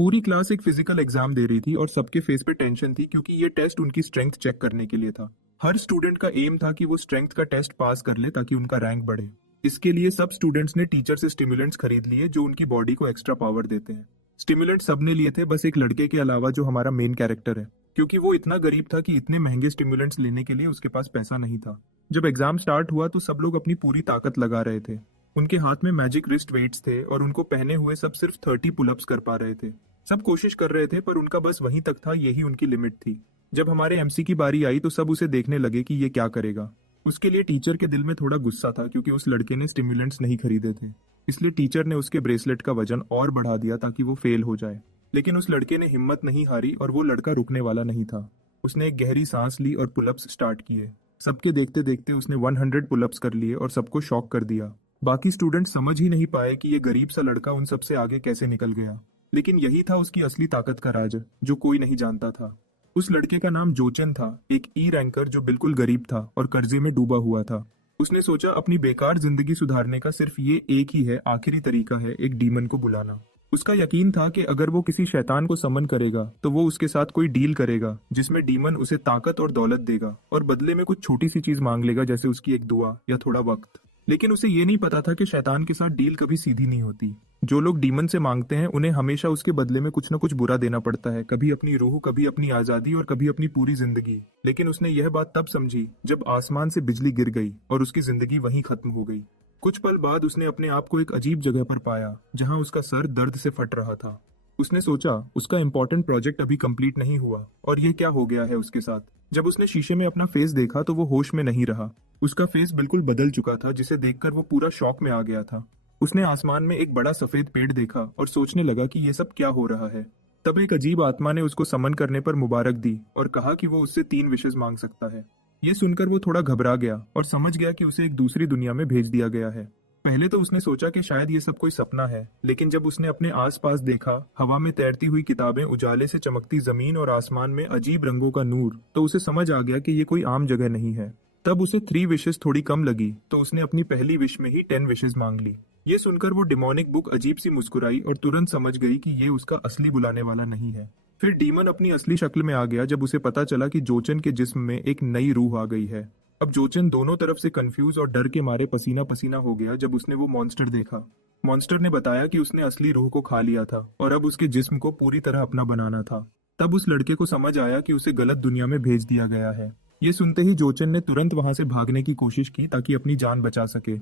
पूरी क्लास एक physical exam दे रही थी और सबके फेस पे टेंशन थी क्योंकि ये टेस्ट उनकी स्ट्रेंथ चेक करने के लिए था। हर स्टूडेंट का एम था कि वो स्ट्रेंथ का टेस्ट पास कर ले ताकि उनका रैंक बढ़े। इसके लिए सब स्टूडेंट्स ने टीचर से स्टिमुलेंट्स खरीद लिए जो उनकी बॉडी को एक्स्ट्रा पावर देते हैं। स्टिमुलेंट सबने लिए थे, बस एक लड़के के अलावा जो हमारा मेन कैरेक्टर है, क्योंकि वो इतना गरीब था कि इतने महंगे स्टिमुलेंट्स लेने के लिए उसके पास पैसा नहीं था। जब एग्जाम स्टार्ट हुआ तो सब लोग अपनी पूरी ताकत लगा रहे थे। उनके हाथ में मैजिक रिस्ट वेट्स थे और उनको पहने हुए सब सिर्फ 30 पुलअप्स कर पा रहे थे। सब कोशिश कर रहे थे पर उनका बस वहीं तक था, यही उनकी लिमिट थी। जब हमारे एमसी की बारी आई तो सब उसे देखने लगे कि ये क्या करेगा। उसके लिए टीचर के दिल में थोड़ा गुस्सा था क्योंकि उस लड़के ने स्टिमुलेंट्स नहीं खरीदे थे। इसलिए टीचर ने उसके ब्रेसलेट का वजन और बढ़ा दिया ताकि वो फेल हो जाए। लेकिन उस लड़के ने हिम्मत नहीं हारी और वो लड़का रुकने वाला नहीं था। उसने एक गहरी सांस ली और पुलअप्स स्टार्ट किए। सबके देखते देखते उसने 100 पुलअप्स कर लिए और सबको शॉक कर दिया। बाकी स्टूडेंट समझ ही नहीं पाए कि ये गरीब सा लड़का उन सबसे आगे कैसे निकल गया। लेकिन यही था उसकी असली ताकत का राज, जो कोई नहीं जानता था। उस लड़के का नाम जोचन था, एक ई रैंकर जो बिल्कुल गरीब था और कर्जे में डूबा हुआ था। उसने सोचा अपनी बेकार जिंदगी सुधारने का सिर्फ ये एक ही है, आखिरी तरीका है एक डीमन को बुलाना। उसका यकीन था कि अगर वो किसी शैतान को समन करेगा तो वो उसके साथ कोई डील करेगा जिसमें डीमन उसे ताकत और दौलत देगा और बदले में कुछ छोटी सी चीज मांग लेगा, जैसे उसकी एक दुआ या थोड़ा वक्त। लेकिन उसे ये नहीं पता था कि शैतान के साथ डील कभी सीधी नहीं होती। जो लोग डीमन से मांगते हैं उन्हें हमेशा उसके बदले में कुछ न कुछ बुरा देना पड़ता है, कभी अपनी रूह, कभी अपनी आजादी और कभी अपनी पूरी जिंदगी। लेकिन उसने यह बात तब समझी जब आसमान से बिजली गिर गई और उसकी जिंदगी वहीं खत्म हो गई। कुछ पल बाद उसने अपने आप को एक अजीब जगह पर पाया जहां उसका सर दर्द से फट रहा था। उसने सोचा उसका इम्पोर्टेंट प्रोजेक्ट अभी कंप्लीट नहीं हुआ और ये क्या हो गया है उसके साथ। जब उसने शीशे में अपना फेस देखा तो वो होश में नहीं रहा। उसका फेस बिल्कुल बदल चुका था, जिसे देखकर वो पूरा शॉक में आ गया था। उसने आसमान में एक बड़ा सफेद पेड़ देखा और सोचने लगा कि ये सब क्या हो रहा है। तब एक अजीब आत्मा ने उसको समन करने पर मुबारक दी और कहा कि वो उससे 3 विशेष मांग सकता है। ये सुनकर वो थोड़ा घबरा गया और समझ गया कि उसे एक दूसरी दुनिया में भेज दिया गया है। पहले तो उसने सोचा कि शायद ये सब कोई सपना है, लेकिन जब उसने अपने आसपास देखा, हवा में तैरती हुई किताबें, उजाले से चमकती जमीन और आसमान में अजीब रंगों का नूर, तो उसे समझ आ गया कि ये कोई आम जगह नहीं है। तब उसे 3 विशेष थोड़ी कम लगी तो उसने अपनी पहली विश में ही 10 विशेष मांग ली। ये सुनकर वो डिमोनिक बुक अजीब सी मुस्कुराई और तुरंत समझ गई कि ये उसका असली बुलाने वाला नहीं है। फिर डीमन अपनी असली शक्ल में आ गया जब उसे पता चला कि जोचन के जिस्म में एक नई रूह आ गई है। अब जोचन दोनों तरफ से कंफ्यूज और डर के मारे पसीना पसीना हो गया जब उसने वो मॉन्स्टर देखा। मॉन्स्टर ने बताया कि उसने असली रूह को खा लिया था और अब उसके जिस्म को पूरी तरह अपना बनाना था। तब उस लड़के को समझ आया कि उसे गलत दुनिया में भेज दिया गया है। ये सुनते ही जोचन ने तुरंत वहां से भागने की कोशिश की ताकि अपनी जान बचा सके।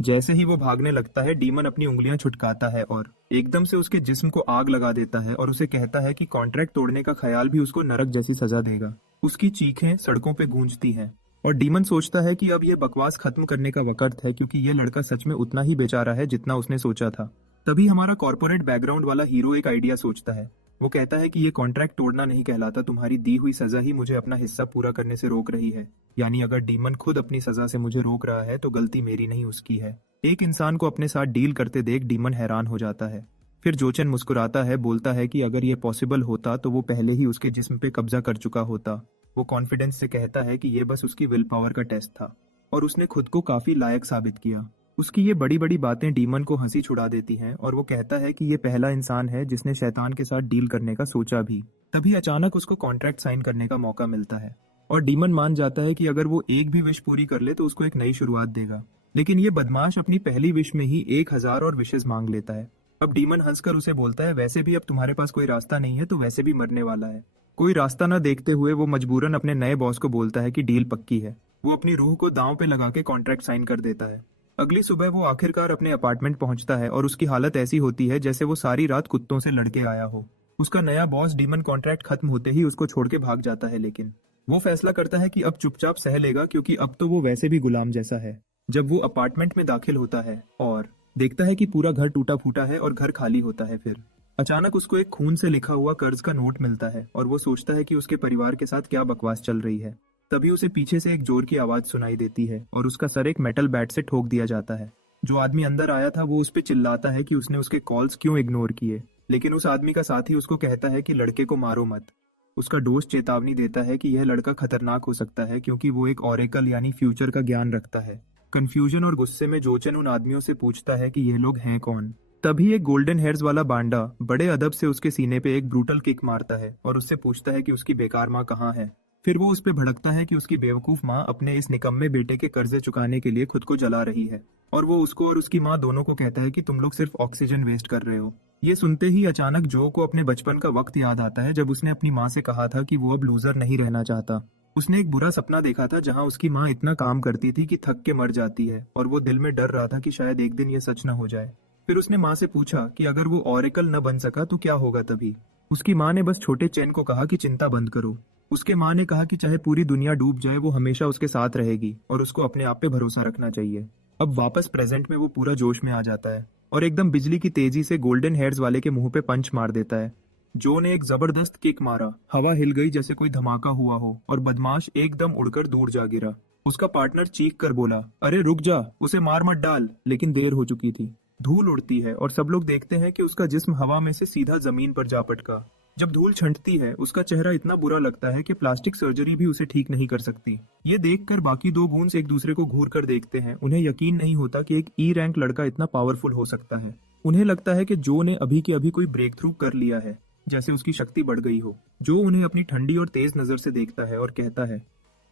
जैसे ही वो भागने लगता है, डीमन अपनी उंगलियां छुटकाता है और एकदम से उसके जिस्म को आग लगा देता है और उसे कहता है कि कॉन्ट्रैक्ट तोड़ने का ख्याल भी उसको नरक जैसी सजा देगा। उसकी चीखें सड़कों पे गूंजती हैं और डीमन सोचता है कि अब ये बकवास खत्म करने का वक्त है, क्योंकि ये लड़का सच में उतना ही बेचारा है जितना उसने सोचा था। तभी हमारा कॉर्पोरेट बैकग्राउंड वाला हीरो एक आइडिया सोचता है। वो कहता है कि ये कॉन्ट्रैक्ट तोड़ना नहीं कहलाता, तुम्हारी दी हुई सजा ही मुझे अपना हिस्सा पूरा करने से रोक रही है। यानी अगर डीमन खुद अपनी सजा से मुझे रोक रहा है तो गलती मेरी नहीं उसकी है। एक इंसान को अपने साथ डील करते देख डीमन हैरान हो जाता है। फिर जोचन मुस्कुराता है, बोलता है कि अगर ये पॉसिबल होता तो वो पहले ही उसके जिस्म पे कब्जा कर चुका होता। वो कॉन्फिडेंस से कहता है कि ये बस उसकी विल पावर का टेस्ट था और उसने खुद को काफी लायक साबित किया। उसकी ये बड़ी बड़ी बातें डीमन को हंसी छुड़ा देती हैं और वो कहता है कि ये पहला इंसान है जिसने शैतान के साथ डील करने का सोचा भी। तभी अचानक उसको कॉन्ट्रैक्ट साइन करने का मौका मिलता है और डीमन मान जाता है कि अगर वो एक भी विश पूरी कर ले तो उसको एक नई शुरुआत देगा। लेकिन ये बदमाश अपनी पहली विश में ही 1000 और विशेष मांग लेता है। अब डीमन हंसकर उसे बोलता है, वैसे भी अब तुम्हारे पास कोई रास्ता नहीं है तो वैसे भी मरने वाला है। कोई रास्ता न देखते हुए वो मजबूरन अपने नए बॉस को बोलता है कि डील पक्की है। वो अपनी रूह को दांव पे लगा के कॉन्ट्रैक्ट साइन कर देता है। अगली सुबह वो आखिरकार अपने अपार्टमेंट पहुंचता है और उसकी हालत ऐसी होती है जैसे वो सारी रात कुत्तों से लड़के आया हो। उसका नया बॉस डीमन कॉन्ट्रैक्ट खत्म होते ही उसको छोड़ के भाग जाता है, लेकिन वो फैसला करता है कि अब चुपचाप सह लेगा, क्योंकि अब तो वो वैसे भी गुलाम जैसा है। जब वो अपार्टमेंट में दाखिल होता है और देखता है कि पूरा घर टूटा फूटा है और घर खाली होता है, फिर अचानक उसको एक खून से लिखा हुआ कर्ज का नोट मिलता है और वो सोचता है कि उसके परिवार के साथ क्या बकवास चल रही है। तभी उसे पीछे से एक जोर की आवाज सुनाई देती है और उसका सर एक मेटल बैट से ठोक दिया जाता है। जो आदमी अंदर आया था वो उस पर चिल्लाता है कि उसने उसके कॉल्स क्यों इग्नोर किए, लेकिन उस आदमी का साथी उसको कहता है कि लड़के को मारो मत। उसका दोस्त चेतावनी देता है कि यह लड़का खतरनाक हो सकता है क्योंकि वो एक ऑरेकल यानी फ्यूचर का ज्ञान रखता है। कंफ्यूजन और गुस्से में जोचन उन आदमियों से पूछता है कि ये लोग हैं कौन। तभी एक गोल्डन हेयर्स वाला बांडा बड़े अदब से उसके सीने पे एक ब्रूटल किक मारता है और उससे पूछता है कि उसकी बेकार माँ कहाँ है। फिर वो उस पे भड़कता है कि उसकी बेवकूफ माँ अपने इस निकम्मे बेटे के कर्जे चुकाने के लिए खुद को जला रही है। और वो उसको और उसकी माँ दोनों को कहता है कि तुम लोग सिर्फ ऑक्सीजन वेस्ट कर रहे हो। ये सुनते ही अचानक जो को अपने बचपन का वक्त याद आता है जब उसने अपनी माँ से कहा था कि वो अब लूजर नहीं रहना चाहता। उसने एक बुरा सपना देखा था जहाँ उसकी माँ इतना काम करती थी कि थक के मर जाती है और वो दिल में डर रहा था कि शायद एक दिन ये सच न हो जाए। फिर उसने माँ से पूछा कि अगर वो ऑरेकल न बन सका तो क्या होगा तभी। उसकी माँ ने बस छोटे चैन को कहा कि चिंता बंद करो। उसके माँ ने कहा कि चाहे पूरी दुनिया डूब जाए वो हमेशा उसके साथ रहेगी और उसको अपने आप पे भरोसा रखना चाहिए। अब वापस प्रेजेंट में वो पूरा जोश में आ जाता है और एकदम बिजली की तेजी से गोल्डन हेयर्स वाले के मुंह पे पंच मार देता है। जो ने एक जबरदस्त किक मारा, हवा हिल गई जैसे कोई धमाका हुआ हो और बदमाश एकदम उड़कर दूर जा गिरा। उसका पार्टनर चीख कर बोला, अरे रुक जा, उसे मार मत डाल। लेकिन देर हो चुकी थी। धूल उड़ती है और सब लोग देखते हैं कि उसका जिस्म हवा में से सीधा जमीन पर जा पटका। जब धूल छंटती है उसका चेहरा इतना बुरा लगता है कि प्लास्टिक सर्जरी भी उसे ठीक नहीं कर सकती। ये देखकर बाकी दो गूंस एक दूसरे को घूर कर देखते हैं। उन्हें यकीन नहीं होता कि एक ई रैंक लड़का इतना पावरफुल हो सकता है। उन्हें लगता है कि जो ने अभी के अभी कोई ब्रेक थ्रू कर लिया है, जैसे उसकी शक्ति बढ़ गई हो। जो उन्हें अपनी ठंडी और तेज नजर से देखता है और कहता है,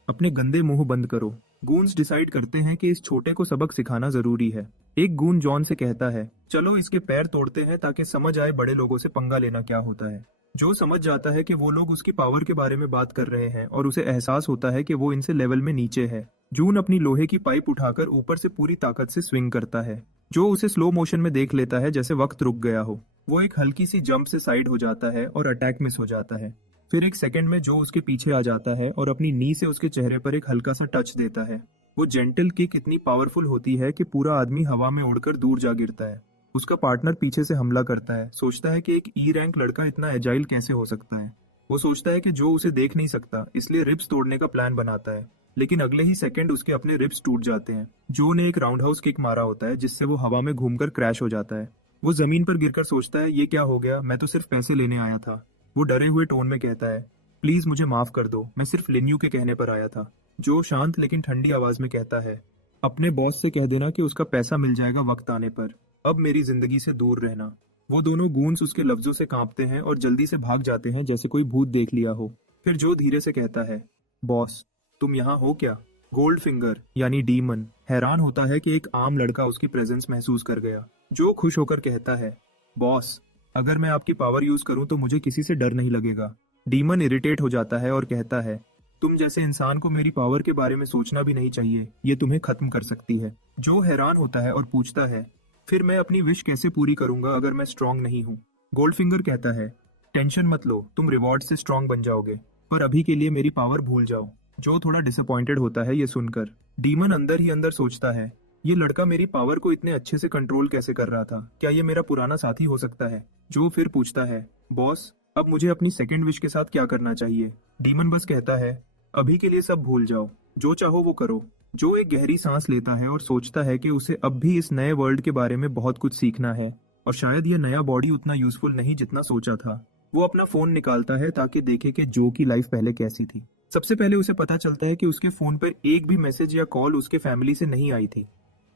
अपने गंदे मुंह बंद करो। गूंस डिसाइड करते हैं कि इस छोटे को सबक सिखाना जरूरी है। एक गून जॉन से कहता है, चलो इसके पैर तोड़ते हैं ताकि समझ आए बड़े लोगों से पंगा लेना क्या होता है। जो समझ जाता है कि वो लोग उसकी पावर के बारे में बात कर रहे हैं और उसे एहसास होता है कि वो इनसे लेवल में नीचे है। जून अपनी लोहे की पाइप उठाकर ऊपर से पूरी ताकत से स्विंग करता है। जो उसे स्लो मोशन में देख लेता है जैसे वक्त रुक गया हो। वो एक हल्की सी जंप से साइड हो जाता है और अटैक मिस हो जाता है। फिर एक सेकंड में जो उसके पीछे आ जाता है और अपनी नी से उसके चेहरे पर एक हल्का सा टच देता है। वो जेंटल किक इतनी पावरफुल होती है कि पूरा आदमी हवा में उड़कर दूर जा गिरता है। उसका पार्टनर पीछे से हमला करता है, सोचता है कि एक ई रैंक लड़का इतना एजाइल कैसे हो सकता है। वो सोचता है कि जो उसे देख नहीं सकता, इसलिए रिब्स तोड़ने का प्लान बनाता है। लेकिन अगले ही सेकंड उसके अपने रिब्स टूट जाते हैं। जो ने एक राउंड हाउस किक मारा होता है जिससे वो हवा में घूमकर क्रैश हो जाता है। वो जमीन पर गिरकर सोचता है, ये क्या हो गया, मैं तो सिर्फ पैसे लेने आया था। वो डरे हुए टोन में कहता है, प्लीज मुझे माफ कर दो, मैं सिर्फ लिन्यू के कहने पर आया था। जो शांत लेकिन ठंडी आवाज में कहता है, अपने बॉस से कह देना कि उसका पैसा मिल जाएगा वक्त आने पर। अब मेरी जिंदगी से दूर रहना। वो दोनों गूंस उसके लफ्जों से कांपते हैं और जल्दी से भाग जाते हैं जैसे कोई भूत देख लिया हो। फिर जो धीरे से कहता है, बॉस तुम यहाँ हो क्या? गोल्ड फिंगर यानी डीमन हैरान होता है कि एक आम लड़का उसकी प्रेजेंस महसूस कर गया। जो खुश होकर कहता है, बॉस अगर मैं आपकी पावर यूज करूं तो मुझे किसी से डर नहीं लगेगा। डीमन इरिटेट हो जाता है और कहता है, तुम जैसे इंसान को मेरी पावर के बारे में सोचना भी नहीं चाहिए, ये तुम्हें खत्म कर सकती है। जो हैरान होता है और पूछता है, फिर मैं अपनी विश कैसे पूरी करूंगा अगर मैं स्ट्रांग नहीं हूँ? गोल्डफिंगर कहता है, टेंशन मत लो, तुम रिवॉर्ड से स्ट्रांग बन जाओगे, पर अभी के लिए मेरी पावर भूल जाओ। जो थोड़ा डिसअपॉइंटेड होता है ये सुनकर। डीमन अंदर ही अंदर सोचता है, ये लड़का मेरी पावर को इतने अच्छे से कंट्रोल कैसे कर रहा था? क्या ये मेरा पुराना साथी हो सकता है? जो फिर पूछता है, बॉस अब मुझे अपनी सेकंड विश के साथ क्या करना चाहिए? डीमन बस कहता है, अभी के लिए सब भूल जाओ, जो चाहो वो करो। जो एक गहरी सांस लेता है और सोचता है कि उसे अब भी इस नए वर्ल्ड के बारे में बहुत कुछ सीखना है और शायद ये नया बॉडी उतना यूजफुल नहीं जितना सोचा था। वो अपना फोन निकालता है ताकि देखे कि जो की लाइफ पहले कैसी थी। सबसे पहले उसे पता चलता है कि उसके फोन पर एक भी मैसेज या कॉल उसके फैमिली से नहीं आई थी।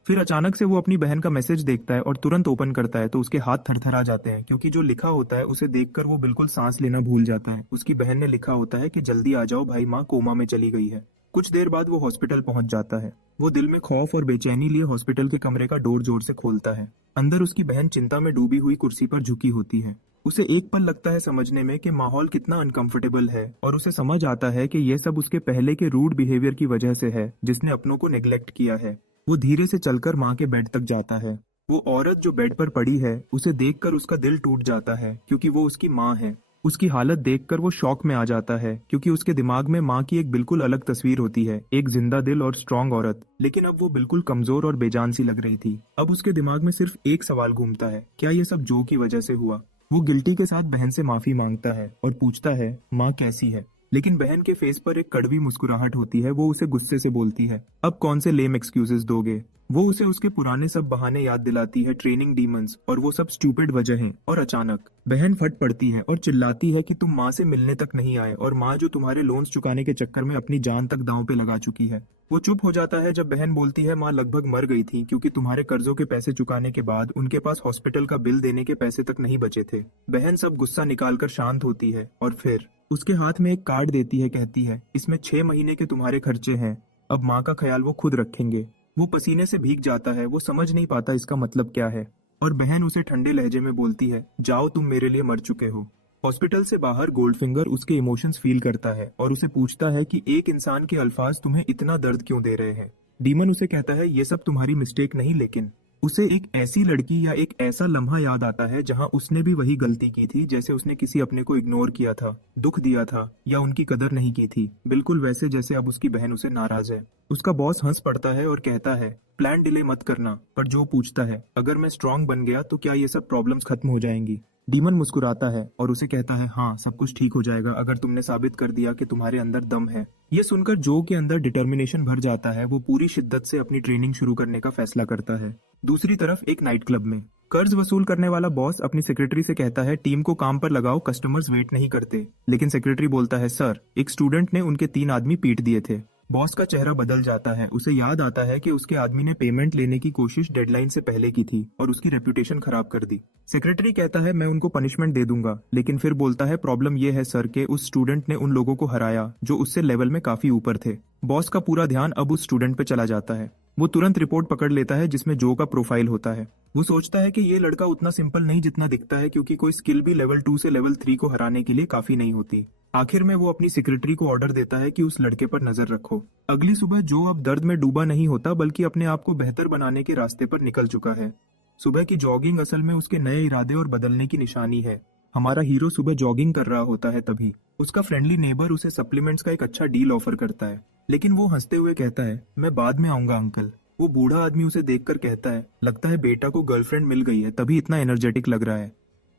फिर अचानक से वो अपनी बहन का मैसेज देखता है और तुरंत ओपन करता है तो उसके हाथ थरथरा जाते हैं क्योंकि जो लिखा होता है उसे देखकर वो बिल्कुल सांस लेना भूल जाता है। उसकी बहन ने लिखा होता है कि जल्दी आ जाओ भाई, माँ कोमा में चली गई है। कुछ देर बाद वो हॉस्पिटल पहुंच जाता है। वो दिल में खौफ और बेचैनी लिए हॉस्पिटल के कमरे का डोर जोर से खोलता है। अंदर उसकी बहन चिंता में डूबी हुई कुर्सी पर झुकी होती है। उसे एक पल लगता है समझने में कि माहौल कितना अनकंफर्टेबल है और उसे समझ आता है कि यह सब उसके पहले के रूड बिहेवियर की वजह से है जिसने अपनों को नेग्लेक्ट किया है। वो धीरे से चलकर माँ के बेड तक जाता है। वो औरत जो बेड पर पड़ी है उसे देखकर उसका दिल टूट जाता है क्योंकि वो उसकी माँ है। उसकी हालत देखकर वो शॉक में आ जाता है क्योंकि उसके दिमाग में माँ की एक बिल्कुल अलग तस्वीर होती है, एक जिंदा दिल और स्ट्रांग औरत। लेकिन अब वो बिल्कुल कमजोर और बेजान सी लग रही थी। अब उसके दिमाग में सिर्फ एक सवाल घूमता है, क्या ये सब जो की वजह से हुआ? वो गिल्टी के साथ बहन से माफी मांगता है और पूछता है, माँ कैसी है? लेकिन बहन के फेस पर एक कड़वी मुस्कुराहट होती है। वो उसे गुस्से से बोलती है, अब कौन से लेम एक्सक्यूजेस दोगे? वो उसे उसके पुराने सब बहाने याद दिलाती है, ट्रेनिंग डीमंस और वो सब स्टूपिड वजहें। और अचानक बहन फट पड़ती है और चिल्लाती है कि तुम माँ से मिलने तक नहीं आए और माँ जो तुम्हारे लोन्स चुकाने के चक्कर में अपनी जान तक दांव पे लगा चुकी है। वो चुप हो जाता है जब बहन बोलती है माँ लगभग मर गई थी क्योंकि तुम्हारे कर्जों के पैसे चुकाने के बाद उनके पास हॉस्पिटल का बिल देने के पैसे तक नहीं बचे थे। बहन सब गुस्सा निकालकर शांत होती है और फिर उसके हाथ में एक कार्ड देती है, कहती है इसमें 6 महीने के तुम्हारे खर्चे हैं, अब माँ का ख्याल वो खुद रखेंगे। वो पसीने से भीग जाता है, वो समझ नहीं पाता इसका मतलब क्या है। और बहन उसे ठंडे लहजे में बोलती है जाओ तुम मेरे लिए मर चुके हो। हॉस्पिटल से बाहर गोल्डफिंगर उसके इमोशंस फील करता है और उसे पूछता है कि एक इंसान के अल्फाज तुम्हें इतना दर्द क्यों दे रहे हैं। डीमन उसे कहता है ये सब तुम्हारी मिस्टेक नहीं, लेकिन उसे एक ऐसी लड़की या एक ऐसा लम्हा याद आता है जहां उसने भी वही गलती की थी, जैसे उसने किसी अपने को इग्नोर किया था, दुख दिया था या उनकी कदर नहीं की थी, बिल्कुल वैसे जैसे अब उसकी बहन उसे नाराज है। उसका बॉस हंस पड़ता है और कहता है प्लान डिले मत करना, पर जो पूछता है अगर मैं स्ट्रांग बन गया तो क्या ये सब प्रॉब्लम्स खत्म हो जाएंगी। डीमन मुस्कुराता है और उसे कहता है हाँ सब कुछ ठीक हो जाएगा अगर तुमने साबित कर दिया कि तुम्हारे अंदर दम है। ये सुनकर जो के अंदर डिटर्मिनेशन भर जाता है, वो पूरी शिद्दत से अपनी ट्रेनिंग शुरू करने का फैसला करता है। दूसरी तरफ एक नाइट क्लब में कर्ज वसूल करने वाला बॉस अपनी सेक्रेटरी से कहता है टीम को काम पर लगाओ, कस्टमर्स वेट नहीं करते। लेकिन सेक्रेटरी बोलता है सर एक स्टूडेंट ने उनके 3 आदमी पीट दिए थे। बॉस का चेहरा बदल जाता है, उसे याद आता है कि उसके आदमी ने पेमेंट लेने की कोशिश डेडलाइन से पहले की थी और उसकी रेपुटेशन खराब कर दी। सेक्रेटरी कहता है मैं उनको पनिशमेंट दे दूंगा, लेकिन फिर बोलता है प्रॉब्लम यह है सर के उस स्टूडेंट ने उन लोगों को हराया जो उससे लेवल में काफी ऊपर थे। बॉस का पूरा ध्यान अब उस स्टूडेंट पे चला जाता है। वो तुरंत रिपोर्ट पकड़ लेता है जिसमें जो का प्रोफाइल होता है। वो सोचता है कि ये लड़का उतना सिंपल नहीं जितना दिखता है, क्योंकि कोई स्किल भी लेवल 2 से लेवल 3 को हराने के लिए काफी नहीं होती। आखिर में वो अपनी सेक्रेटरी को ऑर्डर देता है कि उस लड़के पर नजर रखो। अगली सुबह जो अब दर्द में डूबा नहीं होता बल्कि अपने आप को बेहतर बनाने के रास्ते पर निकल चुका है। सुबह की जॉगिंग असल में उसके नए इरादे और बदलने की निशानी है। हमारा हीरो सुबह जॉगिंग कर रहा होता है, तभी उसका फ्रेंडली नेबर उसे सप्लीमेंट्स का एक अच्छा डील ऑफर करता है, लेकिन वो हंसते हुए कहता है मैं बाद में आऊंगा अंकल। वो बूढ़ा आदमी उसे देखकर कहता है लगता है बेटा को गर्लफ्रेंड मिल गई है, तभी इतना एनर्जेटिक लग रहा है।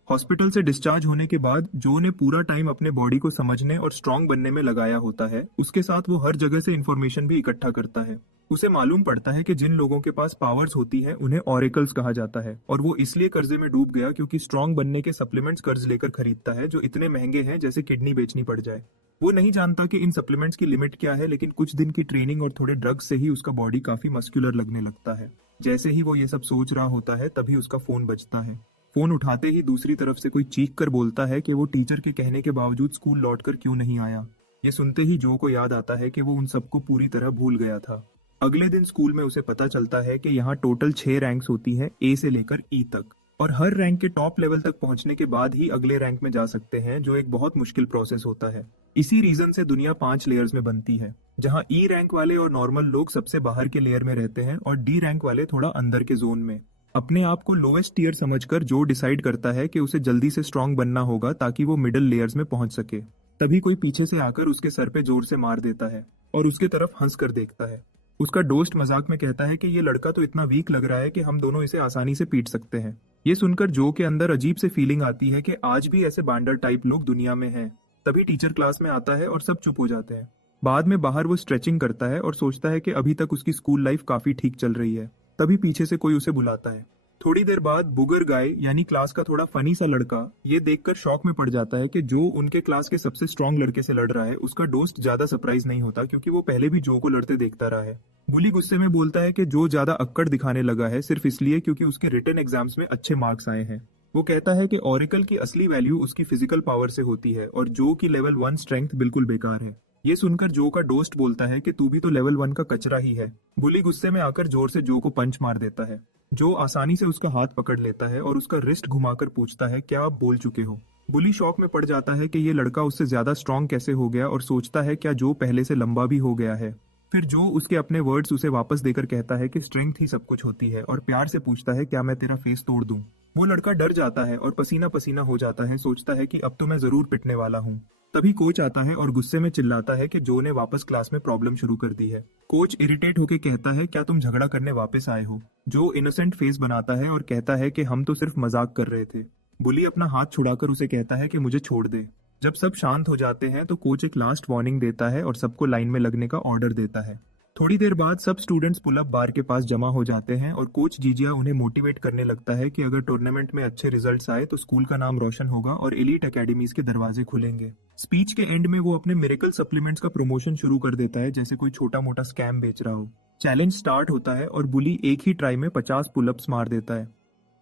हॉस्पिटल से डिस्चार्ज होने के बाद जो ने पूरा टाइम अपने बॉडी को समझने और स्ट्रांग बनने में लगाया होता है, उसके साथ वो हर जगह से इन्फॉर्मेशन भी इकट्ठा करता है। उसे मालूम पड़ता है कि जिन लोगों के पास पावर्स होती हैं उन्हें ऑरेकल्स कहा जाता है, और वो इसलिए कर्जे में डूब गया क्योंकि स्ट्रांग बनने के सप्लीमेंट्स कर्ज लेकर खरीदता है जो इतने महंगे हैं जैसे किडनी बेचनी पड़ जाए। वो नहीं जानता कि इन सप्लीमेंट्स की लिमिट क्या है, लेकिन कुछ दिन की ट्रेनिंग और थोड़े ड्रग्स से ही उसका बॉडी काफी मस्कुलर लगने लगता है। जैसे ही वो ये सब सोच रहा होता है तभी उसका फोन बजता है। फोन उठाते ही दूसरी तरफ से कोई चीख कर बोलता है कि वो टीचर के कहने के बावजूद स्कूल लौटकर क्यों नहीं आया। ये सुनते ही जो को याद आता है कि वो उन सबको पूरी तरह भूल गया था। अगले दिन स्कूल में उसे पता चलता है कि यहाँ टोटल 6 रैंक्स होती हैं, ए से लेकर ई तक, और हर रैंक के टॉप लेवल तक पहुंचने के बाद ही अगले रैंक में जा सकते हैं, जो एक बहुत मुश्किल प्रोसेस होता है। इसी रीजन से दुनिया 5 लेयर्स में बनती है, जहां ई रैंक वाले और नॉर्मल लोग सबसे बाहर के लेयर में रहते हैं और डी रैंक वाले थोड़ा अंदर के जोन में। अपने आप को लोएस्ट टीयर समझकर जो डिसाइड करता है कि उसे जल्दी से स्ट्रांग बनना होगा ताकि वो मिडिल लेयर्स में पहुंच सके। तभी कोई पीछे से आकर उसके सर पे जोर से मार देता है और उसके तरफ हंस कर देखता है। उसका दोस्त मजाक में कहता है कि ये लड़का तो इतना वीक लग रहा है कि हम दोनों इसे आसानी से पीट सकते हैं। ये सुनकर जो के अंदर अजीब से फीलिंग आती है कि आज भी ऐसे बांडर टाइप लोग दुनिया में हैं। तभी टीचर क्लास में आता है और सब चुप हो जाते हैं। बाद में बाहर वो स्ट्रेचिंग करता है और सोचता है कि अभी तक उसकी स्कूल लाइफ काफी ठीक चल रही है। तभी पीछे से कोई उसे बुलाता है। थोड़ी देर बाद बुगर गाय यानी क्लास का थोड़ा फनी सा लड़का ये देखकर शॉक में पड़ जाता है कि जो उनके क्लास के सबसे स्ट्रांग लड़के से लड़ रहा है। उसका दोस्त ज्यादा सरप्राइज नहीं होता क्योंकि वो पहले भी जो को लड़ते देखता रहा है। बुली गुस्से में बोलता है कि जो ज्यादा अक्कड़ दिखाने लगा है सिर्फ इसलिए क्योंकि उसके रिटन एग्जाम्स में अच्छे मार्क्स आए हैं। वो कहता है कि ऑरेकल की असली वैल्यू उसकी फिजिकल पावर से होती है और जो की लेवल 1 स्ट्रेंथ बिल्कुल बेकार है। ये सुनकर जो का दोस्त बोलता है कि तू भी तो लेवल 1 का कचरा ही है। बुली गुस्से में आकर जोर से जो को पंच मार देता है। जो आसानी से उसका हाथ पकड़ लेता है और उसका रिस्ट घुमाकर पूछता है क्या आप बोल चुके हो। बुली शॉक में पड़ जाता है कि ये लड़का उससे ज्यादा स्ट्रांग कैसे हो गया और सोचता है क्या जो पहले से लंबा भी हो गया है। फिर जो उसके अपने वर्ड्स उसे वापस देकर कहता है कि स्ट्रेंथ ही सब कुछ होती है और प्यार से पूछता है क्या मैं तेरा फेस तोड़ दूं। वो लड़का डर जाता है और पसीना पसीना हो जाता है, सोचता है कि अब तो मैं जरूर पिटने वाला हूँ। तभी कोच आता है और गुस्से में चिल्लाता है कि जो ने वापस क्लास में प्रॉब्लम शुरू कर दी है। कोच इरिटेट होकर कहता है क्या तुम झगड़ा करने वापस आए हो। जो इनोसेंट फेस बनाता है और कहता है कि हम तो सिर्फ मजाक कर रहे थे। बुली अपना हाथ छुड़ाकर उसे कहता है कि मुझे छोड़ दे। जब सब शांत हो जाते हैं तो कोच एक लास्ट वार्निंग देता है और सबको लाइन में लगने का ऑर्डर देता है। थोड़ी देर बाद सब स्टूडेंट्स पुल अप बार के पास जमा हो जाते हैं और कोच जीजिया उन्हें मोटिवेट करने लगता है कि अगर टूर्नामेंट में अच्छे रिजल्ट्स आए तो स्कूल का नाम रोशन होगा और एलीट एकेडमीज के दरवाजे खुलेंगे। स्पीच के एंड में वो अपने मिरेकल सप्लीमेंट्स का प्रमोशन शुरू कर देता है जैसे कोई छोटा मोटा स्कैम बेच रहा हो। चैलेंज स्टार्ट होता है और बुली एक ही ट्राई में 50 पुलअप्स मार देता है।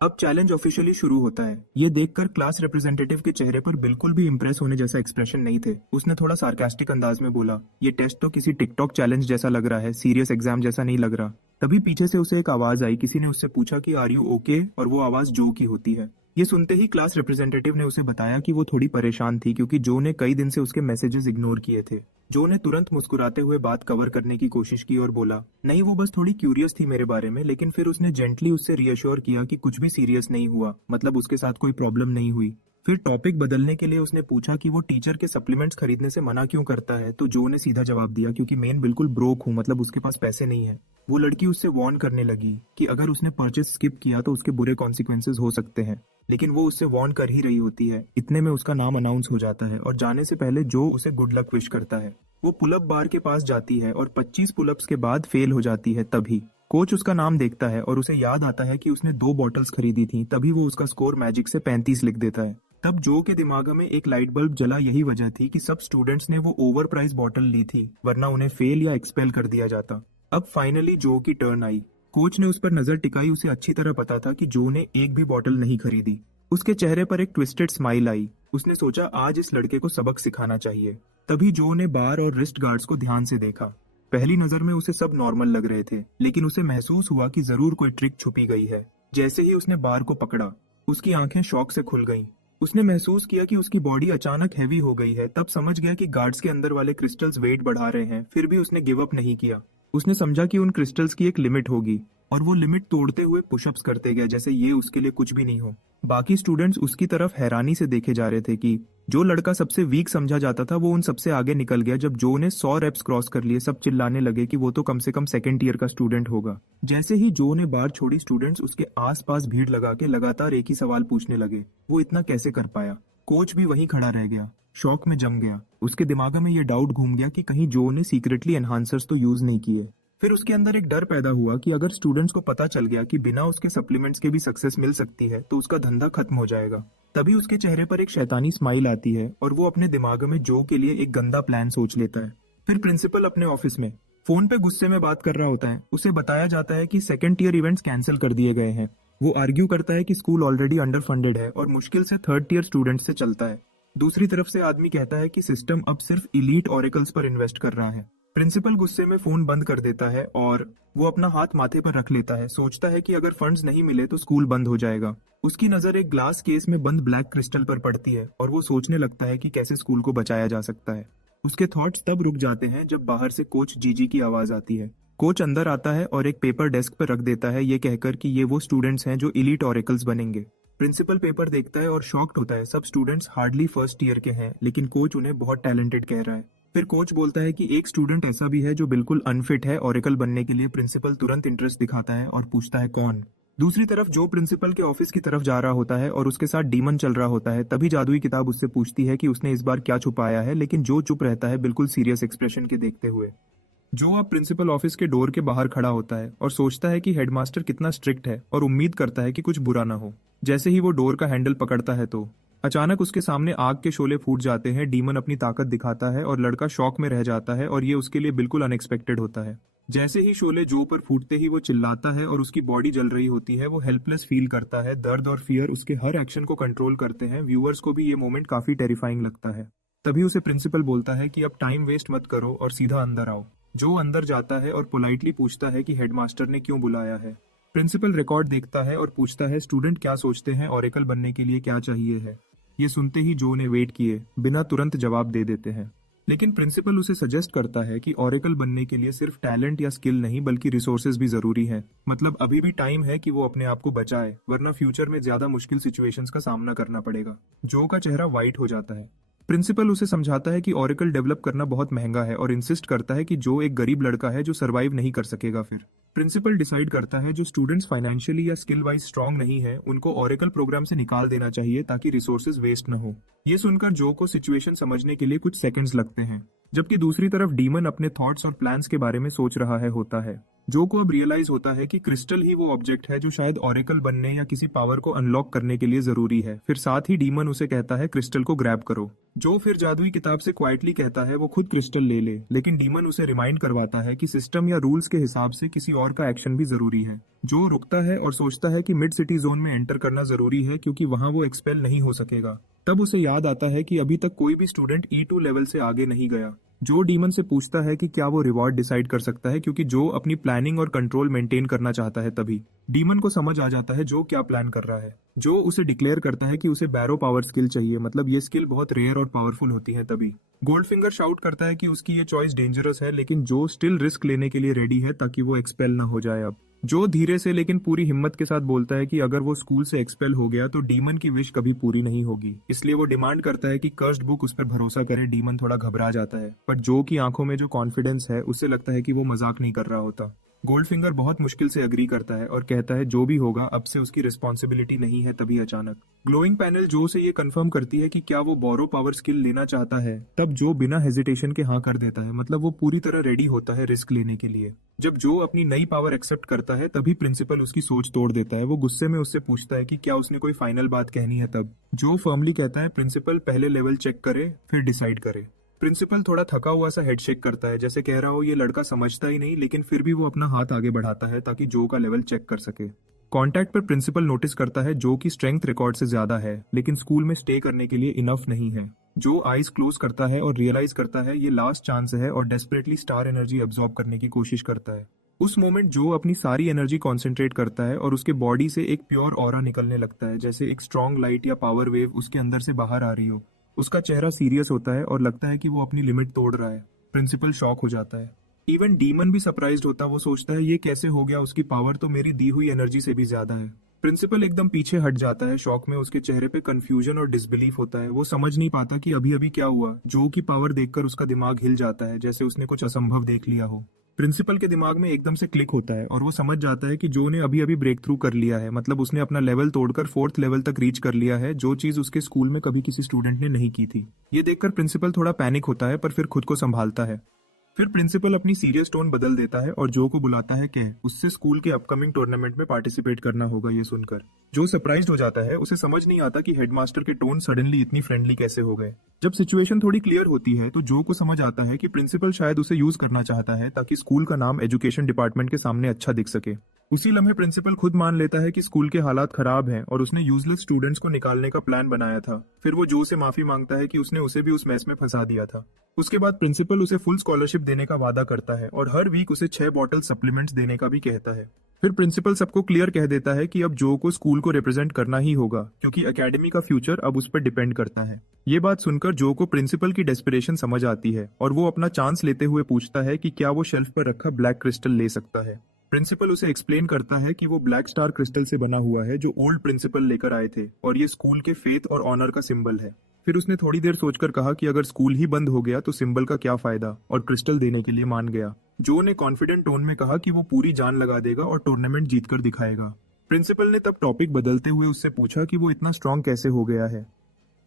अब चैलेंज ऑफिशियली शुरू होता है। ये देखकर क्लास रिप्रेजेंटेटिव के चेहरे पर बिल्कुल भी इंप्रेस होने जैसा एक्सप्रेशन नहीं थे। उसने थोड़ा सार्कास्टिक अंदाज में बोला, ये टेस्ट तो किसी टिकटॉक चैलेंज जैसा लग रहा है, सीरियस एग्जाम जैसा नहीं लग रहा। तभी पीछे से उसे एक आवाज आई। किसी ने उससे पूछा कि आर यू ओके, और वो आवाज जो की होती है। ये सुनते ही क्लास रिप्रेजेंटेटिव ने उसे बताया कि वो थोड़ी परेशान थी क्योंकि जो ने कई दिन से उसके मैसेजेस इग्नोर किए थे। जो ने तुरंत मुस्कुराते हुए बात कवर करने की कोशिश की और बोला, नहीं वो बस थोड़ी क्यूरियस थी मेरे बारे में। लेकिन फिर उसने जेंटली उससे रीअश्योर किया कि कुछ भी सीरियस नहीं हुआ, मतलब उसके साथ कोई प्रॉब्लम नहीं हुई। फिर टॉपिक बदलने के लिए उसने पूछा कि वो टीचर के सप्लीमेंट्स खरीदने से मना क्यों करता है। तो जो ने सीधा जवाब दिया, क्योंकि मैं बिल्कुल ब्रोक हूँ, मतलब उसके पास पैसे नहीं है। वो लड़की उससे वार्न करने लगी कि अगर उसने परचेज स्किप किया तो उसके बुरे कॉन्सिक्वेंसेज हो सकते हैं, लेकिन वो उससे वार्न कर ही रही होती है। इतने में उसका नाम अनाउंस हो जाता है और जाने से पहले जो उसे गुड लक विश करता है। वो पुलअप बार के पास जाती है और 25 पुलअप्स के बाद फेल हो जाती है। तभी कोच उसका नाम देखता है और उसे याद आता है कि उसने 2 बॉटल्स खरीदी थी। तभी वो उसका स्कोर मैजिक से 35 लिख देता है। तब जो के दिमाग में एक लाइट बल्ब जला। यही वजह थी कि सब स्टूडेंट्स ने वो ओवर प्राइस बॉटल ली थी, वरना उन्हें फेल या एक्सपेल कर दिया जाता। अब फाइनली जो की टर्न आई। कोच ने उस पर नजर टिकाई। उसे अच्छी तरह पता था कि जो ने एक भी बॉटल नहीं खरीदी। उसके चेहरे पर एक ट्विस्टेड स्माइल आई। उसने सोचा आज इस लड़के को सबक सिखाना चाहिए। तभी जो ने बार और रिस्ट गार्ड्स को ध्यान से देखा। पहली नजर में उसे सब नॉर्मल लग रहे थे, लेकिन उसे महसूस हुआ कि जरूर कोई ट्रिक छुपी गई है। जैसे ही उसने बार को पकड़ा, उसकी आंखें शॉक से खुल गईं। उसने महसूस किया कि उसकी बॉडी अचानक हैवी हो गई है। तब समझ गया कि गार्ड्स के अंदर वाले क्रिस्टल्स वेट बढ़ा रहे हैं। फिर भी उसने गिव अप नहीं किया। उसने समझा कि उन क्रिस्टल्स की एक लिमिट होगी और वो लिमिट तोड़ते हुए पुशअप्स करते गया जैसे ये उसके लिए कुछ भी नहीं हो। बाकी स्टूडेंट्स उसकी तरफ हैरानी से देखे जा रहे थे कि जो लड़का सबसे वीक समझा जाता था वो उन सबसे आगे निकल गया। जब जो ने 100 रेप्स क्रॉस कर लिए, सब चिल्लाने लगे कि वो तो कम से कम सेकंड ईयर का स्टूडेंट होगा। जैसे ही जो ने बार छोड़ी, स्टूडेंट्स उसके आसपास भीड़ लगा के लगातार एक ही सवाल पूछने लगे, वो इतना कैसे कर पाया। कोच भी वहीं खड़ा रह गया, शॉक में जम गया। उसके दिमाग में ये डाउट घूम गया कि कहीं जो ने सीक्रेटली एनहांसर्स तो यूज नहीं किए। फिर उसके अंदर एक डर पैदा हुआ कि अगर स्टूडेंट्स को पता चल गया कि बिना उसके सप्लीमेंट्स के भी सक्सेस मिल सकती है तो उसका धंधा खत्म हो जाएगा। तभी उसके चेहरे पर एक शैतानी स्माइल आती है और वो अपने दिमाग में जो के लिए एक गंदा प्लान सोच लेता है। फिर प्रिंसिपल अपने ऑफिस में फोन पे गुस्से में बात कर रहा होता है। उसे बताया जाता है कि सेकंड ईयर इवेंट्स कैंसिल कर दिए गए हैं। वो आर्ग्यू करता है कि स्कूल ऑलरेडी अंडर फंडेड है और मुश्किल से थर्ड ईयर स्टूडेंट्स से चलता है। दूसरी तरफ से आदमी कहता है कि सिस्टम अब सिर्फ इलीट ऑरेकल्स पर इन्वेस्ट कर रहा है। प्रिंसिपल गुस्से में फोन बंद कर देता है और वो अपना हाथ माथे पर रख लेता है। सोचता है कि अगर फंड्स नहीं मिले तो स्कूल बंद हो जाएगा। उसकी नजर एक ग्लास केस में बंद ब्लैक क्रिस्टल पर पड़ती है और वो सोचने लगता है कि कैसे स्कूल को बचाया जा सकता है। उसके थॉट्स तब रुक जाते हैं जब बाहर से कोच जीजी की आवाज आती है। कोच अंदर आता है और एक पेपर डेस्क पर रख देता है, ये कहकर कि ये वो स्टूडेंट्स हैं जो इलीट ऑरेकल्स बनेंगे। प्रिंसिपल पेपर देखता है और शॉक्ड होता है। सब स्टूडेंट्स हार्डली फर्स्ट ईयर के हैं, लेकिन कोच उन्हें बहुत टैलेंटेड कह रहा है। फिर कोच बोलता है कि एक स्टूडेंट ऐसा भी है जो बिल्कुल अनफिट है ऑरेकल बनने के लिए। प्रिंसिपल तुरंत इंटरेस्ट दिखाता है और पूछता है कौन। दूसरी तरफ जो प्रिंसिपल के ऑफिस की तरफ जा रहा होता है और उसके साथ डीमन चल रहा होता है। तभी जादुई किताब उससे पूछती है कि उसने इस बार क्या छुपाया है, लेकिन जो चुप रहता है बिल्कुल सीरियस एक्सप्रेशन के देखते हुए। जो अब प्रिंसिपल ऑफिस के डोर के बाहर खड़ा होता है और सोचता है कि हेडमास्टर कितना स्ट्रिक्ट है और उम्मीद करता है कि कुछ बुरा ना हो। जैसे ही वो डोर का हैंडल पकड़ता है तो अचानक उसके सामने आग के शोले फूट जाते हैं। डीमन अपनी ताकत दिखाता है और लड़का शॉक में रह जाता है और ये उसके लिए बिल्कुल अनएक्सपेक्टेड होता है। जैसे ही शोले जो पर फूटते ही वो चिल्लाता है और उसकी बॉडी जल रही होती है। वो हेल्पलेस फील करता है। दर्द और फियर उसके हर एक्शन को कंट्रोल करते हैं। व्यूअर्स को भी ये मोमेंट काफी टेरिफाइंग लगता है। तभी उसे प्रिंसिपल बोलता है कि अब टाइम वेस्ट मत करो और सीधा अंदर आओ। जो अंदर जाता है और पोलाइटली पूछता है कि हेडमास्टर ने क्यों बुलाया है। प्रिंसिपल रिकॉर्ड देखता है और पूछता है स्टूडेंट क्या सोचते हैं ऑरेकल बनने के लिए क्या चाहिए है। ये सुनते ही जो ने वेट किए बिना तुरंत जवाब दे देते हैं, लेकिन प्रिंसिपल उसे सजेस्ट करता है कि ऑरेकल बनने के लिए सिर्फ टैलेंट या स्किल नहीं बल्कि रिसोर्सेज भी जरूरी है। मतलब अभी भी टाइम है कि वो अपने आप को बचाए, वरना फ्यूचर में ज्यादा मुश्किल सिचुएशंस का सामना करना पड़ेगा। जो का चेहरा वाइट हो जाता है। प्रिंसिपल उसे समझाता है कि ऑरेकल डेवलप करना बहुत महंगा है और इंसिस्ट करता है कि जो एक गरीब लड़का है जो सरवाइव नहीं कर सकेगा। फिर प्रिंसिपल डिसाइड करता है जो स्टूडेंट्स फाइनेंशियली या स्किल वाइज स्ट्रांग नहीं है उनको ऑरेकल प्रोग्राम से निकाल देना चाहिए ताकि रिसोर्सेज वेस्ट न हो। ये सुनकर जो को सिचुएशन समझने के लिए कुछ सेकंड्स लगते हैं। जबकि दूसरी तरफ डीमन अपने थॉट्स और प्लान्स के बारे में सोच रहा है होता है। जो को अब रियलाइज होता है कि क्रिस्टल ही वो ऑब्जेक्ट है जो शायद ऑरेकल बनने या किसी पावर को अनलॉक करने के लिए जरूरी है। फिर साथ ही डीमन उसे कहता है क्रिस्टल को ग्रैब करो। जो फिर जादुई किताब से क्वाइटली कहता है वो खुद क्रिस्टल ले ले, लेकिन डीमन उसे रिमाइंड करवाता है कि सिस्टम या रूल्स के हिसाब से किसी और का एक्शन भी जरूरी है। जो रुकता है और सोचता है कि मिड सिटी जोन में एंटर करना जरूरी है क्योंकि वहां वो एक्सपेल नहीं हो सकेगा। तब उसे याद आता है कि अभी तक कोई भी स्टूडेंट E2 लेवल से आगे नहीं गया। जो डीमन से पूछता है कि क्या वो रिवॉर्ड डिसाइड कर सकता है, क्योंकि जो अपनी प्लानिंग और कंट्रोल मेंटेन करना चाहता है। तभी डीमन को समझ आ जाता है जो क्या प्लान कर रहा है। जो उसे डिक्लेयर करता है कि उसे बैरो पावर स्किल चाहिए, मतलब ये स्किल बहुत रेयर और पावरफुल होती है। तभी गोल्डफिंगर शाउट करता है कि उसकी ये चॉइस डेंजरस है, लेकिन जो स्टिल रिस्क लेने के लिए रेडी है ताकि वो एक्सपेल ना हो जाए। अब जो धीरे से लेकिन पूरी हिम्मत के साथ बोलता है कि अगर वो स्कूल से एक्सपेल हो गया तो डीमन की विश कभी पूरी नहीं होगी, इसलिए वो डिमांड करता है कि कर्स्ड बुक उस पर भरोसा करे। डीमन थोड़ा घबरा जाता है, पर जो की आंखों में जो कॉन्फिडेंस है उससे लगता है कि वो मजाक नहीं कर रहा होता। गोल्डफिंगर बहुत मुश्किल से अग्री करता है और कहता है जो भी होगा अब से उसकी रिस्पॉन्सिबिलिटी नहीं है। तभी अचानक ग्लोइंग पैनल जो से ये कंफर्म करती है कि क्या वो बोरो पावर स्किल लेना चाहता है। तब जो बिना हेजिटेशन के हाँ कर देता है, मतलब वो पूरी तरह रेडी होता है रिस्क लेने के लिए। जब जो अपनी नई पावर एक्सेप्ट करता है तभी प्रिंसिपल उसकी सोच तोड़ देता है। वो गुस्से में उससे पूछता है कि क्या उसने कोई फाइनल बात कहनी है। तब जो फर्मली कहता है प्रिंसिपल पहले लेवल चेक करे फिर डिसाइड करे। प्रिंसिपल थोड़ा थका हुआ सा हेडशेक करता है, जैसे कह रहा हो ये लड़का समझता ही नहीं, लेकिन फिर भी वो अपना हाथ आगे बढ़ाता है ताकि जो का लेवल चेक कर सके। कॉन्टैक्ट पर प्रिंसिपल नोटिस करता है जो की स्ट्रेंथ रिकॉर्ड से ज्यादा है, लेकिन स्कूल में स्टे करने के लिए इनफ नहीं है। जो आईज क्लोज करता है और रियलाइज करता है ये लास्ट चांस है और डेस्परेटली स्टार एनर्जी अब्सॉर्ब करने की कोशिश करता है। उस मोमेंट जो अपनी सारी एनर्जी कॉन्सेंट्रेट करता है और उसके बॉडी से एक प्योर ऑरा निकलने लगता है, जैसे एक स्ट्रॉन्ग लाइट या पावर वेव उसके अंदर से बाहर आ रही हो। उसका चेहरा सीरियस होता है और लगता है कि वो अपनी लिमिट तोड़ रहा है। प्रिंसिपल शॉक हो जाता है। इवन डीमन भी सरप्राइज्ड होता है। वो सोचता है ये कैसे हो गया, उसकी पावर तो मेरी दी हुई एनर्जी से भी ज्यादा है। प्रिंसिपल एकदम पीछे हट जाता है शॉक में। उसके चेहरे पे कंफ्यूजन और डिसबिलीफ होता है। वो समझ नहीं पाता कि अभी अभी क्या हुआ। जो की पावर देखकर उसका दिमाग हिल जाता है, जैसे उसने कुछ असंभव देख लिया हो। प्रिंसिपल के दिमाग में एकदम से क्लिक होता है और वो समझ जाता है कि जो ने अभी अभी ब्रेक थ्रू कर लिया है, मतलब उसने अपना लेवल तोड़कर 4th लेवल तक रीच कर लिया है, जो चीज उसके स्कूल में कभी किसी स्टूडेंट ने नहीं की थी। ये देखकर प्रिंसिपल थोड़ा पैनिक होता है, पर फिर खुद को संभालता है। फिर प्रिंसिपल अपनी सीरियस टोन बदल देता है और जो को बुलाता है कि उससे स्कूल के अपकमिंग टूर्नामेंट में पार्टिसिपेट करना होगा। ये सुनकर जो सरप्राइज्ड हो जाता है। उसे समझ नहीं आता कि हेडमास्टर के टोन सडनली इतनी फ्रेंडली कैसे हो गए। जब सिचुएशन थोड़ी क्लियर होती है तो जो को समझ आता है कि प्रिंसिपल शायद उसे यूज करना चाहता है ताकि स्कूल का नाम एजुकेशन डिपार्टमेंट के सामने अच्छा दिख सके। उसी लम्हे प्रिंसिपल खुद मान लेता है कि स्कूल के हालात खराब हैं और उसने यूजलेस स्टूडेंट्स को निकालने का प्लान बनाया था। फिर वो जो से माफी मांगता है कि उसने उसे भी उस मैस में फंसा दिया था। उसके बाद प्रिंसिपल उसे फुल स्कॉलरशिप देने का वादा करता है और हर वीक उसे 6 बॉटल सप्लीमेंट्स देने का भी कहता है। फिर प्रिंसिपल सबको क्लियर कह देता है कि अब जो को स्कूल को रिप्रेजेंट करना ही होगा, क्योंकि एकेडमी का फ्यूचर अब उस पर डिपेंड करता है। ये बात सुनकर जो को प्रिंसिपल की डेस्परेशन समझ आती है और वो अपना चांस लेते हुए पूछता है कि क्या वो शेल्फ पर रखा ब्लैक क्रिस्टल ले सकता है। प्रिंसिपल उसे एक्सप्लेन करता है कि वो ब्लैक स्टार क्रिस्टल से बना हुआ है जो ओल्ड प्रिंसिपल लेकर आए थे और ये स्कूल के फेथ और ऑनर का सिंबल है। फिर उसने थोड़ी देर सोचकर कहा कि अगर स्कूल ही बंद हो गया तो सिंबल का क्या फायदा, और क्रिस्टल देने के लिए मान गया। जो ने कॉन्फिडेंट टोन में कहा कि वो पूरी जान लगा देगा और टूर्नामेंट जीतकर दिखाएगा। प्रिंसिपल ने तब टॉपिक बदलते हुए उससे पूछा कि वो इतना स्ट्रांग कैसे हो गया है।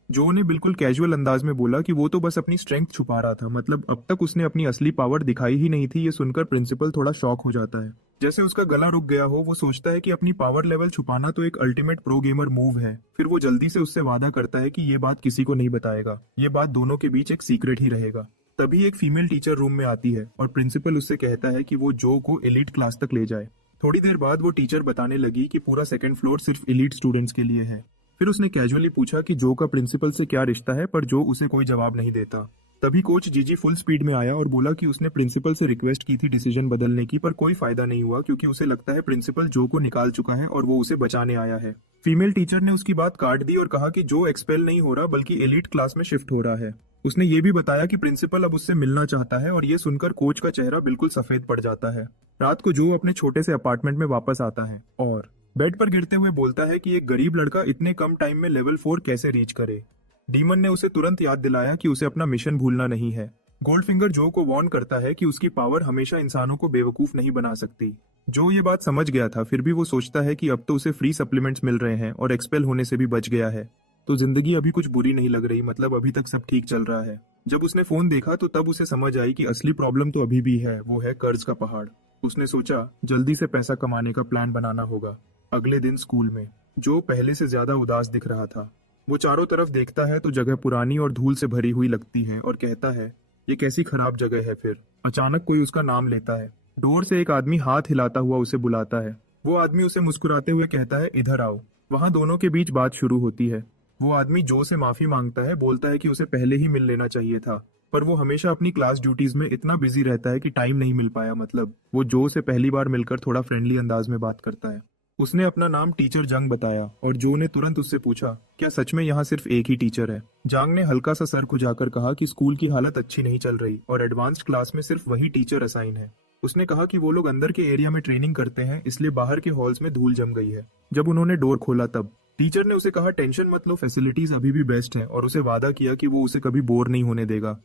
जो ने बिल्कुल कैजुअल अंदाज में बोला कि वो तो बस अपनी स्ट्रेंथ छुपा रहा था, मतलब अब तक उसने अपनी असली पावर दिखाई ही नहीं थी। ये सुनकर प्रिंसिपल थोड़ा शॉक हो जाता है, जैसे उसका गला रुक गया हो। वो सोचता है कि अपनी पावर लेवल छुपाना तो एक अल्टीमेट प्रो गेमर मूव है। फिर वो जल्दी से उससे वादा करता है कि ये बात किसी को नहीं बताएगा, ये बात दोनों के बीच एक सीक्रेट ही रहेगा। तभी एक फीमेल टीचर रूम में आती है और प्रिंसिपल उससे कहता है कि वो जो को एलीट क्लास तक ले जाए। थोड़ी देर बाद वो टीचर बताने लगी कि पूरा 2nd फ्लोर सिर्फ एलीट स्टूडेंट्स के लिए है। फिर उसने कैजुअली पूछा कि जो का प्रिंसिपल से क्या रिश्ता है, पर जो उसे कोई जवाब नहीं देता। तभी कोच जीजी फुल स्पीड में आया और बोला कि उसने प्रिंसिपल से रिक्वेस्ट की थी डिसीजन बदलने की, पर कोई फायदा नहीं हुआ क्योंकि उसे लगता है प्रिंसिपल जो को निकाल चुका है और वो उसे बचाने आया है। फीमेल टीचर ने उसकी बात काट दी और कहा कि जो एक्सपेल नहीं हो रहा बल्कि एलीट क्लास में शिफ्ट हो रहा है। उसने ये भी बताया कि प्रिंसिपल अब उससे मिलना चाहता है और ये सुनकर कोच का चेहरा बिल्कुल सफेद पड़ जाता है। रात को जो अपने छोटे से अपार्टमेंट में वापस आता है और बेड पर गिरते हुए बोलता है कि एक गरीब लड़का इतने कम टाइम में लेवल 4 कैसे रीच करे। डीमन ने उसे तुरंत याद दिलाया कि उसे अपना मिशन भूलना नहीं है। गोल्डफिंगर जो को वार्न करता है कि उसकी पावर हमेशा इंसानों को बेवकूफ नहीं बना सकती। जो ये बात समझ गया था, फिर भी वो सोचता है कि अब तो उसे फ्री सप्लीमेंट्स मिल रहे हैं और एक्सपेल होने से भी बच गया है, तो जिंदगी अभी कुछ बुरी नहीं लग रही, मतलब अभी तक सब ठीक चल रहा है। जब उसने फोन देखा तो तब उसे समझ आई कि असली प्रॉब्लम तो अभी भी है, वो है कर्ज का पहाड़। उसने सोचा जल्दी से पैसा कमाने का प्लान बनाना होगा। अगले दिन स्कूल में जो पहले से ज्यादा उदास दिख रहा था। वो चारों तरफ देखता है तो जगह पुरानी और धूल से भरी हुई लगती है और कहता है ये कैसी खराब जगह है। फिर अचानक कोई उसका नाम लेता है। डोर से एक आदमी हाथ हिलाता हुआ उसे बुलाता है। वो आदमी उसे मुस्कुराते हुए कहता है इधर आओ। वहां दोनों के बीच बात शुरू होती है। वो आदमी जो से माफी मांगता है, बोलता है कि उसे पहले ही मिल लेना चाहिए था, पर वो हमेशा अपनी क्लास ड्यूटीज में इतना बिजी रहता है कि टाइम नहीं मिल पाया। मतलब वो जो से पहली बार मिलकर थोड़ा फ्रेंडली अंदाज में बात करता है। उसने अपना नाम टीचर जंग बताया और जो ने तुरंत उससे पूछा क्या सच में यहाँ सिर्फ एक ही टीचर है। जांग ने हल्का सा सर खुजाकर कहा कि स्कूल की हालत अच्छी नहीं चल रही और एडवांस्ड क्लास में सिर्फ वही टीचर असाइन है। उसने कहा कि वो लोग अंदर के एरिया में ट्रेनिंग करते हैं, इसलिए बाहर के हॉल्स में धूल जम गई है। जब उन्होंने डोर खोला तब टीचर ने उसे कहा टेंशन मत लो, फैसिलिटीज अभी भी बेस्ट है, और उसे वादा किया कि वो उसे कभी बोर नहीं होने देगा।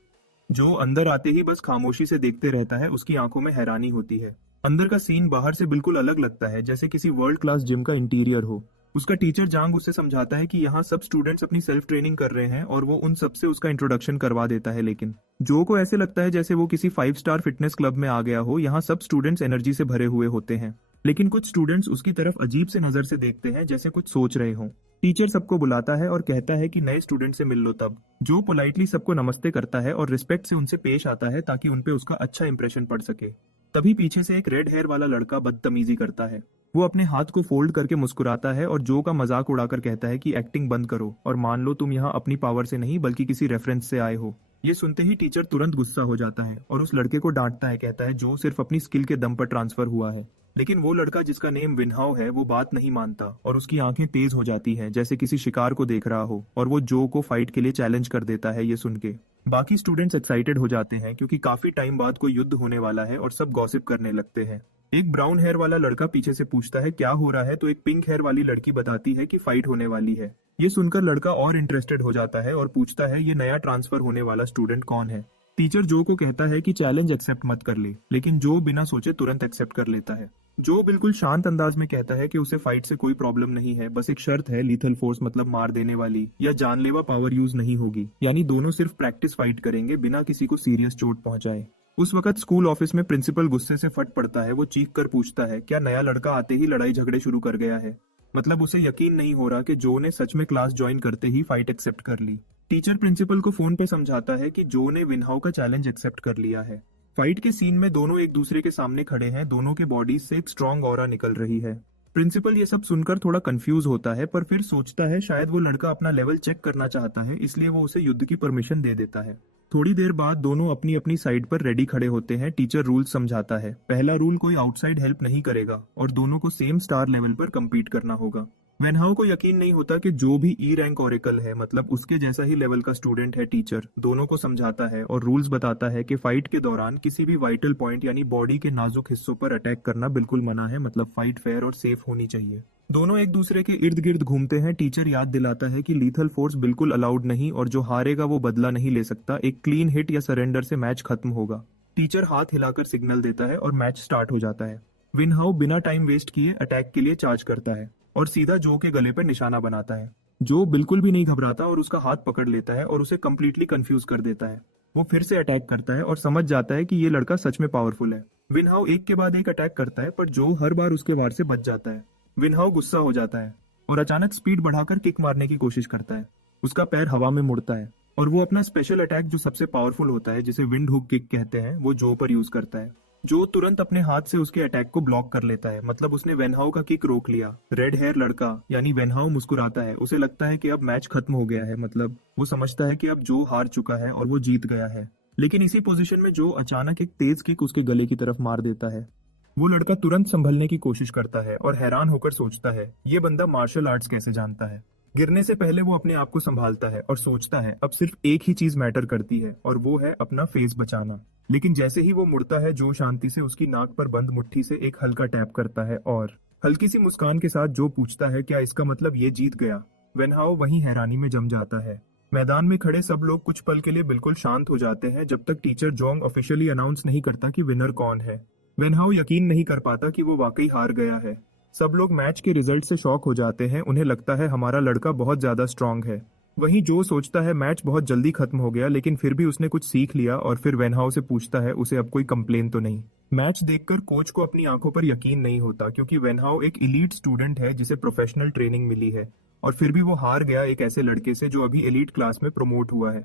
जो अंदर आते ही बस खामोशी से देखते रहता है, उसकी आंखों में हैरानी होती है। अंदर का सीन बाहर से बिल्कुल अलग लगता है, जैसे किसी वर्ल्ड क्लास जिम का इंटीरियर हो। उसका टीचर जांग उससे समझाता है कि यहाँ सब स्टूडेंट्स अपनी सेल्फ ट्रेनिंग कर रहे हैं और वो उन सबसे उसका इंट्रोडक्शन करवा देता है। लेकिन जो को ऐसे लगता है जैसे वो किसी 5 स्टार फिटनेस क्लब में आ गया हो। यहाँ सब स्टूडेंट्स एनर्जी से भरे हुए होते हैं, लेकिन कुछ स्टूडेंट्स उसकी तरफ अजीब से नजर से देखते हैं, जैसे कुछ सोच रहे हों। टीचर सबको बुलाता है और कहता है कि नए स्टूडेंट से मिल लो। तब जो पोलाइटली सबको नमस्ते करता है और रिस्पेक्ट से उनसे पेश आता है ताकि उनपे उसका अच्छा इंप्रेशन पड़ सके। तभी पीछे से एक रेड हेयर वाला लड़का बदतमीजी करता है। वो अपने हाथ को फोल्ड करके मुस्कुराता है और जो का मजाक उड़ाकर कहता है कि एक्टिंग बंद करो और मान लो तुम यहाँ अपनी पावर से नहीं बल्कि किसी रेफरेंस से आए हो। ये सुनते ही टीचर तुरंत गुस्सा हो जाता है और उस लड़के को डांटता है। कहता है जो सिर्फ अपनी स्किल के दम पर ट्रांसफर हुआ है। लेकिन वो लड़का जिसका नेम विनहाओ है वो बात नहीं मानता और उसकी आंखें तेज हो जाती हैं जैसे किसी शिकार को देख रहा हो, और वो जो को फाइट के लिए चैलेंज कर देता है। ये सुन के बाकी स्टूडेंट्स एक्साइटेड हो जाते हैं क्योंकि काफी टाइम बाद कोई युद्ध होने वाला है और सब गॉसिप करने लगते हैं। एक ब्राउन हेयर वाला लड़का पीछे से पूछता है क्या हो रहा है, तो एक पिंक हेयर वाली लड़की बताती है कि फाइट होने वाली है। ये सुनकर लड़का और इंटरेस्टेड हो जाता है और पूछता है ये नया ट्रांसफर होने वाला स्टूडेंट कौन है। टीचर जो को कहता है कि चैलेंज एक्सेप्ट मत कर ले, लेकिन जो बिना सोचे तुरंत एक्सेप्ट कर लेता है। जो बिल्कुल शांत अंदाज में कहता है कि उसे फाइट से कोई प्रॉब्लम नहीं है, बस एक शर्त है, लीथल फोर्स मतलब मार देने वाली या जानलेवा पावर यूज नहीं होगी, यानी दोनों सिर्फ प्रैक्टिस फाइट करेंगे बिना किसी को सीरियस चोट पहुंचाए। उस वक्त स्कूल ऑफिस में प्रिंसिपल गुस्से से फट पड़ता है। वो चीख कर पूछता है क्या नया लड़का आते ही लड़ाई झगड़े शुरू कर गया है। मतलब उसे यकीन नहीं हो रहा कि जो ने सच में क्लास ज्वाइन करते ही फाइट एक्सेप्ट कर ली। टीचर प्रिंसिपल को फोन पे समझाता है कि जो ने विनहाउ का चैलेंज एक्सेप्ट कर लिया है। फाइट के सीन में दोनों एक दूसरे के सामने खड़े हैं, दोनों के बॉडीज से एक स्ट्रॉन्ग ऑरा निकल रही है। प्रिंसिपल ये सब सुनकर थोड़ा कंफ्यूज होता है, पर फिर सोचता है शायद वो लड़का अपना लेवल चेक करना चाहता है, इसलिए वो उसे युद्ध की परमिशन दे देता है। थोड़ी देर बाद दोनों अपनी अपनी साइड पर रेडी खड़े होते हैं। टीचर रूल समझाता है। पहला रूल कोई आउटसाइड हेल्प नहीं करेगा और दोनों को सेम स्टार लेवल पर कम्पीट करना होगा। वेनहाउ को यकीन नहीं होता कि जो भी ई रैंक ओरेकल है, मतलब उसके जैसा ही लेवल का स्टूडेंट है। टीचर दोनों को समझाता है और रूल्स बताता है कि फाइट के दौरान किसी भी वाइटल पॉइंट यानी बॉडी के नाजुक हिस्सों पर अटैक करना बिल्कुल मना है। मतलब फाइट फेयर और सेफ होनी चाहिए। दोनों एक दूसरे के इर्द गिर्द घूमते हैं। टीचर याद दिलाता है कि लीथल फोर्स बिल्कुल अलाउड नहीं और जो हारेगा वो बदला नहीं ले सकता। एक क्लीन हिट या सरेंडर से मैच खत्म होगा। टीचर हाथ हिलाकर सिग्नल देता है और मैच स्टार्ट हो जाता है। विनहाउ बिना टाइम वेस्ट किए अटैक के लिए चार्ज करता है और सीधा जो के गले पर निशाना बनाता है। जो बिल्कुल भी नहीं घबराता और उसका हाथ पकड़ लेता है और उसे कंप्लीटली कंफ्यूज कर देता है। वो फिर से अटैक करता है और समझ जाता है कि ये लड़का सच में पावरफुल है। विनहाउ एक के बाद एक अटैक करता है, पर जो हर बार उसके वार से बच जाता है। विनहाउ गुस्सा हो जाता है और अचानक स्पीड बढ़ाकर किक मारने की कोशिश करता है। उसका पैर हवा में मुड़ता है और वो अपना स्पेशल अटैक जो सबसे पावरफुल होता है, जिसे विंड हुक किक कहते हैं, वो जो पर यूज करता है। जो तुरंत अपने हाथ से उसके अटैक को ब्लॉक कर लेता है। मतलब उसने वेनहाउ का किक रोक लिया। रेड हेयर लड़का यानी वेनहाउ मुस्कुराता है। उसे लगता है कि अब मैच खत्म हो गया है। मतलब वो समझता है कि अब जो हार चुका है और वो जीत गया है। लेकिन इसी पोजीशन में जो अचानक एक तेज किक उसके गले की तरफ मार देता है। वो लड़का तुरंत संभलने की कोशिश करता है और हैरान होकर सोचता है ये बंदा मार्शल आर्ट्स कैसे जानता है। गिरने से पहले वो अपने आप को संभालता है और सोचता है अब सिर्फ एक ही चीज मैटर करती है और वो है अपना फेस बचाना। लेकिन जैसे ही वो मुड़ता है, जो शांति से उसकी नाक पर बंद मुट्ठी से एक हल्का टैप करता है और हल्की सी मुस्कान के साथ जो पूछता है क्या इसका मतलब ये जीत गया। वेनहाउ वहीं हैरानी में जम जाता है। मैदान में खड़े सब लोग कुछ पल के लिए बिल्कुल शांत हो जाते हैं जब तक टीचर जोंग ऑफिशियली अनाउंस नहीं करता कि विनर कौन है। वेनहाउ यकीन नहीं कर पाता कि वो वाकई हार गया है। सब लोग मैच के रिजल्ट से शॉक हो जाते हैं। उन्हें लगता है हमारा लड़का बहुत ज्यादा स्ट्रांग है। वहीं जो सोचता है मैच बहुत जल्दी खत्म हो गया, लेकिन फिर भी उसने कुछ सीख लिया और फिर वेनहाउ से पूछता है उसे अब कोई कंप्लेन तो नहीं। मैच देखकर कोच को अपनी आंखों पर यकीन नहीं होता, क्योंकि वेनहाउ एक इलीट स्टूडेंट है जिसे प्रोफेशनल ट्रेनिंग मिली है, और फिर भी वो हार गया एक ऐसे लड़के से जो अभी एलीट क्लास में प्रमोट हुआ है।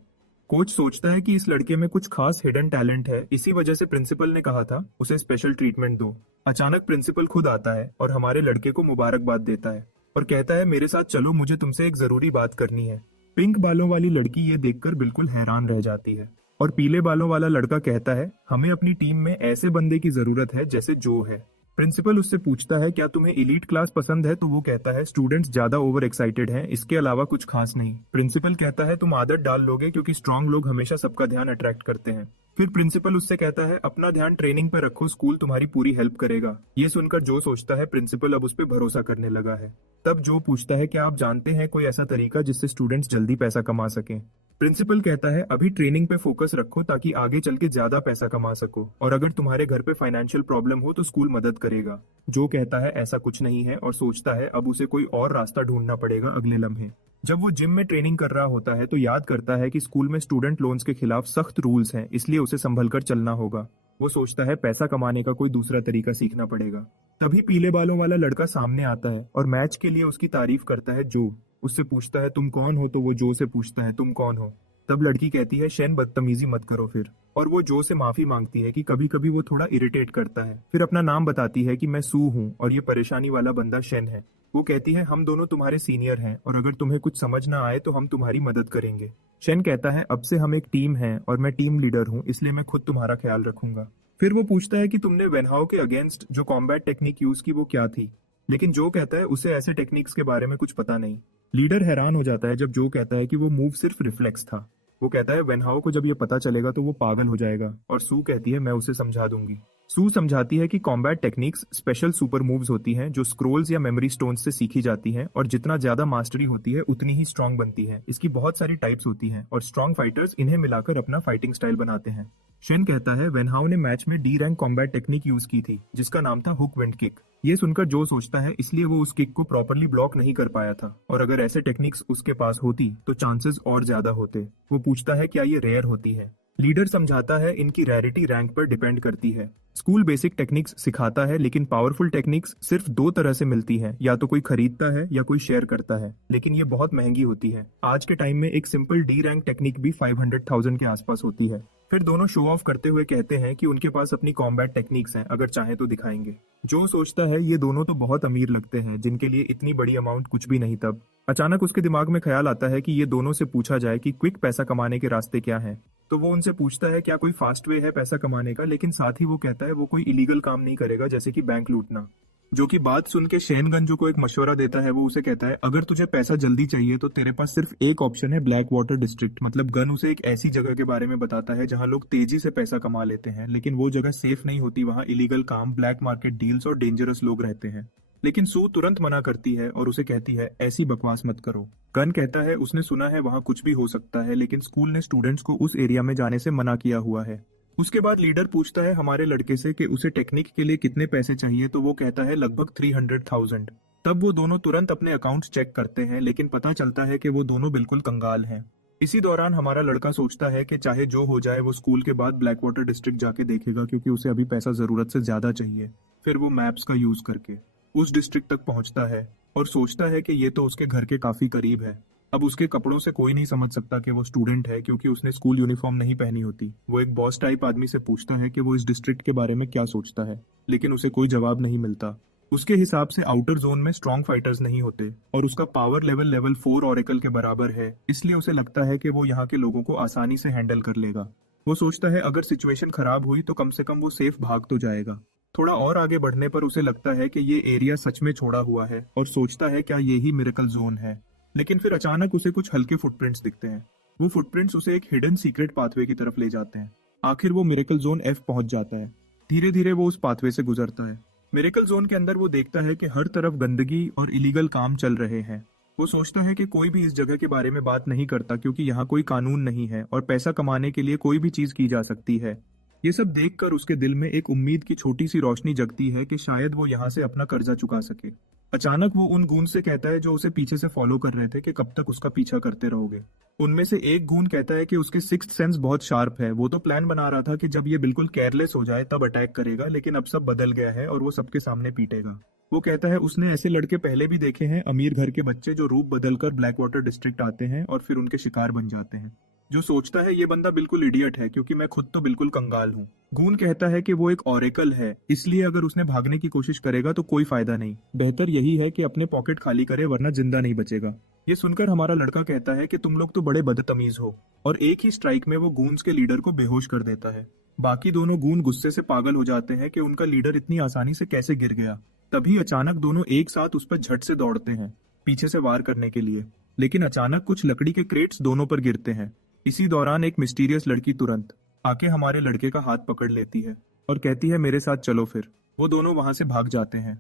कोच सोचता है कि इस लड़के में कुछ खास हिडन टैलेंट है, इसी वजह से प्रिंसिपल ने कहा था उसे स्पेशल ट्रीटमेंट दो। अचानक प्रिंसिपल खुद आता है और हमारे लड़के को मुबारकबाद देता है और कहता है मेरे साथ चलो, मुझे तुमसे एक जरूरी बात करनी है। पिंक बालों वाली लड़की ये देखकर बिल्कुल हैरान रह जाती है और पीले बालों वाला लड़का कहता है हमें अपनी टीम में ऐसे बंदे की जरूरत है जैसे जो है। प्रिंसिपल उससे पूछता है क्या तुम्हें एलीट क्लास पसंद है, तो वो कहता है स्टूडेंट्स ज्यादा ओवर एक्साइटेड हैं, इसके अलावा कुछ खास नहीं। प्रिंसिपल कहता है तुम आदत डाल लोगे, क्योंकि स्ट्रांग लोग हमेशा सबका ध्यान अट्रैक्ट करते हैं। फिर प्रिंसिपल उससे कहता है अपना ध्यान ट्रेनिंग पर रखो, स्कूल तुम्हारी पूरी हेल्प करेगा। ये सुनकर जो सोचता है प्रिंसिपल अब उस पर भरोसा करने लगा है। तब जो पूछता है क्या आप जानते हैं कोई ऐसा तरीका जिससे स्टूडेंट्स जल्दी पैसा कमा सकें। प्रिंसिपल कहता है अभी ट्रेनिंग पे फोकस रखो ताकि आगे चल के ज्यादा पैसा कमा सको, और अगर तुम्हारे घर पे फाइनेंशियल प्रॉब्लम हो तो स्कूल मदद करेगा। जो कहता है ऐसा कुछ नहीं है और सोचता है अब उसे कोई और रास्ता ढूंढना पड़ेगा। अगले लम्हे जब वो जिम में ट्रेनिंग कर रहा होता है तो याद करता है कि स्कूल में स्टूडेंट लोन्स के खिलाफ सख्त रूल्स हैं, इसलिए उसे संभल कर चलना होगा। वो सोचता है पैसा कमाने का कोई दूसरा तरीका सीखना पड़ेगा। तभी पीले बालों वाला लड़का सामने आता है और मैच के लिए उसकी तारीफ करता है। जो उससे पूछता है तुम कौन हो, तो वो जो से पूछता है तुम कौन हो। तब लड़की कहती है शेन बदतमीजी मत करो फिर, और वो जो से माफी मांगती है कि कभी कभी वो थोड़ा इरिटेट करता है। फिर अपना नाम बताती है कि मैं सू हूँ और ये परेशानी वाला बंदा शेन है। वो कहती है हम दोनों तुम्हारे सीनियर हैं और अगर तुम्हें कुछ समझ ना आए तो हम तुम्हारी मदद करेंगे। शेन कहता है अब से हम एक टीम हैं और मैं टीम लीडर हूँ, इसलिए मैं खुद तुम्हारा ख्याल रखूंगा। फिर वो पूछता है कि तुमने वेनहाउ के अगेंस्ट जो कॉम्बैट टेक्निक यूज की वो क्या थी, लेकिन जो कहता है उसे ऐसे टेक्निक्स के बारे में कुछ पता नहीं। लीडर हैरान हो जाता है जब जो कहता है कि वो मूव सिर्फ रिफ्लेक्स था। वो कहता है वेनहाउ को जब ये पता चलेगा तो वो पागल हो जाएगा, और सू कहती है मैं उसे समझा दूंगी। सू समझाती है कि combat techniques special super moves होती हैं जो स्क्रोल्स या मेमोरी स्टोन्स से सीखी जाती हैं, और जितना ज्यादा मास्टरी होती है उतनी ही स्ट्रांग बनती है। इसकी बहुत सारी टाइप्स होती हैं और स्ट्रांग फाइटर्स इन्हें मिलाकर अपना फाइटिंग स्टाइल बनाते हैं। शेन कहता है वेनहाउ ने मैच में D rank combat technique use की थी जिसका नाम था हुक विंड किक। ये सुनकर जो सोचता है इसलिए वो उस किक को प्रॉपरली ब्लॉक नहीं कर पाया था, और अगर ऐसे टेक्निक्स उसके पास होती तो चांसेस और ज्यादा होते। वो पूछता है क्या ये रेयर होती है। लीडर समझाता है इनकी रैरिटी रैंक पर डिपेंड करती है। स्कूल बेसिक टेक्निक्स सिखाता है, लेकिन पावरफुल टेक्निक्स सिर्फ दो तरह से मिलती है, या तो कोई खरीदता है या कोई शेयर करता है, लेकिन ये बहुत महंगी होती है। आज के टाइम में एक सिंपल डी रैंक टेक्निक भी 500,000 के आसपास होती है। फिर दोनों शो ऑफ करते हुए कहते हैं कि उनके पास अपनी कॉम्बैट टेक्निक्स हैं, अगर चाहे तो दिखाएंगे। जो सोचता है ये दोनों तो बहुत अमीर लगते हैं जिनके लिए इतनी बड़ी अमाउंट कुछ भी नहीं। तब अचानक उसके दिमाग में ख्याल आता है कि ये दोनों से पूछा जाए कि क्विक पैसा कमाने के रास्ते क्या हैं। तो वो उनसे पूछता है क्या कोई फास्ट वे है पैसा कमाने का, लेकिन साथ ही वो कहता है वो कोई इलीगल काम नहीं करेगा जैसे कि बैंक लूटना। जो कि बात सुन के शेन गंजू को एक मशवरा देता है। वो उसे कहता है अगर तुझे पैसा जल्दी चाहिए तो तेरे पास सिर्फ एक ऑप्शन है, ब्लैक वाटर डिस्ट्रिक्ट। मतलब गन उसे एक ऐसी जगह के बारे में बताता है जहां लोग तेजी से पैसा कमा लेते हैं, लेकिन वो जगह सेफ नहीं होती, वहां इलीगल काम, ब्लैक मार्केट डील्स और डेंजरस लोग रहते हैं। लेकिन सू तुरंत मना करती है और उसे कहती है ऐसी बकवास मत करो। गन कहता है उसने सुना है वहां कुछ भी हो सकता है, लेकिन स्कूल ने स्टूडेंट्स को उस एरिया में जाने से मना किया हुआ है। उसके बाद लीडर पूछता है हमारे लड़के से कि उसे टेक्निक के लिए कितने पैसे चाहिए, तो वो कहता है लगभग 300,000। तब वो दोनों तुरंत अपने अकाउंट्स चेक करते हैं, लेकिन पता चलता है कि वो दोनों बिल्कुल कंगाल हैं। इसी दौरान हमारा लड़का सोचता है कि चाहे जो हो जाए वो स्कूल के बाद ब्लैक वाटर डिस्ट्रिक्ट जाके देखेगा, क्योंकि उसे अभी पैसा जरूरत से ज्यादा चाहिए। फिर वो मैप्स का यूज करके उस डिस्ट्रिक्ट तक पहुंचता है और सोचता है कि ये तो उसके घर के काफी करीब है। अब उसके कपड़ों से कोई नहीं समझ सकता कि वो स्टूडेंट है, क्योंकि उसने स्कूल यूनिफॉर्म नहीं पहनी होती। वो एक बॉस टाइप आदमी से पूछता है कि वो इस डिस्ट्रिक्ट के बारे में क्या सोचता है, लेकिन उसे कोई जवाब नहीं मिलता। उसके हिसाब से आउटर जोन में स्ट्रॉन्ग फाइटर्स नहीं होते और उसका पावर लेवल 4 ऑरेकल के बराबर है, इसलिए उसे लगता है कि वो यहाँ के लोगों को आसानी से हैंडल कर लेगा। वो सोचता है अगर सिचुएशन खराब हुई तो कम से कम वो सेफ भाग तो जाएगा। थोड़ा और आगे बढ़ने पर उसे लगता है कि ये एरिया सच में छोड़ा हुआ है और सोचता है क्या ये ही मिरेकल जोन है। लेकिन फिर अचानक उसे कुछ हल्के फुटप्रिंट्स दिखते हैं। वो फुटप्रिंट्स उसे एक हिडन सीक्रेट पाथवे की तरफ ले जाते हैं। आखिर वो मिरेकल जोन F पहुंच जाता है। धीरे धीरे वो उस पाथवे से गुजरता है। मिरेकल जोन के अंदर वो देखता है कि हर तरफ गंदगी और इलीगल काम चल रहे हैं। वो सोचता है कि कोई भी इस जगह के बारे में बात नहीं करता, क्योंकि यहाँ कोई कानून नहीं है और पैसा कमाने के लिए कोई भी चीज की जा सकती है। ये सब देखकर उसके दिल में एक उम्मीद की छोटी सी रोशनी जगती है कि शायद वो यहाँ से अपना कर्जा चुका सके। अचानक वो उन गूंज से कहता है जो उसे पीछे से फॉलो कर रहे थे कि कब तक उसका पीछा करते रहोगे। उनमें से एक गूंज कहता है कि उसके सिक्स्थ सेंस बहुत शार्प है, वो तो प्लान बना रहा था कि जब ये बिल्कुल केयरलेस हो जाए तब अटैक करेगा, लेकिन अब सब बदल गया है और वो सबके सामने पीटेगा। वो कहता है उसने ऐसे लड़के पहले भी देखे हैं, अमीर घर के बच्चे जो रूप बदलकर ब्लैक वाटर डिस्ट्रिक्ट आते हैं और फिर उनके शिकार बन जाते हैं। जो सोचता है ये बंदा बिल्कुल इडियट है क्योंकि मैं खुद तो बिल्कुल कंगाल हूँ। गून कहता है कि वो एक ऑरेकल है, इसलिए अगर उसने भागने की कोशिश करेगा तो कोई फायदा नहीं, बेहतर यही है कि अपने पॉकेट खाली करे वरना जिंदा नहीं बचेगा। ये सुनकर हमारा लड़का कहता है कि तुम लोग तो बड़े बदतमीज हो, और एक ही स्ट्राइक में वो गूंस के लीडर को बेहोश कर देता है। बाकी दोनों गून गुस्से से पागल हो जाते हैं कि उनका लीडर इतनी आसानी से कैसे गिर गया। तभी अचानक दोनों एक साथ उस पर झट से दौड़ते हैं पीछे से वार करने के लिए, लेकिन अचानक कुछ लकड़ी के क्रेट्स दोनों पर गिरते हैं। इसी दौरान एक मिस्टीरियस लड़की तुरंत आके हमारे लड़के का हाथ पकड़ लेती है और कहती है मेरे साथ चलो। फिर वो दोनों वहां से भाग जाते हैं।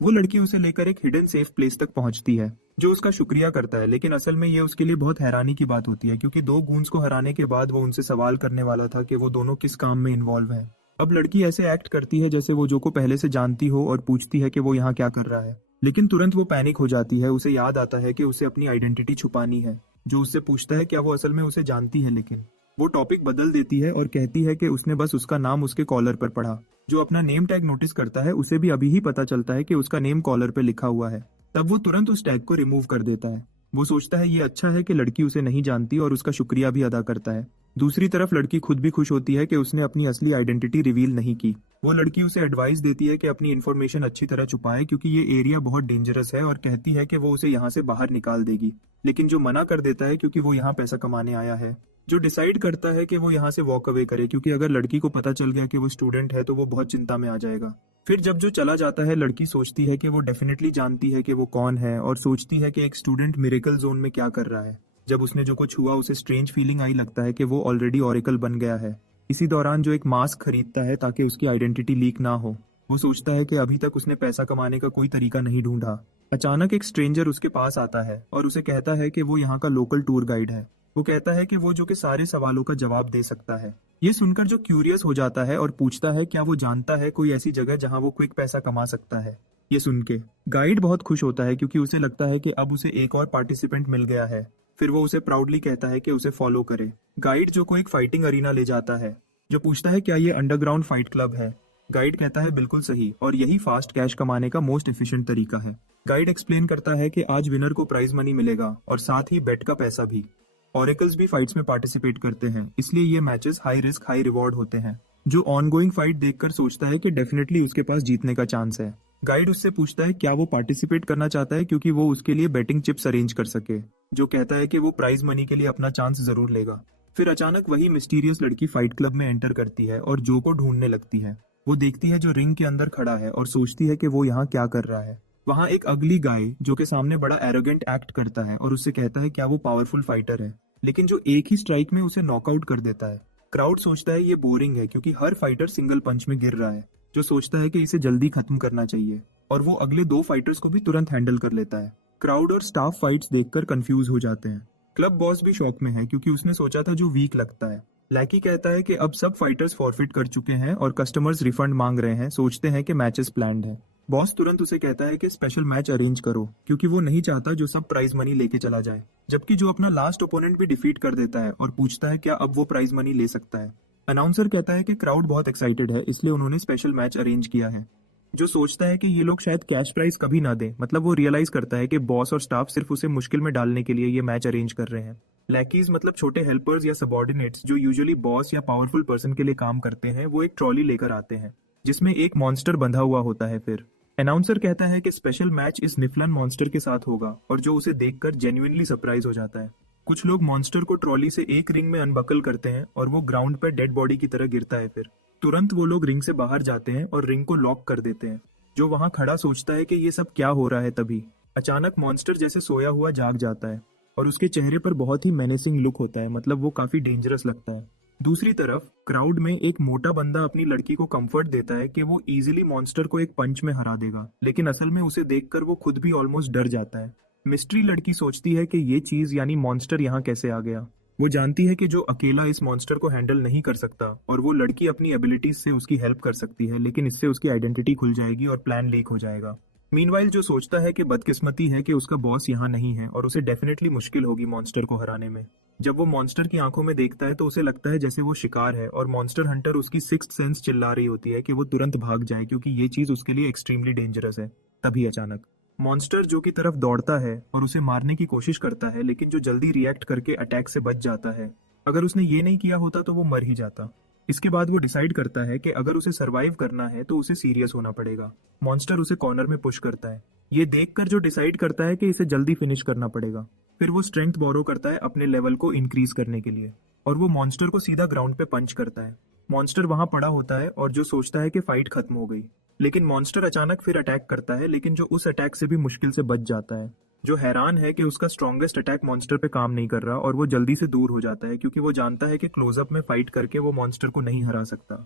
वो लड़की उसे लेकर एक हिडन सेफ प्लेस तक पहुंचती है, जो उसका शुक्रिया करता है, लेकिन असल में ये उसके लिए बहुत हैरानी की बात होती है क्योंकि दो गूंस को हराने के बाद वो उनसे सवाल करने वाला था कि वो दोनों किस काम में इन्वॉल्व हैं। अब लड़की ऐसे एक्ट करती है जैसे वो जो को पहले से जानती हो और पूछती है कि वो यहाँ क्या कर रहा है, लेकिन तुरंत वो पैनिक हो जाती है। उसे याद आता है कि उसे अपनी आइडेंटिटी छुपानी है। जो उससे पूछता है क्या वो असल में उसे जानती है, लेकिन वो टॉपिक बदल देती है और कहती है कि उसने बस उसका नाम उसके कॉलर पर पढ़ा। जो अपना नेम टैग नोटिस करता है उसे भी अभी ही पता चलता है कि उसका नेम कॉलर पर लिखा हुआ है। तब वो तुरंत उस टैग को रिमूव कर देता है। वो सोचता है ये अच्छा है कि लड़की उसे नहीं जानती और उसका शुक्रिया भी अदा करता है। दूसरी तरफ लड़की खुद भी खुश होती है कि उसने अपनी असली आइडेंटिटी रिवील नहीं की। वो लड़की उसे एडवाइस देती है कि अपनी इन्फॉर्मेशन अच्छी तरह छुपाए क्योंकि ये एरिया बहुत डेंजरस है, और कहती है कि वो उसे यहाँ से बाहर निकाल देगी, लेकिन जो मना कर देता है क्योंकि वो यहाँ पैसा कमाने आया है। जो डिसाइड करता है कि वो यहाँ से वॉक अवे करे क्योंकि अगर लड़की को पता चल गया कि वो स्टूडेंट है तो वो बहुत चिंता में आ जाएगा। फिर जब जो चला जाता है, लड़की सोचती है कि वो डेफिनेटली जानती है कि वो कौन है और सोचती है कि एक स्टूडेंट मिरेकल जोन में क्या कर रहा है। जब उसने जो कुछ हुआ उसे स्ट्रेंज फीलिंग आई, लगता है कि वो ऑलरेडी ऑरेकल बन गया है। इसी दौरान जो एक मास्क खरीदता है ताकि उसकी आइडेंटिटी लीक ना हो। वो सोचता है कि अभी तक उसने पैसा कमाने का कोई तरीका नहीं ढूंढा। अचानक एक स्ट्रेंजर उसके पास आता है और उसे कहता है कि वो यहाँ का लोकल टूर गाइड है। वो कहता है कि वो जो के सारे सवालों का जवाब दे सकता है। ये सुनकर जो क्यूरियस हो जाता है और पूछता है क्या वो जानता है कोई ऐसी जगह जहाँ वो क्विक पैसा कमा सकता है। ये सुन के गाइड बहुत खुश होता है क्योंकि उसे लगता है कि अब उसे एक और पार्टिसिपेंट मिल गया है। फिर वो उसे प्राउडली कहता है कि उसे फॉलो करे। गाइड जो को एक फाइटिंग अरीना ले जाता है। जो पूछता है क्या ये अंडरग्राउंड फाइट क्लब है। गाइड कहता है बिल्कुल सही, और यही फास्ट कैश कमाने का मोस्ट एफिशिएंट तरीका है। गाइड एक्सप्लेन करता है कि आज विनर को प्राइज मनी मिलेगा और साथ ही बेट का पैसा भी। ऑरेकल्स भी फाइट्स में पार्टिसिपेट करते हैं, इसलिए ये matches high risk high reward होते हैं। जो ऑनगोइंग फाइट देखकर सोचता है कि डेफिनेटली उसके पास जीतने का चांस है। गाइड उससे पूछता है क्या वो पार्टिसिपेट करना चाहता है क्योंकि वो उसके लिए बेटिंग चिप्स अरेंज कर सके। जो कहता है कि वो प्राइज मनी के लिए अपना चांस जरूर लेगा। फिर अचानक वही मिस्टीरियस लड़की फाइट क्लब में एंटर करती है और जो को ढूंढने लगती है। वो देखती है जो रिंग के अंदर खड़ा है और सोचती है कि वो यहाँ क्या कर रहा है। वहाँ एक अगली गाय जो के सामने बड़ा एरोगेंट एक्ट करता है और उससे कहता है क्या वो पावरफुल फाइटर है, लेकिन जो एक ही स्ट्राइक में उसे नॉकआउट कर देता है। क्राउड सोचता है ये बोरिंग है क्योंकि हर फाइटर सिंगल पंच में गिर रहा है। जो सोचता है कि इसे जल्दी खत्म करना चाहिए, और वो अगले दो फाइटर्स को भी तुरंत हैंडल कर लेता है। क्राउड और स्टाफ फाइट्स देखकर कंफ्यूज हो जाते हैं। क्लब बॉस भी शॉक में है क्योंकि उसने सोचा था जो वीक लगता है। लैकी कहता है कि अब सब फाइटर्स फॉरफिट कर चुके हैं और कस्टमर्स रिफंड मांग रहे हैं, सोचते हैं कि मैचेस प्लान्ड है। बॉस तुरंत उसे कहता है कि स्पेशल मैच अरेंज करो क्योंकि वो नहीं चाहता जो सब प्राइज मनी लेके चला जाए। जबकि जो अपना लास्ट ओपोनेंट भी डिफीट कर देता है और पूछता है क्या अब वो प्राइज मनी ले सकता है। अनाउंसर कहता है कि क्राउड बहुत एक्साइटेड है, इसलिए उन्होंने स्पेशल मैच अरेंज किया है। जो सोचता है कि ये लोग शायद कैश प्राइज कभी ना दें, मतलब वो रियलाइज करता है कि बॉस और स्टाफ सिर्फ उसे मुश्किल में डालने के लिए ये मैच अरेंज कर रहे हैं। लैकीज मतलब छोटे हेल्पर्स या सबॉर्डिनेट्स जो यूजुअली बॉस या पावरफुल पर्सन के लिए काम करते हैं, वो एक ट्रॉली लेकर आते हैं जिसमें एक मॉन्स्टर बंधा हुआ होता है। फिर अनाउंसर कहता है कि स्पेशल मैच इस निफलन मॉन्स्टर के साथ होगा, और जो उसे देखकर जेन्युइनली सरप्राइज हो जाता है। कुछ लोग मॉन्स्टर को ट्रॉली से एक रिंग में अनबकल करते हैं और वो ग्राउंड पर डेड बॉडी की तरह गिरता है। फिर तुरंत वो लोग रिंग से बाहर जाते हैं और रिंग को लॉक कर देते हैं। जो वहां खड़ा सोचता है कि ये सब क्या हो रहा है, तभी अचानक मॉन्स्टर जैसे सोया हुआ जाग जाता है और उसके चेहरे पर बहुत ही मेनेसिंग लुक होता है, मतलब वो काफी डेंजरस लगता है। दूसरी तरफ क्राउड में एक मोटा बंदा अपनी लड़की को कंफर्ट देता है कि वो इजीली मॉन्स्टर को एक पंच में हरा देगा, लेकिन असल में उसे देखकर वो खुद भी ऑलमोस्ट डर जाता है। मिस्ट्री लड़की सोचती है कि ये चीज यानी मॉन्स्टर यहाँ कैसे आ गया। वो जानती है कि जो अकेला इस मॉन्स्टर को हैंडल नहीं कर सकता और वो लड़की अपनी एबिलिटीज से उसकी हेल्प कर सकती है, लेकिन इससे उसकी आइडेंटिटी खुल जाएगी और प्लान लीक हो जाएगा। मीनवाइल जो सोचता है कि बदकिस्मती है कि उसका बॉस यहाँ नहीं है और उसे डेफिनेटली मुश्किल होगी मॉन्स्टर को हराने में। जब वो मॉन्स्टर की आंखों में देखता है तो उसे लगता है जैसे वो शिकार है और मॉन्स्टर हंटर उसकी सिक्स्थ सेंस चिल्ला रही होती है कि वो तुरंत भाग जाए क्योंकि ये चीज उसके लिए एक्सट्रीमली डेंजरस है। तभी अचानक मॉन्स्टर जो की तरफ दौड़ता है और उसे मारने की कोशिश करता है, लेकिन जो जल्दी रिएक्ट करके अटैक से बच जाता है। अगर उसने ये नहीं किया होता तो वो मर ही जाता। इसके बाद वो डिसाइड करता है कि अगर उसे सरवाइव करना है तो उसे सीरियस होना पड़ेगा। मॉन्स्टर उसे कॉर्नर में पुश करता है। ये देखकर जो डिसाइड करता है कि इसे जल्दी फिनिश करना पड़ेगा। फिर वो स्ट्रेंथ बोरो करता है अपने लेवल को इंक्रीज करने के लिए और वो मॉन्स्टर को सीधा ग्राउंड पे पंच करता है। मॉन्स्टर वहां पड़ा होता है और जो सोचता है कि फाइट खत्म हो गई, लेकिन मॉन्स्टर अचानक फिर अटैक करता है, लेकिन जो उस अटैक से भी मुश्किल से बच जाता है। जो हैरान है कि उसका स्ट्रॉन्गेस्ट अटैक मॉन्स्टर पे काम नहीं कर रहा और वो जल्दी से दूर हो जाता है क्योंकि वो जानता है कि क्लोजअप में फाइट करके वो मॉन्स्टर को नहीं हरा सकता।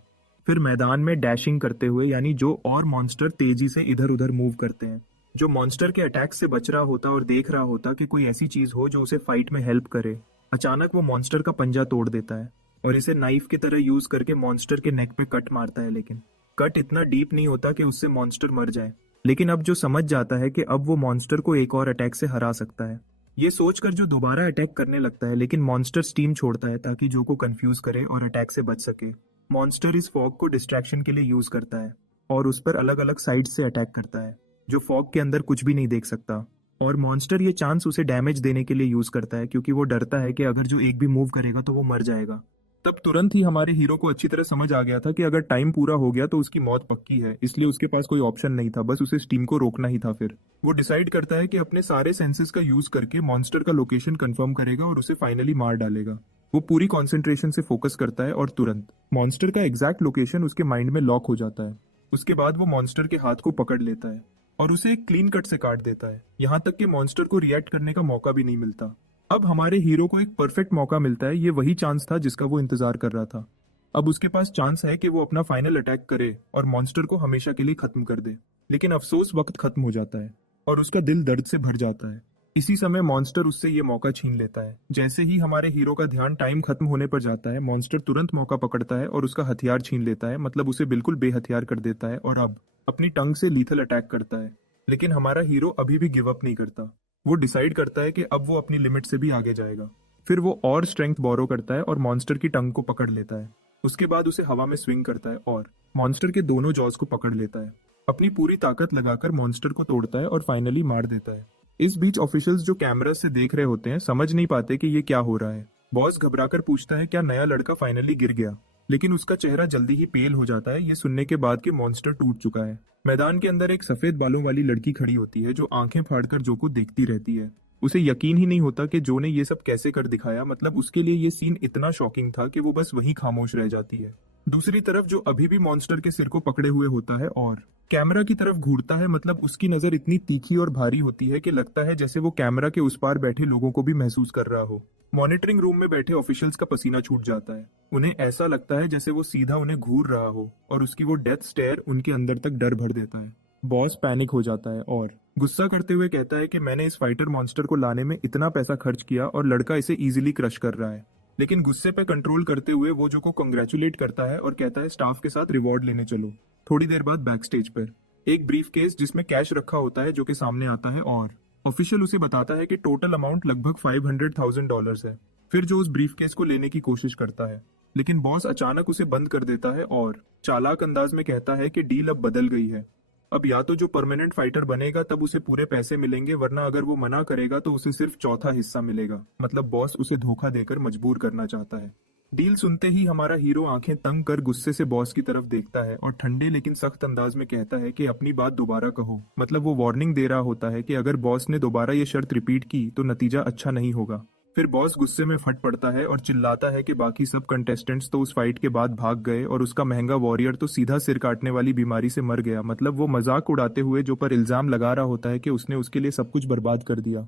फिर मैदान में डैशिंग करते हुए, यानी जो और मॉन्स्टर तेजी से इधर उधर मूव करते हैं, जो मॉन्स्टर के अटैक से बच रहा होता और देख रहा होता कि कोई ऐसी चीज हो जो उसे फाइट में हेल्प करे, अचानक वो मॉन्स्टर का पंजा तोड़ देता है और इसे नाइफ की तरह यूज करके मॉन्स्टर के नेक पे कट मारता है। लेकिन कट इतना डीप नहीं होता कि उससे मॉन्स्टर मर जाए, लेकिन अब जो समझ जाता है कि अब वो मॉन्स्टर को एक और अटैक से हरा सकता है। ये सोचकर जो दोबारा अटैक करने लगता है, लेकिन मॉन्स्टर स्टीम छोड़ता है ताकि जो को कंफ्यूज करे और अटैक से बच सके। मॉन्स्टर इस फॉग को डिस्ट्रैक्शन के लिए यूज करता है और उस पर अलग अलग साइड से अटैक करता है, जो फॉग के अंदर कुछ भी नहीं देख सकता। और मॉन्स्टर ये चांस उसे डैमेज देने के लिए यूज करता है क्योंकि वो डरता है कि अगर जो एक भी मूव करेगा तो वो मर जाएगा। तब तुरंत ही हमारे हीरो को अच्छी तरह समझ आ गया था कि अगर टाइम पूरा हो गया तो उसकी मौत पक्की है, इसलिए उसके पास कोई ऑप्शन नहीं था, बस उसे स्टीम को रोकना ही था। फिर वो डिसाइड करता है कि अपने सारे सेंसेस का यूज करके मॉन्स्टर का लोकेशन कंफर्म करेगा और उसे फाइनली मार डालेगा। वो पूरी कंसंट्रेशन से फोकस करता है और तुरंत मॉन्स्टर का एग्जैक्ट लोकेशन उसके माइंड में लॉक हो जाता है। उसके बाद वो मॉन्स्टर के हाथ को पकड़ लेता है और उसे एक क्लीन कट से काट देता है, यहाँ तक कि मॉन्स्टर को रिएक्ट करने का मौका भी नहीं मिलता। अब हमारे हीरो को एक परफेक्ट मौका मिलता है। ये वही चांस था जिसका वो इंतजार कर रहा था। अब उसके पास चांस है कि वो अपना फाइनल अटैक करे और मॉन्स्टर को हमेशा के लिए खत्म कर दे। लेकिन अफसोस, वक्त खत्म हो जाता है और उसका दिल दर्द से भर जाता है। इसी समय मॉन्स्टर उससे ये मौका छीन लेता है। जैसे ही हमारे हीरो का ध्यान टाइम खत्म होने पर जाता है, मॉन्स्टर तुरंत मौका पकड़ता है और उसका हथियार छीन लेता है, मतलब उसे बिल्कुल बेहथियार कर देता है और अब अपनी टंग से लीथल अटैक करता है। लेकिन हमारा हीरो अभी भी गिव अप नहीं करता। वो डिसाइड करता है कि अब वो अपनी लिमिट से भी आगे जाएगा। फिर वो और स्ट्रेंथ बोरो करता है और मॉन्स्टर की टंग को पकड़ लेता है। उसके बाद उसे हवा में स्विंग करता है और मॉन्स्टर के दोनों जॉज को पकड़ लेता है। अपनी पूरी ताकत लगाकर मॉन्स्टर को तोड़ता है और फाइनली मार देता है। इस बीच ऑफिशियल्स जो कैमरा से देख रहे होते हैं समझ नहीं पाते कि ये क्या हो रहा है। बॉस घबराकर पूछता है क्या नया लड़का फाइनली गिर गया, लेकिन उसका चेहरा जल्दी ही पेल हो जाता है ये सुनने के बाद कि मॉन्स्टर टूट चुका है। मैदान के अंदर एक सफेद बालों वाली लड़की खड़ी होती है जो आंखें फाड़कर जो को देखती रहती है। उसे यकीन ही नहीं होता कि जो ने ये सब कैसे कर दिखाया, मतलब उसके लिए ये सीन इतना शॉकिंग था कि वो बस वहीं खामोश रह जाती है। दूसरी तरफ जो अभी भी मॉन्स्टर के सिर को पकड़े हुए होता है और कैमरा की तरफ घूरता है, मतलब उसकी नजर इतनी तीखी और भारी होती है कि लगता है जैसे वो कैमरा के उस पार बैठे लोगों को भी महसूस कर रहा हो। मॉनिटरिंग रूम में बैठे ऑफिशियल्स का पसीना छूट जाता है। उन्हें ऐसा लगता है जैसे वो सीधा उन्हें घूर रहा हो और उसकी वो डेथ स्टेयर उनके अंदर तक डर भर देता है। बॉस पैनिक हो जाता है और गुस्सा करते हुए कहता है कि मैंने इस फाइटर मॉन्स्टर को लाने में इतना पैसा खर्च किया और लड़का इसे इजीली क्रश कर रहा है। लेकिन गुस्से पे कंट्रोल करते हुए वो जो को कंग्रेचुलेट करता है और कहता है स्टाफ के साथ रिवॉर्ड लेने चलो। थोड़ी देर बाद बैक स्टेज पर एक ब्रीफ केस जिसमें कैश रखा होता है जो कि सामने आता है और ऑफिशियल उसे बताता है कि टोटल अमाउंट लगभग $500,000 है। फिर जो उस ब्रीफ केस को लेने की कोशिश करता है, लेकिन बॉस अचानक उसे बंद कर देता है और चालाक अंदाज में कहता है कि डील अब बदल गई है। अब या तो जो परमानेंट फाइटर बनेगा तब उसे पूरे पैसे मिलेंगे, वरना अगर वो मना करेगा तो उसे सिर्फ चौथा हिस्सा मिलेगा। मतलब बॉस उसे धोखा देकर मजबूर करना चाहता है। डील सुनते ही हमारा हीरो आंखें तंग कर गुस्से से बॉस की तरफ देखता है और ठंडे लेकिन सख्त अंदाज में कहता है कि अपनी बात दोबारा कहो। मतलब वो वार्निंग दे रहा होता है कि अगर बॉस ने दोबारा ये शर्त रिपीट की तो नतीजा अच्छा नहीं होगा। फिर बॉस गुस्से में फट पड़ता है और चिल्लाता है कि बाकी सब कंटेस्टेंट्स तो उस फाइट के बाद भाग गए और उसका महंगा वॉरियर तो सीधा सिर काटने वाली बीमारी से मर गया। मतलब वो मजाक उड़ाते हुए जो पर इल्जाम लगा रहा होता है कि उसने उसके लिए सब कुछ बर्बाद कर दिया।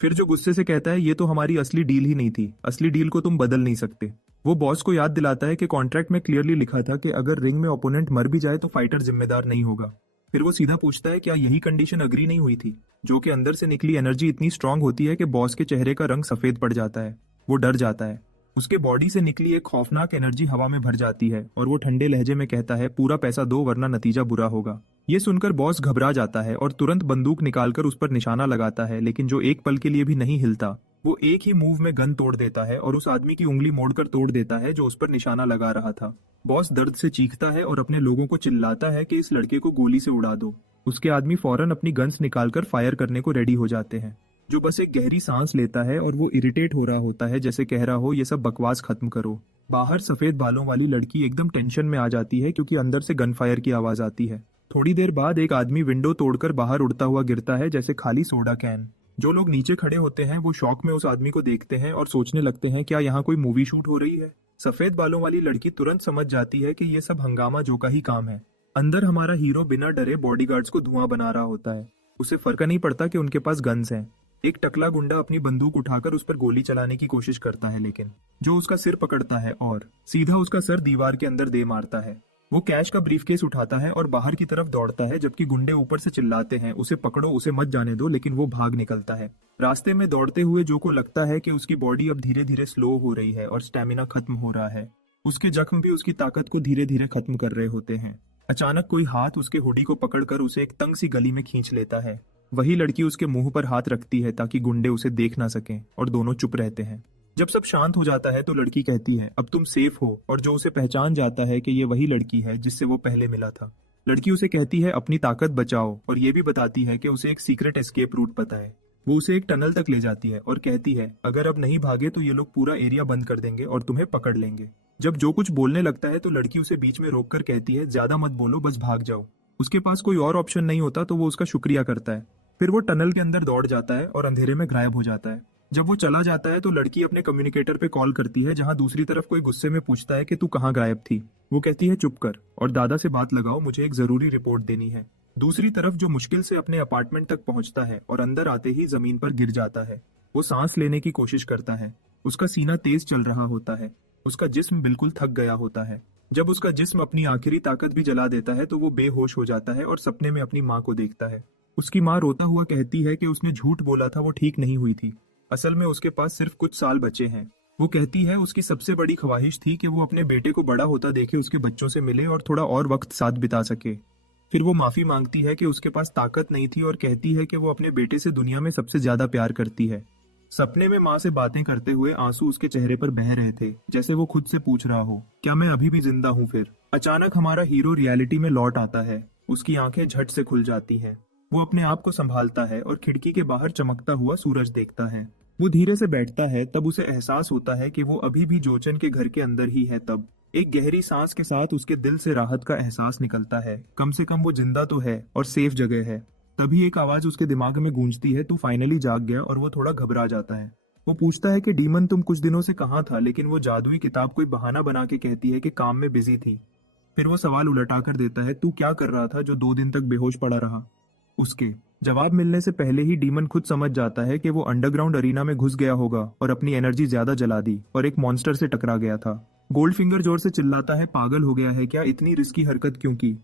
फिर जो गुस्से से कहता है ये तो हमारी असली डील ही नहीं थी, असली डील को तुम बदल नहीं सकते। वो बॉस को याद दिलाता है कि कॉन्ट्रैक्ट में क्लियरली लिखा था कि अगर रिंग में ओपोनेंट मर भी जाए तो फाइटर जिम्मेदार नहीं होगा। फिर वो सीधा पूछता है क्या यही कंडीशन अग्री नहीं हुई थी। जो कि अंदर से निकली एनर्जी इतनी स्ट्रांग होती है कि बॉस के चेहरे का रंग सफेद पड़ जाता है। वो डर जाता है। उसके बॉडी से निकली एक खौफनाक एनर्जी हवा में भर जाती है और वो ठंडे लहजे में कहता है पूरा पैसा दो वरना नतीजा बुरा होगा। ये सुनकर बॉस घबरा जाता है और तुरंत बंदूक निकालकर उस पर निशाना लगाता है, लेकिन जो एक पल के लिए भी नहीं हिलता वो एक ही मूव में गन तोड़ देता है और उस आदमी की उंगली मोड़कर तोड़ देता है जो उस पर निशाना लगा रहा था। बॉस दर्द से चीखता है और अपने लोगों को चिल्लाता है कि इस लड़के को गोली से उड़ा दो। उसके आदमी फौरन अपनी गन्स निकालकर फायर करने को रेडी हो जाते हैं। जो बस एक गहरी सांस लेता है और वो इरिटेट हो रहा होता है, जैसे कह रहा हो ये सब बकवास खत्म करो। बाहर सफेद बालों वाली लड़की एकदम टेंशन में आ जाती है क्योंकि अंदर से गन फायर की आवाज आती है। थोड़ी देर बाद एक आदमी विंडो तोड़कर बाहर उड़ता हुआ गिरता है जैसे खाली सोडा कैन। जो लोग नीचे खड़े होते हैं वो शॉक में उस आदमी को देखते हैं और सोचने लगते हैं क्या यहाँ कोई मूवी शूट हो रही है। सफेद बालों वाली लड़की तुरंत समझ जाती है कि ये सब हंगामा जो का ही काम है। अंदर हमारा हीरो बिना डरे बॉडीगार्ड्स को धुआं बना रहा होता है। उसे फर्क नहीं पड़ता कि उनके पास गन्स हैं। एक टकला गुंडा अपनी बंदूक उठाकर उस पर गोली चलाने की कोशिश करता है, लेकिन जो उसका सिर पकड़ता है और सीधा उसका सर दीवार के अंदर दे मारता है। वो कैश का ब्रीफकेस उठाता है और बाहर की तरफ दौड़ता है, जबकि गुंडे ऊपर से चिल्लाते हैं उसे पकड़ो, उसे मत जाने दो, लेकिन वो भाग निकलता है। रास्ते में दौड़ते हुए जो को लगता है कि उसकी बॉडी अब धीरे धीरे स्लो हो रही है और स्टेमिना खत्म हो रहा है। उसके जख्म भी उसकी ताकत को धीरे धीरे खत्म कर रहे होते हैं। अचानक कोई हाथ उसके हुडी को पकड़कर उसे एक तंग सी गली में खींच लेता है। वही लड़की उसके मुंह पर हाथ रखती है ताकि गुंडे उसे देख ना सकें और दोनों चुप रहते हैं। जब सब शांत हो जाता है तो लड़की कहती है अब तुम सेफ हो, और जो उसे पहचान जाता है कि ये वही लड़की है जिससे वो पहले मिला था। लड़की उसे कहती है अपनी ताकत बचाओ और ये भी बताती है कि उसे एक सीक्रेट एस्केप रूट पता है। वो उसे एक टनल तक ले जाती है और कहती है अगर अब नहीं भागे तो ये लोग पूरा एरिया बंद कर देंगे और तुम्हें पकड़ लेंगे। जब जो कुछ बोलने लगता है तो लड़की उसे बीच में रोककर कहती है ज्यादा मत बोलो, बस भाग जाओ। उसके पास कोई और ऑप्शन नहीं होता तो वो उसका शुक्रिया करता है। फिर वो टनल के अंदर दौड़ जाता है और अंधेरे में गायब हो जाता है। जब वो चला जाता है तो लड़की अपने कम्युनिकेटर पे कॉल करती है, जहां दूसरी तरफ कोई गुस्से में पूछता है कि तू कहाँ गायब थी। वो कहती है चुप कर और दादा से बात लगाओ, मुझे एक जरूरी रिपोर्ट देनी है। दूसरी तरफ जो मुश्किल से अपने अपार्टमेंट तक पहुंचता है और अंदर आते ही जमीन पर गिर जाता है। वो सांस लेने की कोशिश करता है। उसका सीना तेज चल रहा होता है। उसका जिस्म बिल्कुल थक गया होता है। जब उसका जिस्म अपनी आखिरी ताकत भी जला देता है तो वो बेहोश हो जाता है और सपने में अपनी माँ को देखता है। उसकी माँ रोता हुआ कहती है कि उसने झूठ बोला था, वो ठीक नहीं हुई थी। असल में उसके पास सिर्फ कुछ साल बचे हैं। वो कहती है उसकी सबसे बड़ी ख्वाहिश थी कि वो अपने बेटे को बड़ा होता देखे, उसके बच्चों से मिले और थोड़ा और वक्त साथ बिता सके। फिर वो माफी मांगती है कि उसके पास ताकत नहीं थी और कहती है कि वो अपने बेटे से दुनिया में सबसे ज्यादा प्यार करती है। सपने में माँ से बातें करते हुए आंसू उसके चेहरे पर बह रहे थे, जैसे वो खुद से पूछ रहा हो क्या मैं अभी भी जिंदा हूँ। फिर अचानक हमारा हीरो रियलिटी में लौट आता है। उसकी आंखें झट से खुल जाती हैं। वो अपने आप को संभालता है और खिड़की के बाहर चमकता हुआ सूरज देखता है। वो धीरे से बैठता है, तब उसे एहसास होता है कि वो अभी भी जोचन के घर के अंदर ही है। तब एक गहरी सांस के साथ उसके दिल से राहत का एहसास निकलता है। कम से कम वो जिंदा तो है और सेफ जगह है। तभी एक आवाज उसके दिमाग में गूंजती है, तू फाइनली जाग गया, और वो थोड़ा घबरा जाता है। वो पूछता है कि डीमन तुम कुछ दिनों से कहाँ था, लेकिन वो जादुई किताब कोई बहाना बना के कहती है कि काम में बिजी थी। फिर वो सवाल उलटा कर देता है, तू क्या कर रहा था जो 2 दिन तक बेहोश पड़ा रहा। उसके जवाब मिलने से पहले ही डीमन खुद समझ जाता है कि वो अंडरग्राउंड अरीना में घुस गया होगा और अपनी एनर्जी ज्यादा जला दी और एक मॉन्स्टर से टकरा गया था। गोल्डफिंगर जोर से चिल्लाता है, पागल हो गया है क्या, इतनी रिस्की हरकत क्यों की।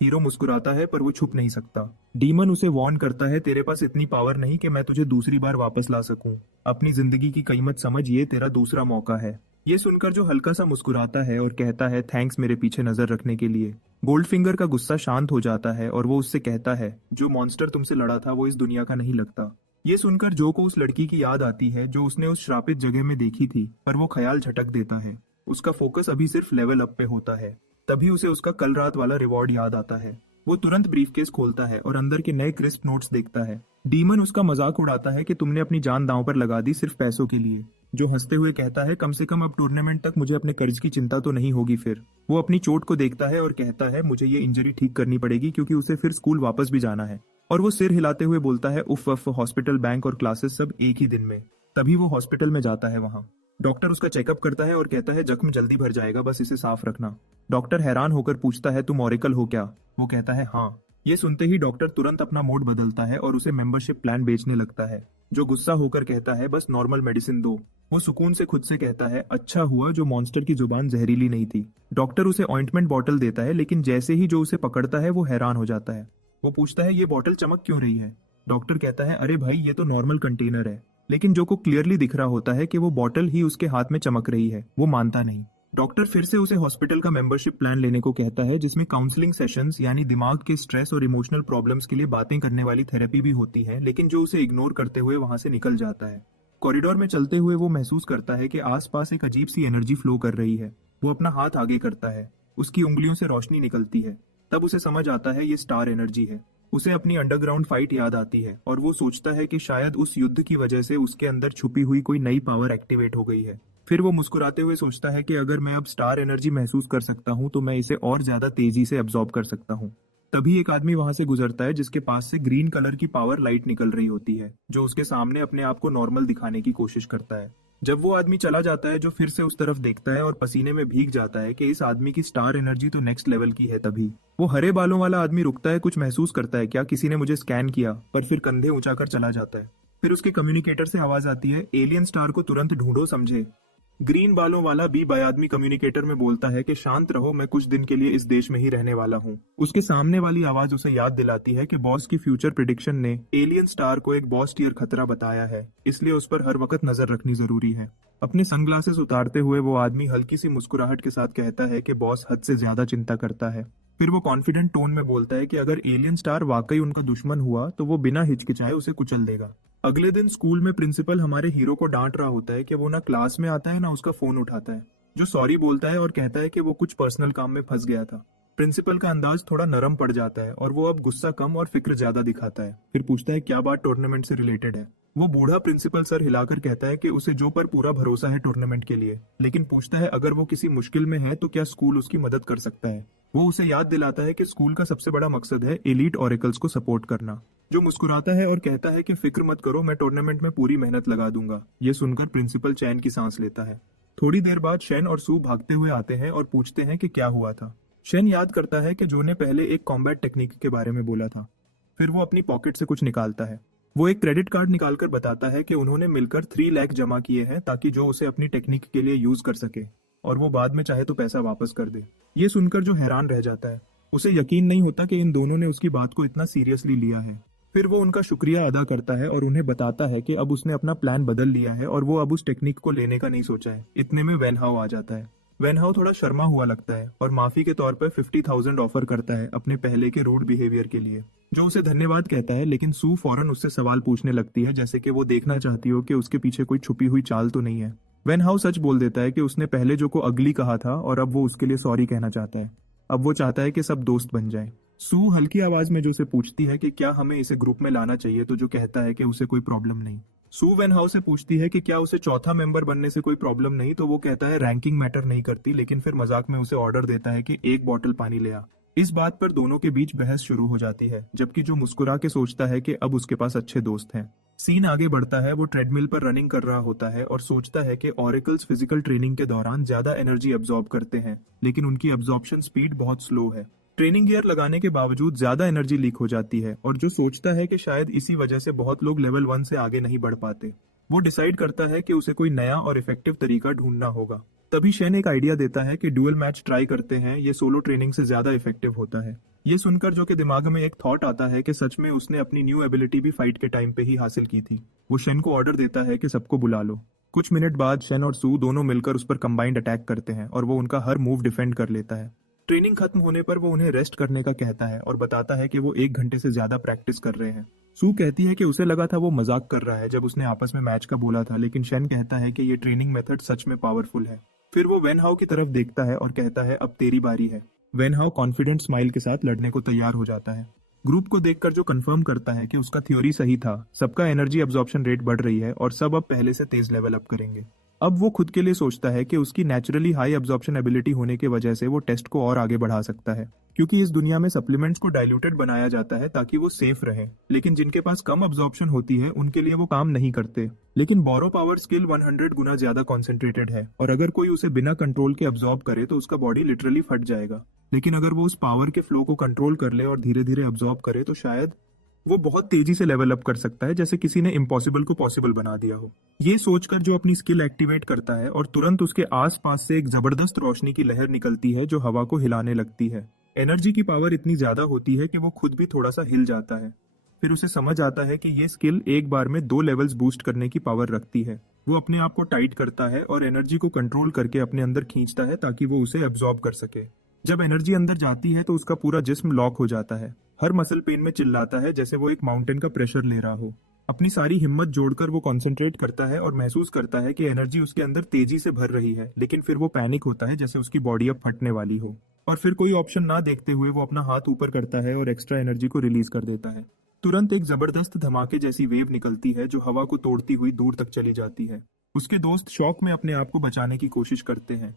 हीरो मुस्कुराता है पर वो छुप नहीं सकता। डीमन उसे वार्न करता है, तेरे पास इतनी पावर नहीं कि मैं तुझे दूसरी बार वापस ला सकूं। अपनी जिंदगी की कीमत समझ, ये तेरा दूसरा मौका है। ये सुनकर जो हल्का सा मुस्कुराता है और कहता है थैंक्स मेरे पीछे नजर रखने के लिए। गोल्डफिंगर का गुस्सा शांत हो जाता है और वो उससे कहता है जो मॉन्स्टर तुमसे लड़ा था वो इस दुनिया का नहीं लगता। ये सुनकर जो को उस लड़की की याद आती है जो उसने उस श्रापित जगह में देखी थी, पर वो ख्याल झटक देता है। उसका फोकस अभी सिर्फ लेवल अप पे होता है। तभी उसे उसका कल रात वाला रिवॉर्ड याद आता है। वो तुरंत ब्रीफकेस खोलता है और अंदर के नए क्रिस्प नोट्स देखता है। डीमन उसका मजाक उड़ाता है कि तुमने अपनी जान दांव पर लगा दी सिर्फ पैसों के लिए। जो हंसते हुए कहता है, कम से कम अब टूर्नामेंट तक मुझे अपने कर्ज की चिंता तो नहीं होगी। फिर वो अपनी चोट को देखता है और कहता है मुझे ये इंजरी ठीक करनी पड़ेगी क्योंकि उसे फिर स्कूल वापस भी जाना है। और वो सिर हिलाते हुए बोलता है, उफ उफ, हॉस्पिटल, बैंक और क्लासेस सब एक ही दिन में। तभी वो हॉस्पिटल में जाता है। वहाँ डॉक्टर उसका चेकअप करता है और कहता है जख्म जल्दी भर जाएगा, बस इसे साफ रखना। डॉक्टर हैरान होकर पूछता है, तुम ऑरेकल हो क्या। वो कहता है हाँ। ये सुनते ही डॉक्टर तुरंत अपना मोड बदलता है और उसे मेंबरशिप प्लान बेचने लगता है। जो गुस्सा होकर कहता है बस नॉर्मल मेडिसिन दो। वो सुकून से खुद से कहता है अच्छा हुआ जो मॉन्स्टर की जुबान जहरीली नहीं थी। डॉक्टर उसे ऑइंटमेंट बॉटल देता है, लेकिन जैसे ही जो उसे पकड़ता है वो हैरान हो जाता है। वो पूछता है ये बॉटल चमक क्यों रही है। डॉक्टर कहता है अरे भाई ये तो नॉर्मल कंटेनर है। लेकिन जो को क्लियरली दिख रहा होता है कि वो बॉटल ही उसके हाथ में चमक रही है। वो मानता नहीं। डॉक्टर फिर से उसे हॉस्पिटल का मेंबरशिप प्लान लेने को कहता है जिसमें काउंसलिंग सेशंस यानी दिमाग के स्ट्रेस और इमोशनल प्रॉब्लम्स के लिए बातें करने वाली थेरेपी भी होती है, लेकिन जो उसे इग्नोर करते हुए वहां से निकल जाता है। कॉरिडोर में चलते हुए वो महसूस करता है कि आसपास एक अजीब सी एनर्जी फ्लो कर रही है। वो अपना हाथ आगे करता है, उसकी उंगलियों से रोशनी निकलती है। तब उसे समझ आता है ये स्टार एनर्जी है। उसे अपनी अंडरग्राउंड फाइट याद आती है और वो सोचता है कि शायद उस युद्ध की वजह से उसके अंदर छुपी हुई कोई नई पावर एक्टिवेट हो गई है। फिर वो मुस्कुराते हुए सोचता है कि अगर मैं अब स्टार एनर्जी महसूस कर सकता हूँ तो मैं इसे और ज्यादा तेजी से अब्सॉर्ब कर सकता हूँ। तभी एक आदमी वहां से गुजरता है जिसके पास से ग्रीन कलर की पावर लाइट निकल रही होती है, जो उसके सामने अपने आप को नॉर्मल दिखाने की कोशिश करता है। जब वो आदमी चला जाता है, जो फिर से उस तरफ देखता है और पसीने में भीग जाता है कि इस आदमी की स्टार एनर्जी तो नेक्स्ट लेवल की है। तभी वो हरे बालों वाला आदमी रुकता है, कुछ महसूस करता है, क्या किसी ने मुझे स्कैन किया, पर फिर कंधे ऊंचा कर चला जाता है। फिर उसके कम्युनिकेटर से आवाज आती है, एलियन स्टार को तुरंत ढूंढो, समझे। ग्रीन बालों वाला बी बाय आदमी कम्युनिकेटर में बोलता है कि शांत रहो, मैं कुछ दिन के लिए इस देश में ही रहने वाला हूँ। उसके सामने वाली आवाज उसे याद दिलाती है कि बॉस की फ्यूचर प्रिडिक्शन ने एलियन स्टार को एक बॉस टियर खतरा बताया है, इसलिए उस पर हर वक्त नजर रखनी जरूरी है। अपने सनग्लासेस उतारते हुए वो आदमी हल्की सी मुस्कुराहट के साथ कहता है कि बॉस हद से ज्यादा चिंता करता है। फिर वो कॉन्फिडेंट टोन में बोलता है कि अगर एलियन स्टार वाकई उनका दुश्मन हुआ तो वो बिना हिचकिचाए उसे कुचल देगा। अगले दिन स्कूल में प्रिंसिपल हमारे हीरो को डांट रहा होता है कि वो ना क्लास में आता है ना उसका फोन उठाता है, जो सॉरी बोलता है और कहता है कि वो कुछ पर्सनल काम में फंस गया था। प्रिंसिपल का अंदाज थोड़ा नरम पड़ जाता है और वो अब गुस्सा कम और फिक्र ज्यादा दिखाता है। फिर पूछता है क्या बात टूर्नामेंट से रिलेटेड है। वो बूढ़ा प्रिंसिपल सर हिलाकर कहता है कि उसे जो पर पूरा भरोसा है टूर्नामेंट के लिए, लेकिन पूछता है अगर वो किसी मुश्किल में है तो क्या स्कूल उसकी मदद कर सकता है। वो उसे याद दिलाता है कि स्कूल का सबसे बड़ा मकसद है एलीट ऑरेकल्स को सपोर्ट करना। जो मुस्कुराता है और कहता है कि फिक्र मत करो, मैं टूर्नामेंट में पूरी मेहनत लगा दूंगा। ये सुनकर प्रिंसिपल चैन की सांस लेता है। थोड़ी देर बाद शेन और सू भागते हुए आते हैं और पूछते हैं कि क्या हुआ था। शेन याद करता है कि जो ने पहले एक कॉम्बैट टेक्निक के बारे में बोला था। फिर वो अपनी पॉकेट से कुछ निकालता है। वो एक क्रेडिट कार्ड निकालकर बताता है कि उन्होंने मिलकर 3 लाख जमा किए हैं ताकि जो उसे अपनी टेक्निक के लिए यूज कर सके और वो बाद में चाहे तो पैसा वापस कर दे। ये सुनकर जो हैरान रह जाता है, उसे यकीन नहीं होता कि इन दोनों ने उसकी बात को इतना सीरियसली लिया है। फिर वो उनका शुक्रिया अदा करता है और उन्हें बताता है कि अब उसने अपना प्लान बदल लिया है और वो अब उस टेक्निक को लेने का नहीं सोचा है। इतने में वेनहाउ आ जाता है। वेनहाउ थोड़ा शर्मा हुआ लगता है और माफी के तौर पर 50,000 ऑफर करता है अपने पहले के रूड बिहेवियर के लिए, जो उसे धन्यवाद कहता है। लेकिन सू फौरन उससे सवाल पूछने लगती है, जैसे कि वो देखना चाहती हो कि उसके पीछे कोई छुपी हुई चाल तो नहीं है। वेनहाउ सच बोल देता है कि उसने पहले जो को अगली कहा था और अब वो उसके लिए सॉरी कहना चाहता है। अब वो चाहता है कि सब दोस्त बन जाएं। सू हल्की आवाज में जो से पूछती है कि क्या हमें इसे ग्रुप में लाना चाहिए, तो जो कहता है कि उसे कोई प्रॉब्लम नहीं। सू वेनहाउ से पूछती है कि क्या उसे चौथा मेंबर बनने से कोई प्रॉब्लम नहीं, तो वो कहता है रैंकिंग मैटर नहीं करती, लेकिन फिर मजाक में उसे ऑर्डर देता है कि 1 बॉटल पानी ले आ। इस बात पर दोनों के बीच बहस शुरू हो जाती है, जबकि जो मुस्कुरा के सोचता है कि अब उसके पास अच्छे दोस्त हैं। सीन आगे बढ़ता है। वो ट्रेडमिल पर रनिंग कर रहा होता है और सोचता है कि ऑरेकल्स फिजिकल ट्रेनिंग के दौरान ज्यादा एनर्जी अब्सॉर्ब करते हैं, लेकिन उनकी अब्सॉर्प्शन स्पीड बहुत स्लो है। ट्रेनिंग गियर लगाने के बावजूद ज्यादा एनर्जी लीक हो जाती है और जो सोचता है कि शायद इसी वजह से बहुत लोग लेवल 1 से आगे नहीं बढ़ पाते। वो डिसाइड करता है कि उसे कोई नया और इफेक्टिव तरीका ढूंढना होगा। तभी शेन एक आइडिया देता है कि डुअल मैच ट्राई करते हैं, ये सोलो ट्रेनिंग से ज्यादा इफेक्टिव होता है। ये सुनकर जो के दिमाग में एक थॉट आता है कि सच में उसने अपनी न्यू एबिलिटी भी फाइट के टाइम पे ही हासिल की थी। वो शेन को ऑर्डर देता है कि सबको बुला लो। कुछ मिनट बाद शेन और सू दोनों मिलकर उस पर कंबाइंड अटैक करते हैं और वो उनका हर मूव डिफेंड कर लेता है। ट्रेनिंग खत्म होने पर वो उन्हें रेस्ट करने का कहता है और बताता है कि वो 1 घंटे से ज्यादा प्रैक्टिस कर रहे हैं। सू कहती है कि उसे लगा था वो मजाक कर रहा है जब उसने आपस में मैच का बोला था, लेकिन शेन कहता है कि ये ट्रेनिंग मेथड सच में पावरफुल है। फिर वो वेनहाउ की तरफ देखता है और कहता है अब तेरी बारी है। वेनहाउ कॉन्फिडेंट स्माइल के साथ लड़ने को तैयार हो जाता है। ग्रुप को देखकर जो कंफर्म करता है कि उसका थ्योरी सही था, सबका एनर्जी अब्जॉर्प्शन रेट बढ़ रही है और सब अब पहले से तेज लेवल अप करेंगे। अब वो खुद के लिए सोचता है कि उसकी नेचुरली हाई अब्जॉर्प्शन एबिलिटी होने की वजह से वो टेस्ट को और आगे बढ़ा सकता है, क्योंकि इस दुनिया में सप्लीमेंट्स को डाइल्यूटेड बनाया जाता है ताकि वो सेफ रहे, लेकिन जिनके पास कम अब्जॉर्प्शन होती है उनके लिए वो काम नहीं करते। लेकिन बोरो पावर स्किल 100 गुना ज्यादा कॉन्सेंट्रेटेड है और अगर कोई उसे बिना कंट्रोल के अब्जॉर्ब करे तो उसका बॉडी लिटरली फट जाएगा। लेकिन अगर वो उस पावर के फ्लो को कंट्रोल कर ले और धीरे धीरे अब्जॉर्ब करे तो शायद वो बहुत तेजी से लेवल अप कर सकता है, जैसे किसी ने इम्पॉसिबल को पॉसिबल बना दिया हो। ये सोचकर जो अपनी स्किल एक्टिवेट करता है और तुरंत उसके आसपास से एक जबरदस्त रोशनी की लहर निकलती है जो हवा को हिलाने लगती है। एनर्जी की पावर इतनी ज्यादा होती है कि वो खुद भी थोड़ा सा हिल जाता है। फिर उसे समझ आता है कि ये स्किल एक बार में 2 लेवल्स बूस्ट करने की पावर रखती है। वो अपने आप को टाइट करता है और एनर्जी को कंट्रोल करके अपने अंदर खींचता है ताकि वो उसे एब्जॉर्ब कर सके। जब एनर्जी अंदर जाती है तो उसका पूरा जिस्म लॉक हो जाता है। हर मसल पेन में चिल्लाता है जैसे वो एक माउंटेन का प्रेशर ले रहा हो। अपनी सारी हिम्मत जोड़कर वो कंसंट्रेट करता है और महसूस करता है कि एनर्जी उसके अंदर तेजी से भर रही है, लेकिन फिर वो पैनिक होता है जैसे उसकी बॉडी अब फटने वाली हो। और फिर कोई ऑप्शन ना देखते हुए वो अपना हाथ ऊपर करता है और एक्स्ट्रा एनर्जी को रिलीज कर देता है। तुरंत एक जबरदस्त धमाके जैसी वेव निकलती है जो हवा को तोड़ती हुई दूर तक चली जाती है। उसके दोस्त शॉक में अपने आप को बचाने की कोशिश करते हैं।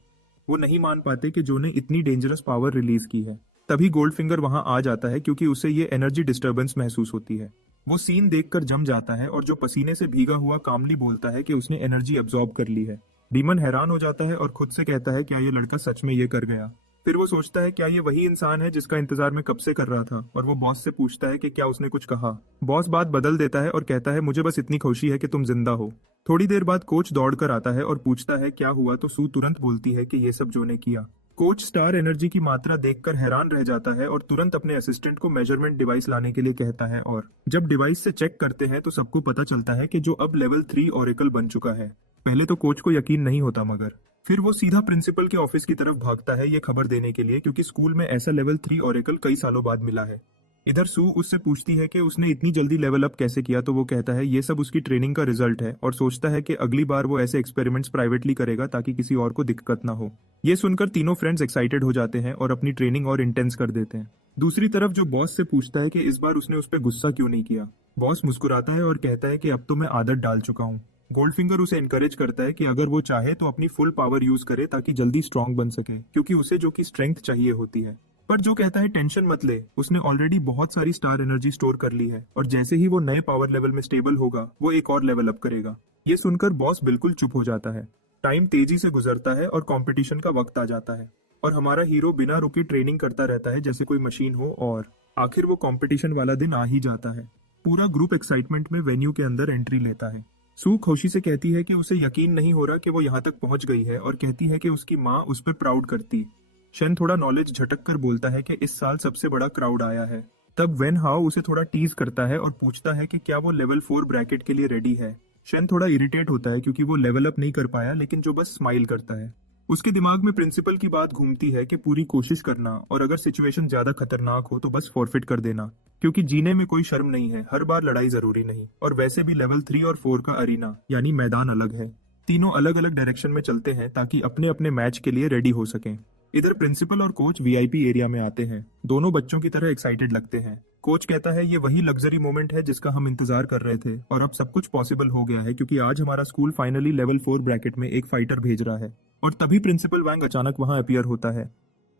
वो नहीं मान पाते कि जो ने इतनी डेंजरस पावर रिलीज की है। तभी गोल्डफिंगर वहां आ जाता है क्योंकि उसे ये एनर्जी डिस्टर्बेंस महसूस होती है। वो सीन देखकर जम जाता है और जो पसीने से भीगा हुआ कामली बोलता है कि उसने एनर्जी अब्सॉर्ब कर ली है। डीमन हैरान हो जाता है और खुद से कहता है क्या ये लड़का सच में ये कर गया। फिर वो सोचता है क्या ये वही इंसान है जिसका इंतजार मैं कब से कर रहा था, और वो बॉस से पूछता है कि क्या उसने कुछ कहा। बॉस बात बदल देता है और कहता है मुझे बस इतनी खुशी है कि तुम जिंदा हो। थोड़ी देर बाद कोच दौड़कर आता है और पूछता है क्या हुआ, तो सू तुरंत बोलती है कि ये सब जो ने किया। कोच स्टार एनर्जी की मात्रा देखकर हैरान रह जाता है और तुरंत अपने असिस्टेंट को मेजरमेंट डिवाइस लाने के लिए कहता है, और जब डिवाइस से चेक करते हैं तो सबको पता चलता है कि जो अब लेवल 3 ऑरेकल बन चुका है। पहले तो कोच को यकीन नहीं होता, मगर फिर वो सीधा प्रिंसिपल के ऑफिस की तरफ भागता है ये खबर देने के लिए, क्योंकि स्कूल में ऐसा लेवल 3 ऑरेकल कई सालों बाद मिला है। इधर सू उससे पूछती है कि उसने इतनी जल्दी लेवल अप कैसे किया, तो वो कहता है ये सब उसकी ट्रेनिंग का रिजल्ट है, और सोचता है कि अगली बार वो ऐसे एक्सपेरिमेंट्स प्राइवेटली करेगा ताकि किसी और को दिक्कत ना हो। ये सुनकर तीनों फ्रेंड्स एक्साइटेड हो जाते हैं और अपनी ट्रेनिंग और इंटेंस कर देते हैं। दूसरी तरफ जो बॉस से पूछता है कि इस बार उसने उस पर गुस्सा क्यों नहीं किया। बॉस मुस्कुराता है और कहता है कि अब तो मैं आदत डाल चुका हूँ। गोल्डफिंगर उसे एनकरेज करता है कि अगर वो चाहे तो अपनी फुल पावर यूज करे ताकि जल्दी स्ट्रांग बन सके, क्योंकि उसे जो की स्ट्रेंथ चाहिए होती है। पर जो कहता है टेंशन मत ले, उसने ऑलरेडी बहुत सारी स्टार एनर्जी स्टोर कर ली है, और जैसे ही वो नए पावर लेवल में स्टेबल होगा वो एक और लेवल अप करेगा। ये सुनकर बॉस बिल्कुल चुप हो जाता है। टाइम तेजी से गुजरता है और कंपटीशन का वक्त आ जाता है, और हमारा हीरो बिना रुके ट्रेनिंग करता रहता है जैसे कोई मशीन हो, और आखिर वो कंपटीशन वाला दिन आ ही जाता है। पूरा ग्रुप एक्साइटमेंट में वेन्यू के अंदर एंट्री लेता है। सू खुशी से कहती है कि उसे यकीन नहीं हो रहा कि वो यहाँ तक पहुंच गई है, और कहती है कि उसकी माँ उस पर प्राउड करती। शन थोड़ा नॉलेज झटक कर बोलता है कि इस साल सबसे बड़ा क्राउड आया है। तब वेन हाओ उसे थोड़ा टीज करता है और पूछता है कि क्या वो लेवल 4 ब्रैकेट के लिए रेडी है। शन थोड़ा इरिटेट होता है क्योंकि वो लेवल अप नहीं कर पाया, लेकिन जो बस स्माइल करता है। उसके दिमाग में प्रिंसिपल की बात घूमती है कि पूरी कोशिश करना, और अगर सिचुएशन ज्यादा खतरनाक हो तो बस फॉरफिट कर देना, क्योंकि जीने में कोई शर्म नहीं है, हर बार लड़ाई जरूरी नहीं। और वैसे भी लेवल 3 और 4 का अरीना यानी मैदान अलग है। तीनों अलग अलग डायरेक्शन में चलते हैं ताकि अपने अपने मैच के लिए रेडी हो सकें। इधर प्रिंसिपल और कोच वीआईपी एरिया में आते हैं। दोनों बच्चों की तरह एक्साइटेड लगते हैं। कोच कहता है ये वही लग्जरी मोमेंट है जिसका हम इंतजार कर रहे थे, और अब सब कुछ पॉसिबल हो गया है क्योंकि आज हमारा स्कूल फाइनली लेवल 4 ब्रैकेट में एक फाइटर भेज रहा है। और तभी प्रिंसिपल वैंग अचानक वहां अपीयर होता है।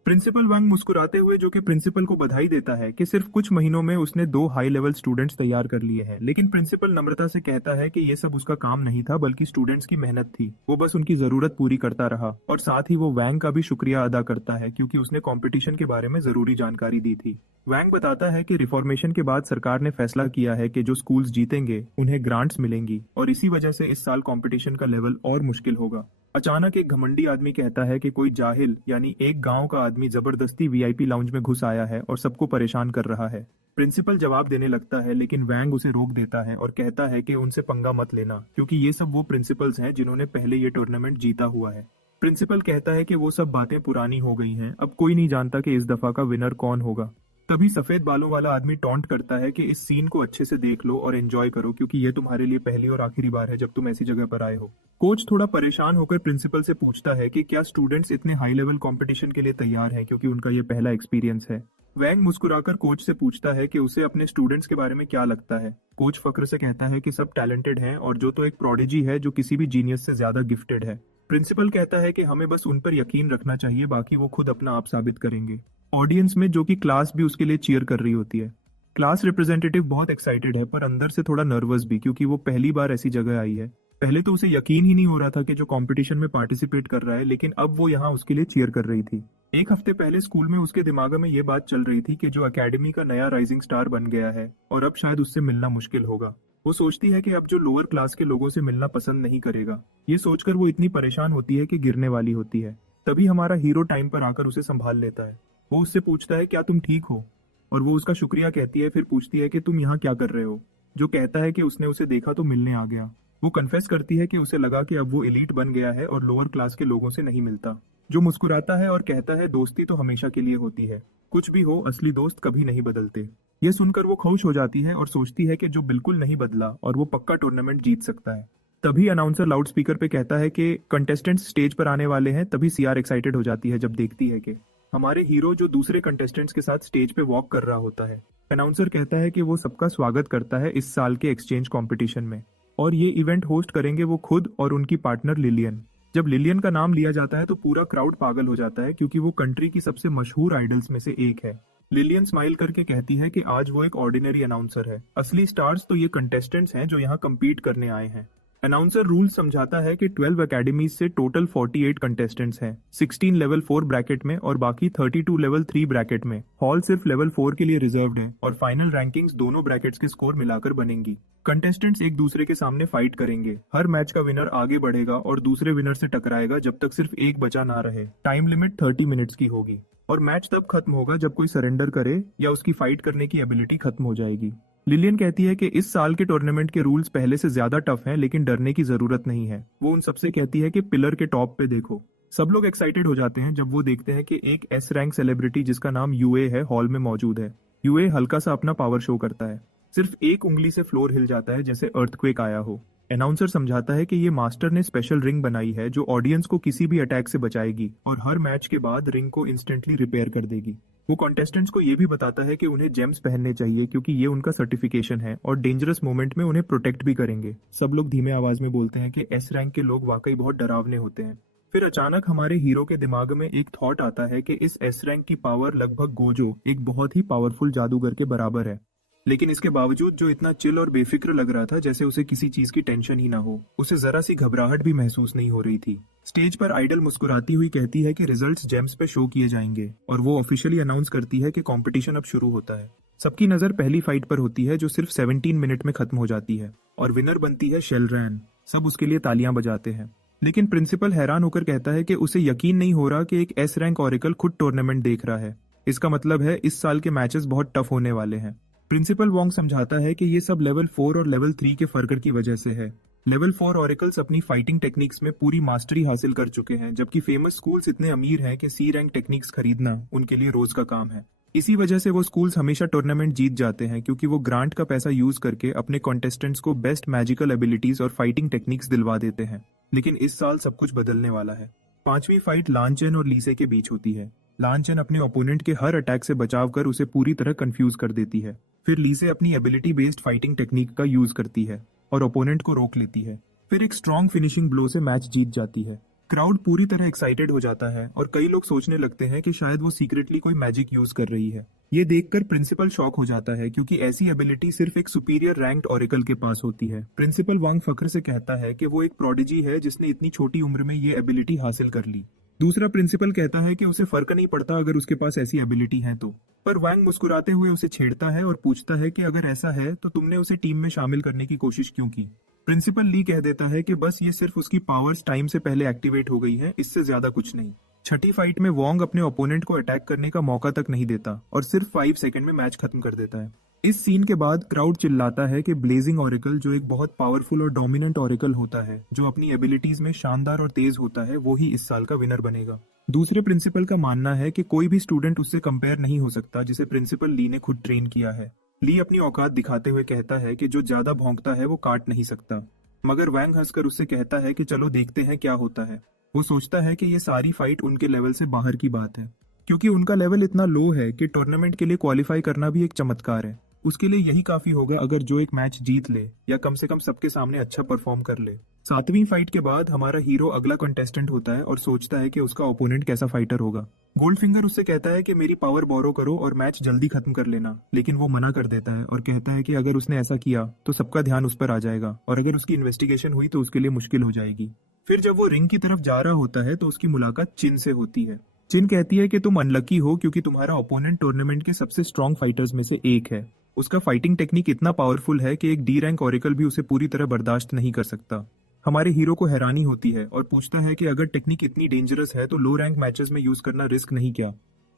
प्रिंसिपल वैंग मुस्कुराते हुए जो कि प्रिंसिपल को बधाई देता है कि सिर्फ कुछ महीनों में उसने 2 हाई लेवल स्टूडेंट्स तैयार कर लिए हैं, लेकिन प्रिंसिपल नम्रता से कहता है कि ये सब उसका काम नहीं था बल्कि स्टूडेंट्स की मेहनत थी। वो बस उनकी जरूरत पूरी करता रहा, और साथ ही वो वैंग का भी शुक्रिया अदा करता है क्योंकि उसने कंपटीशन के बारे में जरूरी जानकारी दी थी। वैंग बताता है कि रिफॉर्मेशन के बाद सरकार ने फैसला किया है कि जो स्कूल्स जीतेंगे उन्हें ग्रांट्स मिलेंगी, और इसी वजह से इस साल कंपटीशन का लेवल और मुश्किल होगा। अचानक एक घमंडी आदमी कहता है कि कोई जाहिल यानी एक गांव का आदमी जबरदस्ती वीआईपी लाउंज में घुस आया है और सबको परेशान कर रहा है। प्रिंसिपल जवाब देने लगता है, लेकिन वैंग उसे रोक देता है और कहता है कि उनसे पंगा मत लेना, क्योंकि ये सब वो प्रिंसिपल्स हैं जिन्होंने पहले ये टूर्नामेंट जीता हुआ है। प्रिंसिपल कहता है कि वो सब बातें पुरानी हो गई हैं, अब कोई नहीं जानता कि इस दफा का विनर कौन होगा। तभी सफेद बालों वाला आदमी टॉन्ट करता है कि इस सीन को अच्छे से देख लो और एंजॉय करो, क्योंकि ये तुम्हारे लिए पहली और आखिरी बार है जब तुम ऐसी जगह पर आए हो। कोच थोड़ा परेशान होकर प्रिंसिपल से पूछता है कि क्या स्टूडेंट्स इतने हाई लेवल कंपटीशन के लिए तैयार हैं, क्योंकि उनका ये पहला एक्सपीरियंस है। वैंग मुस्कुराकर कोच से पूछता है कि उसे अपने स्टूडेंट्स के बारे में क्या लगता है। कोच फक्र से कहता है कि सब टैलेंटेड हैं, और जो तो एक प्रोडिजी है जो किसी भी जीनियस से ज्यादा गिफ्टेड है। प्रिंसिपल कहता है कि हमें बस उन पर यकीन रखना चाहिए, बाकी वो खुद अपना आप साबित करेंगे। ऑडियंस में जो कि क्लास भी उसके लिए चीयर कर रही होती है। क्लास रिप्रेजेंटेटिव बहुत एक्साइटेड है, पर अंदर से थोड़ा नर्वस भी, क्योंकि वो पहली बार ऐसी जगह आई है। पहले तो उसे यकीन ही नहीं हो रहा था कि जो कंपटीशन में पार्टिसिपेट कर रहा है, लेकिन अब वो यहाँ उसके लिए चीयर कर रही थी। एक हफ्ते पहले स्कूल में उसके दिमाग में ये बात चल रही थी कि जो एकेडमी का नया राइजिंग स्टार बन गया है, और अब शायद उससे मिलना मुश्किल होगा। वो सोचती है कि अब जो लोअर क्लास के लोगों से मिलना पसंद नहीं करेगा। ये सोचकर वो इतनी परेशान होती है कि गिरने वाली होती है। तभी हमारा हीरो टाइम पर आकर उसे संभाल लेता है। वो उससे पूछता है क्या तुम ठीक हो, और वो उसका शुक्रिया कहती है। फिर पूछती है कि तुम यहाँ क्या कर रहे हो। जो कहता है कि उसने उसे देखा तो मिलने आ गया। वो कन्फेस करती है कि उसे लगा कि अब वो एलीट बन गया है और लोअर क्लास के लोगों से नहीं मिलता। जो मुस्कुराता है और कहता है दोस्ती तो हमेशा के लिए होती है, कुछ भी हो असली दोस्त कभी नहीं बदलते। ये सुनकर वो खुश हो जाती है और सोचती है कि जो बिल्कुल नहीं बदला और वो पक्का टूर्नामेंट जीत सकता है। तभी अनाउंसर लाउड स्पीकर पे कहता है कि कंटेस्टेंट्स स्टेज पर आने वाले हैं। तभी सीआर एक्साइटेड हो जाती है जब देखती है कि हमारे हीरो जो दूसरे कंटेस्टेंट्स के साथ स्टेज पे वॉक कर रहा होता है। अनाउंसर कहता है कि वो सबका स्वागत करता है इस साल के एक्सचेंज कंपटीशन में, और ये इवेंट होस्ट करेंगे वो खुद और उनकी पार्टनर लिलियन। जब लिलियन का नाम लिया जाता है तो पूरा क्राउड पागल हो जाता है क्योंकि वो कंट्री की सबसे मशहूर आइडल्स में से एक है। लिलियन स्माइल करके कहती है कि आज वो एक ऑर्डिनरी अनाउंसर है, असली स्टार्स तो ये कंटेस्टेंट्स हैं जो यहाँ कम्पीट करने आए हैं। अनाउंसर रूल समझाता है कि 12 अकेडमीज से टोटल 48 कंटेस्टेंट्स हैं, 16 लेवल 4 ब्रैकेट में और बाकी 32 लेवल 3 ब्रैकेट में। हॉल सिर्फ लेवल 4 के लिए रिजर्व्ड है और फाइनल रैंकिंग्स दोनों ब्रैकेट्स के स्कोर मिलाकर बनेंगी। कंटेस्टेंट्स एक दूसरे के सामने फाइट करेंगे। हर मैच का विनर आगे बढ़ेगा और दूसरे विनर से टकराएगा जब तक सिर्फ एक बचा ना रहे। टाइम लिमिट 30 मिनट्स की होगी और मैच तब खत्म होगा जब कोई सरेंडर करे या उसकी फाइट करने की एबिलिटी खत्म हो जाएगी। लिलियन कहती है कि इस साल के टूर्नामेंट के रूल्स पहले से ज्यादा टफ हैं, लेकिन डरने की जरूरत नहीं है। वो उन सबसे कहती है कि पिलर के टॉप पे देखो। सब लोग एक्साइटेड हो जाते हैं जब वो देखते हैं कि एक एस रैंक सेलिब्रिटी जिसका नाम यूए है हॉल में मौजूद है। यूए हल्का सा अपना पावर शो करता है, सिर्फ एक उंगली से फ्लोर हिल जाता है जैसे अर्थक्वेक आया हो। अनाउंसर समझाता है कि ये मास्टर ने स्पेशल रिंग बनाई है जो ऑडियंस को किसी भी अटैक से बचाएगी और हर मैच के बाद रिंग को इंस्टेंटली रिपेयर कर देगी। वो कॉन्टेस्टेंट्स को ये भी बताता है कि उन्हें जेम्स पहनने चाहिए क्योंकि ये उनका सर्टिफिकेशन है और डेंजरस मोमेंट में उन्हें प्रोटेक्ट भी करेंगे। सब लोग धीमे आवाज में बोलते हैं कि एस रैंक के लोग वाकई बहुत डरावने होते हैं। फिर अचानक हमारे हीरो के दिमाग में एक थॉट आता है कि इस एस रैंक की पावर लगभग गोजो, एक बहुत ही पावरफुल जादूगर के बराबर है। लेकिन इसके बावजूद जो इतना चिल और बेफिक्र लग रहा था जैसे उसे किसी चीज की टेंशन ही ना हो, उसे जरा सी घबराहट भी महसूस नहीं हो रही थी। स्टेज पर आइडल मुस्कुराती हुई कहती है कि रिजल्ट्स जेम्स पे शो किए जाएंगे और वो ऑफिशियली अनाउंस करती है कि कंपटीशन अब शुरू होता है। सबकी नजर पहली फाइट पर होती है जो सिर्फ 17 मिनट में खत्म हो जाती है और विनर बनती है शेलरैन। सब उसके लिए तालियां बजाते हैं, लेकिन प्रिंसिपल हैरान होकर कहता है कि उसे यकीन नहीं हो रहा कि एक एस रैंक ऑरेकल खुद टूर्नामेंट देख रहा है। इसका मतलब है इस साल के मैचेस बहुत टफ होने वाले हैं। प्रिंसिपल वोंग समझाता है कि ये सब लेवल 4 और लेवल 3 के फर्क की वजह से है। लेवल 4 ऑरेकल्स अपनी फाइटिंग टेक्निक्स में पूरी मास्टरी हासिल कर चुके हैं, जबकि फेमस स्कूल्स इतने अमीर हैं कि सी रैंक टेक्निक्स खरीदना उनके लिए रोज का काम है। इसी वजह से वो स्कूल्स हमेशा टूर्नामेंट जीत जाते हैं क्योंकि वो ग्रांट का पैसा यूज करके अपने कॉन्टेस्टेंट्स को बेस्ट मैजिकल एबिलिटीज और फाइटिंग टेक्निक्स दिलवा देते हैं। लेकिन इस साल सब कुछ बदलने वाला है। पांचवी फाइट लानचेन और लीसे के बीच होती है। लानचेन अपने ओपोनेंट के हर अटैक से बचाव कर उसे पूरी तरह कंफ्यूज कर देती है। फिर लीसे अपनी एबिलिटी बेस्ड फाइटिंग टेक्निक का यूज करती है और ओपोनेंट को रोक लेती है। फिर एक स्ट्रॉन्ग फिनिशिंग ब्लो से मैच जीत जाती है। क्राउड पूरी तरह एक्साइटेड हो जाता है और कई लोग सोचने लगते हैं कि शायद वो सीक्रेटली कोई मैजिक यूज कर रही है। ये देखकर प्रिंसिपल शॉक हो जाता है क्योंकि ऐसी एबिलिटी सिर्फ एक सुपीरियर रैंक्ड ऑरेकल के पास होती है। प्रिंसिपल वांग फख्र से कहता है कि वो एक प्रोडिजी है जिसने इतनी छोटी उम्र में ये एबिलिटी हासिल कर ली। दूसरा प्रिंसिपल कहता है कि उसे फर्क नहीं पड़ता अगर उसके पास ऐसी एबिलिटी है तो, पर वांग मुस्कुराते हुए उसे छेड़ता है और पूछता है कि अगर ऐसा है तो तुमने उसे टीम में शामिल करने की कोशिश क्यों की। प्रिंसिपल ली कह देता है कि बस ये सिर्फ उसकी पावर्स टाइम से पहले एक्टिवेट हो गई है, इससे ज्यादा कुछ नहीं। छठी फाइट में वोंग अपने ओपोनेंट को अटैक करने का मौका तक नहीं देता और सिर्फ 5 सेकंड में मैच खत्म कर देता है। इस सीन के बाद क्राउड चिल्लाता है कि ब्लेजिंग ऑरेकल, जो एक बहुत पावरफुल और डोमिनेंट ऑरेकल होता है जो अपनी एबिलिटीज में शानदार और तेज होता है, वो ही इस साल का विनर बनेगा। दूसरे प्रिंसिपल का मानना है कि कोई भी स्टूडेंट उससे कंपेयर नहीं हो सकता जिसे प्रिंसिपल ली ने खुद ट्रेन किया है। ली अपनी औकात दिखाते हुए कहता है कि जो ज्यादा भौंकता है वो काट नहीं सकता, मगर वैंग हंसकर उससे कहता है कि चलो देखते हैं क्या होता है। वो सोचता है कि ये सारी फाइट उनके लेवल से बाहर की बात है क्योंकि उनका लेवल इतना लो है कि टूर्नामेंट के लिए क्वालिफाई करना भी एक चमत्कार है। उसके लिए यही काफी होगा अगर जो एक मैच जीत ले या कम से कम सबके सामने अच्छा परफॉर्म कर ले। 7वीं फाइट के बाद हमारा हीरो अगला कंटेस्टेंट होता है और सोचता है कि उसका ओपोनेंट कैसा फाइटर होगा। गोल्डफिंगर उससे कहता है कि मेरी पावर बोरो करो और मैच जल्दी खत्म कर लेना, लेकिन वो मना कर देता है और कहता है कि अगर उसने ऐसा किया तो सबका ध्यान उस पर आ जाएगा और अगर उसकी इन्वेस्टिगेशन हुई तो उसके लिए मुश्किल हो जाएगी। फिर जब वो रिंग की तरफ जा रहा होता है तो उसकी मुलाकात चिन से होती है। चिन कहती है कि तुम अनलकी हो क्योंकि तुम्हारा ओपोनेंट टूर्नामेंट के सबसे स्ट्रॉन्ग फाइटर्स में से एक है। उसका फाइटिंग टेक्निक इतना पावरफुल है कि एक डी रैंक ऑरेकल भी उसे पूरी तरह बर्दाश्त नहीं कर सकता। हमारे हीरो को हैरानी होती है और पूछता है कि अगर टेक्निक इतनी डेंजरस है तो लो रैंक मैचेस में यूज करना रिस्क नहीं क्या।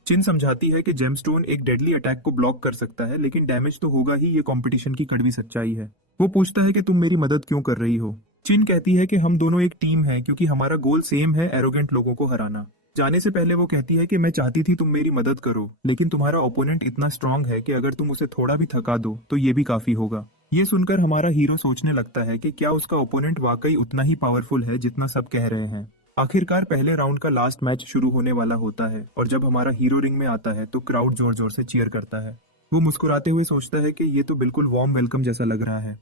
चिन समझाती है कि जेमस्टोन एक डेडली अटैक को ब्लॉक कर सकता है, लेकिन डैमेज तो होगा ही, ये कंपटीशन की कड़वी सच्चाई है। वो पूछता है कि तुम मेरी मदद क्यों कर रही हो। चिन कहती है कि हम दोनों एक टीम हैं क्योंकि हमारा गोल सेम है, एरोगेंट लोगों को हराना। जाने से पहले वो कहती है कि मैं चाहती थी तुम मेरी मदद करो, लेकिन तुम्हारा ओपोनेंट इतना स्ट्रांग है कि अगर तुम उसे थोड़ा भी थका दो तो ये भी काफी होगा। ये सुनकर हमारा हीरो सोचने लगता है कि क्या उसका ओपोनेंट वाकई उतना ही पावरफुल है जितना सब कह रहे हैं। आखिरकार पहले राउंड का लास्ट मैच शुरू होने वाला होता है और जब हमारा हीरो रिंग में आता है तो क्राउड जोर जोर से चीयर करता है। वो मुस्कुराते हुए सोचता है कि ये तो बिल्कुल वार्म वेलकम जैसा लग रहा है,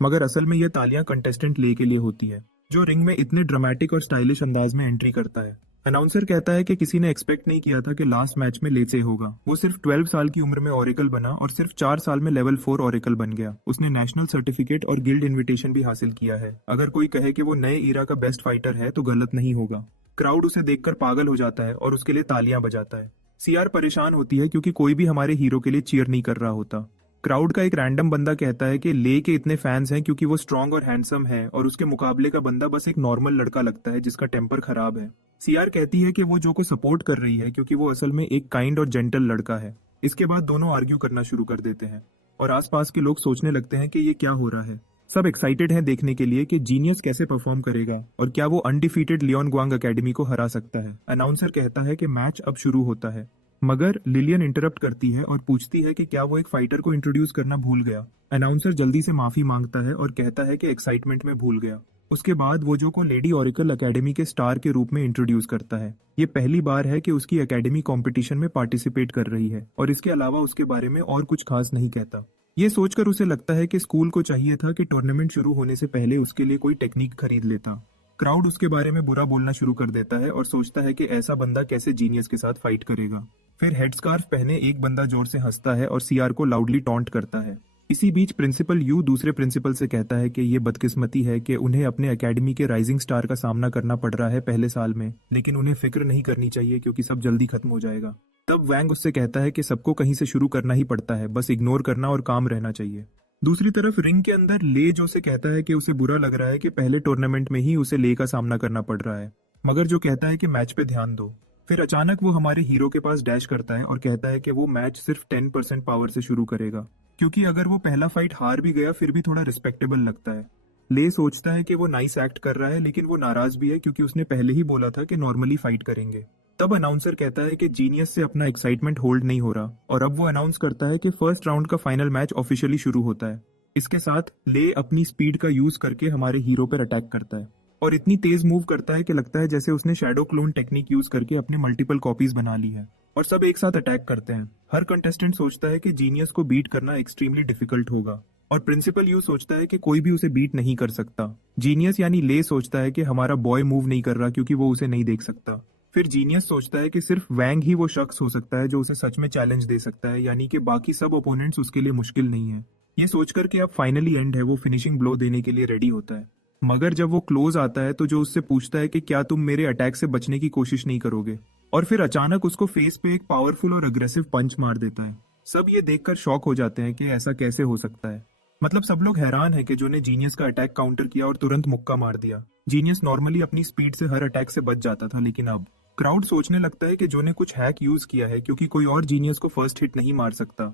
मगर असल में ये तालियां कंटेस्टेंट ले के लिए होती है जो रिंग में इतने ड्रामेटिक और स्टाइलिश अंदाज में एंट्री करता है। अनाउंसर कहता है कि किसी ने एक्सपेक्ट नहीं किया था कि लास्ट मैच में लेचे होगा। वो सिर्फ 12 साल की उम्र में ओरेकल बना और सिर्फ 4 साल में लेवल 4 ओरेकल बन गया। उसने नेशनल सर्टिफिकेट और गिल्ड इनविटेशन भी हासिल किया है। अगर कोई कहे कि वो नए ईरा का बेस्ट फाइटर है तो गलत नहीं होगा। क्राउड उसे देखकर पागल हो जाता है और उसके लिए तालियां बजाता है। सीआर परेशान होती है क्योंकि कोई भी हमारे हीरो के लिए चीयर नहीं कर रहा होता। क्राउड का एक रैंडम बंदा कहता है कि ले के इतने फैंस हैं क्योंकि वो स्ट्रांग और हैंडसम है और उसके मुकाबले का बंदा बस एक नॉर्मल लड़का लगता है जिसका टेम्पर खराब है। सीआर कहती है कि वो जो को सपोर्ट कर रही है क्योंकि वो असल में एक काइंड और जेंटल लड़का है। इसके बाद दोनों आर्ग्यू करना शुरू कर देते हैं और आसपास के लोग सोचने लगते हैं कि ये क्या हो रहा है। सब एक्साइटेड हैं देखने के लिए कि जीनियस कैसे परफॉर्म करेगा और क्या वो अनडिफीटेड लियोन ग्वांग एकेडमी को हरा सकता है। अनाउंसर कहता है कि मैच अब शुरू होता है, मगर लिलियन इंटरप्ट करती है और पूछती है कि क्या वो एक फाइटर को इंट्रोड्यूस करना भूल गया। अनाउंसर जल्दी से माफी मांगता है और कहता है कि एक्साइटमेंट में भूल गया। उसके बाद वो जो को लेडी ओरेकल एकेडमी के स्टार के रूप में इंट्रोड्यूस करता है। ये पहली बार है कि उसकी एकेडमी कंपटीशन में पार्टिसिपेट कर रही है और इसके अलावा उसके बारे में और कुछ खास नहीं कहता। ये सोचकर उसे लगता है कि स्कूल को चाहिए था कि टूर्नामेंट शुरू होने से पहले उसके लिए कोई टेक्निक खरीद लेता। क्राउड उसके बारे में बुरा बोलना शुरू कर देता है और सोचता है कि ऐसा बंदा कैसे जीनियस के साथ फाइट करेगा। फिर हेडस्कार्फ पहने एक बंदा जोर से हंसता है और सीआर को लाउडली टॉन्ट करता है। इसी बीच प्रिंसिपल यू दूसरे प्रिंसिपल से कहता है कि ये बदकिस्मती है कि उन्हें अपने एकेडमी के राइजिंग स्टार का सामना करना पड़ रहा है पहले साल में, लेकिन उन्हें फिक्र नहीं करनी चाहिए क्योंकि सब जल्दी खत्म हो जाएगा। तब वैंग उससे कहता है कि सबको कहीं से शुरू करना ही पड़ता है, बस इग्नोर करना और काम रहना चाहिए। दूसरी तरफ रिंग के अंदर ले जो से कहता है कि उसे बुरा लग रहा है कि पहले टूर्नामेंट में ही उसे ले का सामना करना पड़ रहा है, मगर जो कहता है कि मैच पे ध्यान दो। फिर अचानक वो हमारे हीरो के पास डैश करता है और कहता है कि वो मैच सिर्फ 10% पावर से शुरू करेगा, क्योंकि अगर वो पहला फाइट हार भी गया फिर भी थोड़ा रिस्पेक्टेबल लगता है। ले सोचता है कि वो नाइस एक्ट कर रहा है, लेकिन वो नाराज भी है क्योंकि उसने पहले ही बोला था कि नॉर्मली फाइट करेंगे। तब अनाउंसर कहता है कि जीनियस से अपना एक्साइटमेंट होल्ड नहीं हो रहा और अब वो अनाउंस करता है कि फर्स्ट राउंड का फाइनल मैच ऑफिशियली शुरू होता है। इसके साथ ले अपनी स्पीड का यूज करके हमारे हीरो पर अटैक करता है और इतनी तेज मूव करता है कि लगता है जैसे उसने शैडो क्लोन टेक्निक यूज करके अपने मल्टीपल कॉपीज बना ली है और सब एक साथ अटैक करते हैं। हर कंटेस्टेंट सोचता है कि जीनियस को बीट करना एक्सट्रीमली डिफिकल्ट होगा और प्रिंसिपल यू सोचता है कि कोई भी उसे बीट नहीं कर सकता। जीनियस यानी ले सोचता है कि हमारा बॉय मूव नहीं कर रहा क्योंकि वो उसे नहीं देख सकता। फिर जीनियस सोचता है कि सिर्फ वैंग ही वो शख्स हो सकता है जो उसे सच में चैलेंज दे सकता है, यानी कि बाकी सब ओपोनेंट्स उसके लिए मुश्किल नहीं है। ये सोचकर कि अब फाइनली एंड है, वो फिनिशिंग ब्लो देने के लिए रेडी होता है, मगर जब वो क्लोज आता है तो जो उससे पूछता है कि क्या तुम मेरे अटैक से बचने की कोशिश नहीं करोगे, और फिर अचानक उसको फेस पे एक पावरफुल और अग्रेसिव पंच मार देता है। सब ये देखकर शॉक हो जाते हैं कि ऐसा कैसे हो सकता है। मतलब सब लोग हैरान है कि जो ने जीनियस का अटैक काउंटर किया और तुरंत मुक्का मार दिया। जीनियस नॉर्मली अपनी स्पीड से हर अटैक से बच जाता था, लेकिन अब क्राउड सोचने लगता है कि जो ने कुछ हैक यूज किया है क्योंकि कोई और जीनियस को फर्स्ट हिट नहीं मार सकता।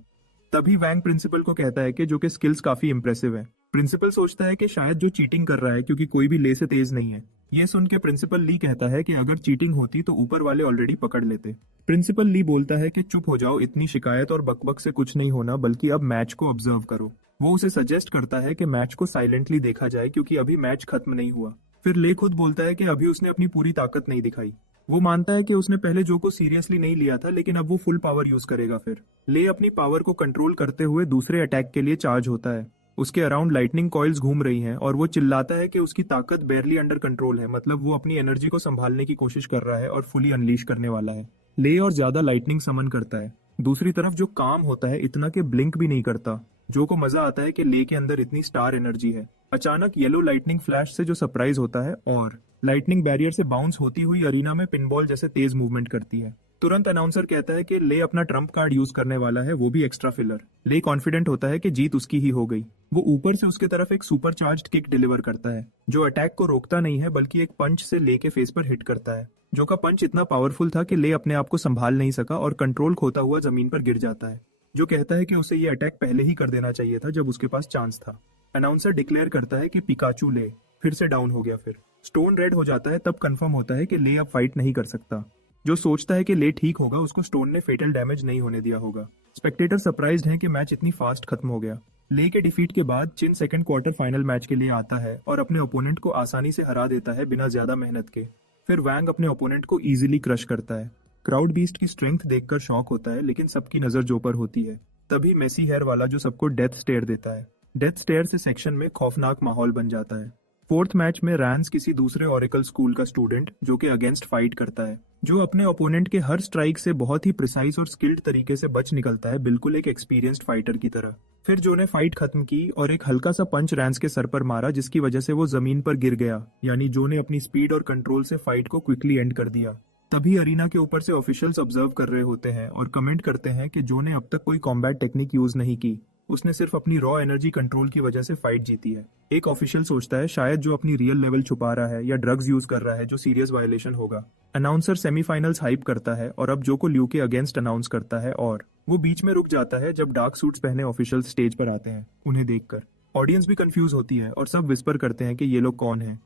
तभी वैंग प्रिंसिपल को कहता है कि जो कि स्किल्स काफी इंप्रेसिव है। प्रिंसिपल सोचता है कि शायद जो चीटिंग कर रहा है क्योंकि कोई भी ले से तेज नहीं है। ये सुन के प्रिंसिपल ली कहता है कि अगर चीटिंग होती तो ऊपर वाले ऑलरेडी पकड़ लेते। प्रिंसिपल ली बोलता है कि चुप हो जाओ, इतनी शिकायत और बकबक से कुछ नहीं होना, बल्कि अब मैच को ऑब्जर्व करो। वो उसे सजेस्ट करता है कि मैच को साइलेंटली देखा जाए क्योंकि अभी मैच खत्म नहीं हुआ। फिर ले खुद बोलता है कि अभी उसने अपनी पूरी ताकत नहीं दिखाई। वो मानता है कि उसने पहले जो को सीरियसली नहीं लिया था, लेकिन अब वो फुल पावर यूज करेगा। फिर ले अपनी पावर को कंट्रोल करते हुए दूसरे अटैक के लिए चार्ज होता है। उसके अराउंड लाइटनिंग कॉइल्स घूम रही हैं और वो चिल्लाता है कि उसकी ताकत बेरली अंडर कंट्रोल है, मतलब वो अपनी एनर्जी को संभालने की कोशिश कर रहा है और फुली अनलीश करने वाला है। ले और ज्यादा लाइटनिंग समन करता है। दूसरी तरफ जो काम होता है इतना के ब्लिंक भी नहीं करता। जो को मजा आता है कि ले के अंदर इतनी स्टार एनर्जी है। अचानक येलो लाइटनिंग फ्लैश से जो सरप्राइज होता है और लाइटनिंग बैरियर से बाउंस होती हुई अरीना में पिनबॉल जैसे तेज मूवमेंट करती है। तुरंत अनाउंसर कहता है कि ले अपना ट्रम्प कार्ड यूज करने वाला है, वो भी एक्स्ट्रा फिलर। ले कॉन्फिडेंट होता है कि जीत उसकी ही हो गई। वो ऊपर से उसके तरफ एक सुपर चार्ज्ड किक डिलीवर करता है जो अटैक को रोकता नहीं है बल्कि एक पंच से ले के फेस पर हिट करता है। जो का पंच इतना पावरफुल था कि ले अपने आप को संभाल नहीं सका और कंट्रोल खोता हुआ जमीन पर गिर जाता है। जो कहता है कि उसे ये अटैक पहले ही कर देना चाहिए था जब उसके पास चांस था। अनाउंसर डिक्लेयर करता है कि पिकाचू ले। फिर से डाउन हो गया। फिर स्टोन रेड हो जाता है, तब कंफर्म होता है कि ले अब फाइट नहीं कर सकता। जो सोचता है कि ले ठीक होगा, उसको स्टोन ने फेटल डैमेज नहीं होने दिया होगा। स्पेक्टेटर सरप्राइज्ड हैं कि मैच इतनी फास्ट खत्म हो गया। ले के डिफीट के बाद चिन सेकंड क्वार्टर फाइनल मैच के लिए आता है और अपने ओपोनेंट को आसानी से हरा देता है बिना ज्यादा मेहनत के। फिर वैंग अपने ओपोनेंट को इजीली क्रश करता है। क्राउड बीस्ट की स्ट्रेंथ देखकर शॉक होता है, लेकिन सबकी नजर जो पर होती है। तभी मेसी हेयर वाला जो सबको डेथ स्टेयर देता है। डेथ स्टेयर से सेक्शन में खौफनाक माहौल बन जाता है। फोर्थ मैच में रैंस किसी दूसरे ओरेकल स्कूल का स्टूडेंट जो कि अगेंस्ट फाइट करता है, जो अपने ओपोनेंट के हर स्ट्राइक से बहुत ही प्रिसाइज और स्किल्ड तरीके से बच निकलता है, बिल्कुल एक एक्सपीरियंस्ड फाइटर की तरह। फिर जो ने फाइट खत्म की और एक हल्का सा पंच रैंस के सर पर मारा, जिसकी वजह से वो जमीन पर गिर गया। यानी जो ने अपनी स्पीड और कंट्रोल से फाइट को क्विकली एंड कर दिया। तभी अरीना के ऊपर से ऑफिशियल्स ऑब्जर्व कर रहे होते हैं और कमेंट करते हैं कि जो ने अब तक कोई कॉम्बैट टेक्निक यूज नहीं की, उसने सिर्फ अपनी रॉ एनर्जी कंट्रोल की वजह से फाइट जीती है। एक ऑफिशियल सोचता है शायद जो अपनी रियल लेवल छुपा रहा है या ड्रग्स यूज कर रहा है, जो सीरियस वायलेशन होगा। अनाउंसर सेमीफाइनल्स हाइप करता है और अब जो को ल्यू के अगेंस्ट अनाउंस करता है, और वो बीच में रुक जाता है जब डार्क सूट्स पहने ऑफिशियल स्टेज पर आते हैं। उन्हें देखकर ऑडियंस भी कंफ्यूज होती है और सब विस्पर करते हैं कि ये लोग कौन है।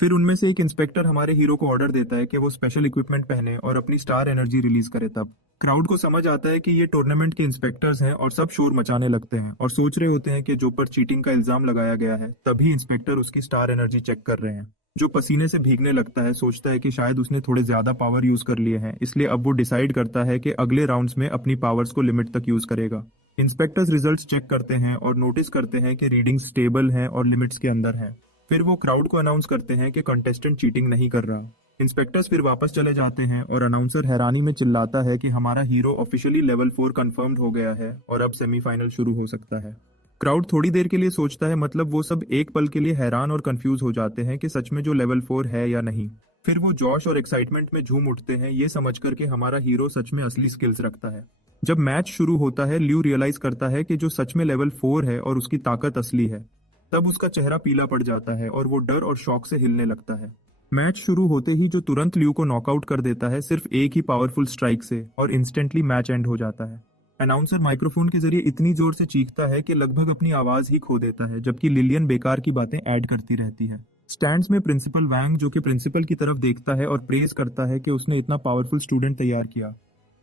फिर उनमें से एक इंस्पेक्टर हमारे हीरो को ऑर्डर देता है कि वो स्पेशल इक्विपमेंट पहने और अपनी स्टार एनर्जी रिलीज करे। तब क्राउड को समझ आता है कि ये टूर्नामेंट के इंस्पेक्टर्स हैं और सब शोर मचाने लगते हैं और सोच रहे होते हैं कि जो पर चीटिंग का इल्जाम लगाया गया है। तभी इंस्पेक्टर उसकी स्टार एनर्जी चेक कर रहे हैं। जो पसीने से भीगने लगता है, सोचता है कि शायद उसने थोड़े ज्यादा पावर यूज कर लिए हैं, इसलिए अब वो डिसाइड करता है कि अगले राउंड्स में अपनी पावर्स को लिमिट तक यूज करेगा। इंस्पेक्टर्स रिजल्ट्स चेक करते हैं और नोटिस करते हैं कि रीडिंग स्टेबल है और लिमिट्स के अंदर है। फिर वो क्राउड को अनाउंस करते हैं कि कंटेस्टेंट चीटिंग नहीं कर रहा। इंस्पेक्टर्स फिर वापस चले जाते हैं और अनाउंसर हैरानी में चिल्लाता है कि हमारा हीरो ऑफिशियली लेवल 4 कंफर्म्ड हो गया है और अब सेमीफाइनल शुरू हो सकता है। क्राउड थोड़ी देर के लिए सोचता है, मतलब वो सब एक पल के लिए हैरान और कंफ्यूज हो जाते हैं कि सच में जो लेवल 4 है या नहीं। फिर वो जोश और एक्साइटमेंट में झूम उठते हैं, ये समझ कर के हमारा हीरो सच में असली स्किल्स रखता है। जब मैच शुरू होता है, ल्यू रियलाइज करता है कि जो सच में लेवल 4 है और उसकी ताकत असली है। तब उसका चेहरा पीला पड़ जाता है और वो डर और शॉक से हिलने लगता है। मैच शुरू होते ही जो तुरंत ल्यू को नॉकआउट कर देता है सिर्फ एक ही पावरफुल स्ट्राइक से, और इंस्टेंटली मैच एंड हो जाता है। अनाउंसर माइक्रोफोन के जरिए इतनी जोर से चीखता है कि लगभग अपनी आवाज ही खो देता है, जबकि लिलियन बेकार की बातें ऐड करती रहती है। स्टैंड्स में प्रिंसिपल वैंग जो कि प्रिंसिपल की तरफ देखता है और प्रेज करता है कि उसने इतना पावरफुल स्टूडेंट तैयार किया।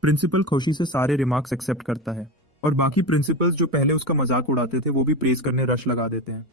प्रिंसिपल खुशी से सारे रिमार्क्स एक्सेप्ट करता है और बाकी प्रिंसिपल्स जो पहले उसका मजाक उड़ाते थे वो भी प्रेज करने रश लगा देते हैं।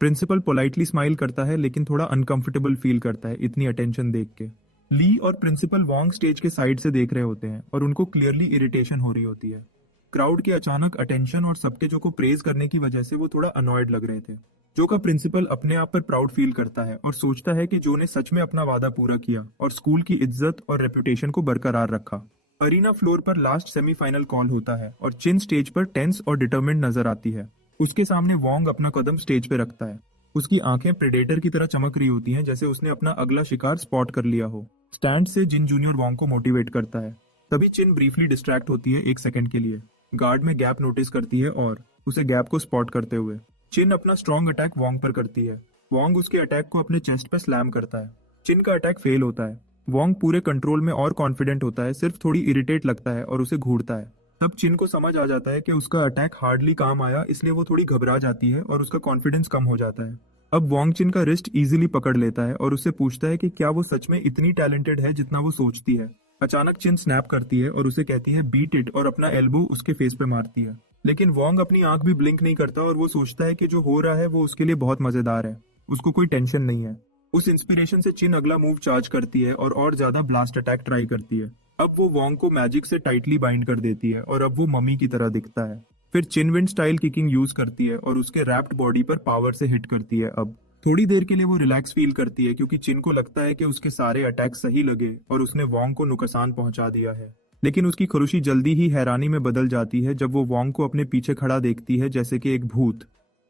प्रिंसिपल पोलाइटली स्माइल करता है, लेकिन थोड़ा अनकंफर्टेबल फील करता है इतनी अटेंशन देख के। ली और प्रिंसिपल वॉन्ग स्टेज के साइड से देख रहे होते हैं और उनको क्लियरली इरिटेशन हो रही होती है। क्राउड के अचानक अटेंशन और सबके जो को प्रेज करने की वजह से वो थोड़ा अनॉयड लग रहे थे। जो का प्रिंसिपल अपने आप पर प्राउड फील करता है और सोचता है कि जो ने सच में अपना वादा पूरा किया और स्कूल की इज्जत और रेपुटेशन को बरकरार रखा। अरीना फ्लोर पर लास्ट सेमीफाइनल कॉल होता है और चिन स्टेज पर टेंस और डिटर्मिन्ड नजर आती है। उसके सामने वॉन्ग अपना कदम स्टेज पे रखता है। उसकी आंखें प्रेडेटर की तरह चमक रही होती हैं, जैसे उसने अपना अगला शिकार स्पॉट कर लिया हो। स्टैंड से जिन जूनियर वॉन्ग को मोटिवेट करता है। तभी चिन ब्रीफली डिस्ट्रैक्ट होती है 1 सेकंड के लिए। गार्ड में गैप नोटिस करती है और उसे गैप को स्पॉट करते हुए चिन अपना स्ट्रॉन्ग अटैक वॉन्ग पर करती है। वॉन्ग उसके अटैक को अपने चेस्ट पर स्लैम करता है। चिन का अटैक फेल होता है। वॉन्ग पूरे कंट्रोल में और कॉन्फिडेंट होता है, सिर्फ थोड़ी इरिटेट लगता है और उसे घूरता है। तब चिन को समझ आ जाता है कि उसका अटैक हार्डली काम आया, इसलिए वो थोड़ी घबरा जाती है और उसका कॉन्फिडेंस कम हो जाता है। अब वॉन्ग चिन का रिस्ट इजीली पकड़ लेता है और उससे पूछता है कि क्या वो सच में इतनी टैलेंटेड है जितना वो सोचती है। अचानक चिन स्नैप करती है और उसे कहती है बीट इट, और अपना एल्बो उसके फेस पे मारती है। लेकिन वॉन्ग अपनी आंख भी ब्लिंक नहीं करता और वो सोचता है कि जो हो रहा है वो उसके लिए बहुत मजेदार है, उसको कोई टेंशन नहीं है। उस इंस्पिरेशन से चिन अगला मूव चार्ज करती है और ज्यादा ब्लास्ट अटैक ट्राई करती है। अब वो वॉन्ग को मैजिक से टाइटली बाइंड कर देती है और अब वो मम्मी की तरह दिखता है। फिर चिन विंड स्टाइल किकिंग यूज करती है और उसके रैप्ड बॉडी पर पावर से हिट करती है। अब थोड़ी देर के लिए वो रिलैक्स फील करती है क्योंकि चिन को लगता है कि उसके सारे अटैक सही लगे और उसने वॉन्ग को नुकसान पहुंचा दिया है। लेकिन उसकी खुशी जल्दी ही हैरानी में बदल जाती है जब वो वॉन्ग को अपने पीछे खड़ा देखती है जैसे कि एक भूत।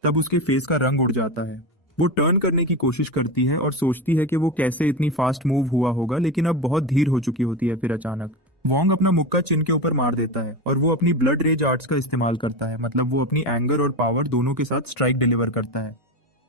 तब उसके फेस का रंग उड़ जाता है। वो टर्न करने की कोशिश करती है और सोचती है कि वो कैसे इतनी फास्ट मूव हुआ होगा, लेकिन अब बहुत धीर हो चुकी होती है। फिर अचानक वॉन्ग अपना मुक्का चिन के ऊपर मार देता है और वो अपनी ब्लड रेज आर्ट्स का इस्तेमाल करता है, मतलब वो अपनी एंगर और पावर दोनों के साथ स्ट्राइक डिलीवर करता है।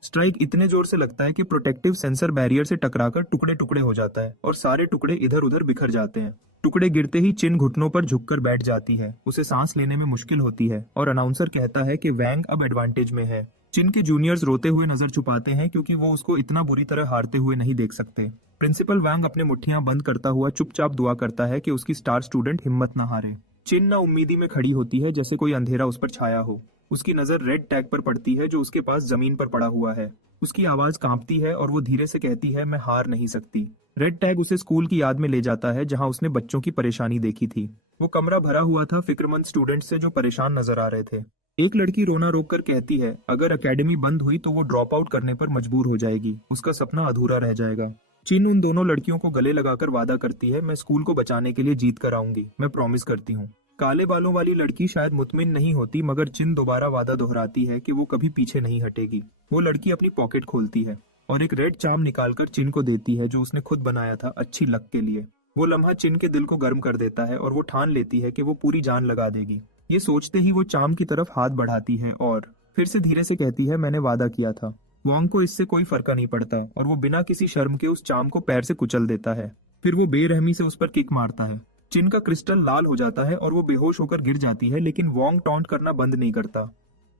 स्ट्राइक इतने जोर से लगता है कि प्रोटेक्टिव सेंसर बैरियर से टकराकर टुकड़े टुकड़े हो जाता है और सारे टुकड़े इधर उधर बिखर जाते हैं। टुकड़े गिरते ही चिन घुटनों पर झुककर बैठ जाती है। उसे सांस लेने में मुश्किल होती है और अनाउंसर कहता है कि वैंग अब एडवांटेज में है। चिन के जूनियर्स रोते हुए नजर छुपाते हैं क्योंकि वो उसको इतना बुरी तरह हारते हुए नहीं देख सकते। प्रिंसिपल वांग अपने मुट्ठियां बंद करता हुआ चुपचाप दुआ करता है कि उसकी स्टार स्टूडेंट हिम्मत ना हारे। चिन ना उम्मीदी में खड़ी होती है, जैसे कोई अंधेरा उस पर छाया हो। उसकी नजर रेड टैग पर पड़ती है जो उसके पास जमीन पर पड़ा हुआ है। उसकी आवाज कांपती है और वो धीरे से कहती है, मैं हार नहीं सकती। रेड टैग उसे स्कूल की याद में ले जाता है जहां उसने बच्चों की परेशानी देखी थी। वो कमरा भरा हुआ था फिक्रमंद स्टूडेंट्स से जो परेशान नजर आ रहे थे। एक लड़की रोना रोक कर कहती है, अगर एकेडमी बंद हुई तो वो ड्रॉप आउट करने पर मजबूर हो जाएगी, उसका सपना अधूरा रह जाएगा। चिन उन दोनों लड़कियों को गले लगाकर वादा करती है, मैं स्कूल को बचाने के लिए जीत कर आऊंगी, मैं प्रॉमिस करती हूँ। काले बालों वाली लड़की शायद मुतमिन नहीं होती, मगर चिन दोबारा वादा दोहराती है कि वो कभी पीछे नहीं हटेगी। वो लड़की अपनी पॉकेट खोलती है और एक रेड चार्म निकालकर चिन को देती है जो उसने खुद बनाया था अच्छी लक के लिए। वो लम्हा चिन के दिल को गर्म कर देता है और वो ठान लेती है कि वो पूरी जान लगा देगी। ये सोचते ही वो चार्म की तरफ हाथ बढ़ाती है और फिर से धीरे से कहती है, मैंने वादा किया था। वॉन्ग को इससे कोई फर्क नहीं पड़ता और वो बिना किसी शर्म के उस चार्म को पैर से कुचल देता है। फिर वो बेरहमी से उस पर किक मारता है। चिन का क्रिस्टल लाल हो जाता है और वो बेहोश होकर गिर जाती है, लेकिन वॉन्ग टॉन्ट करना बंद नहीं करता।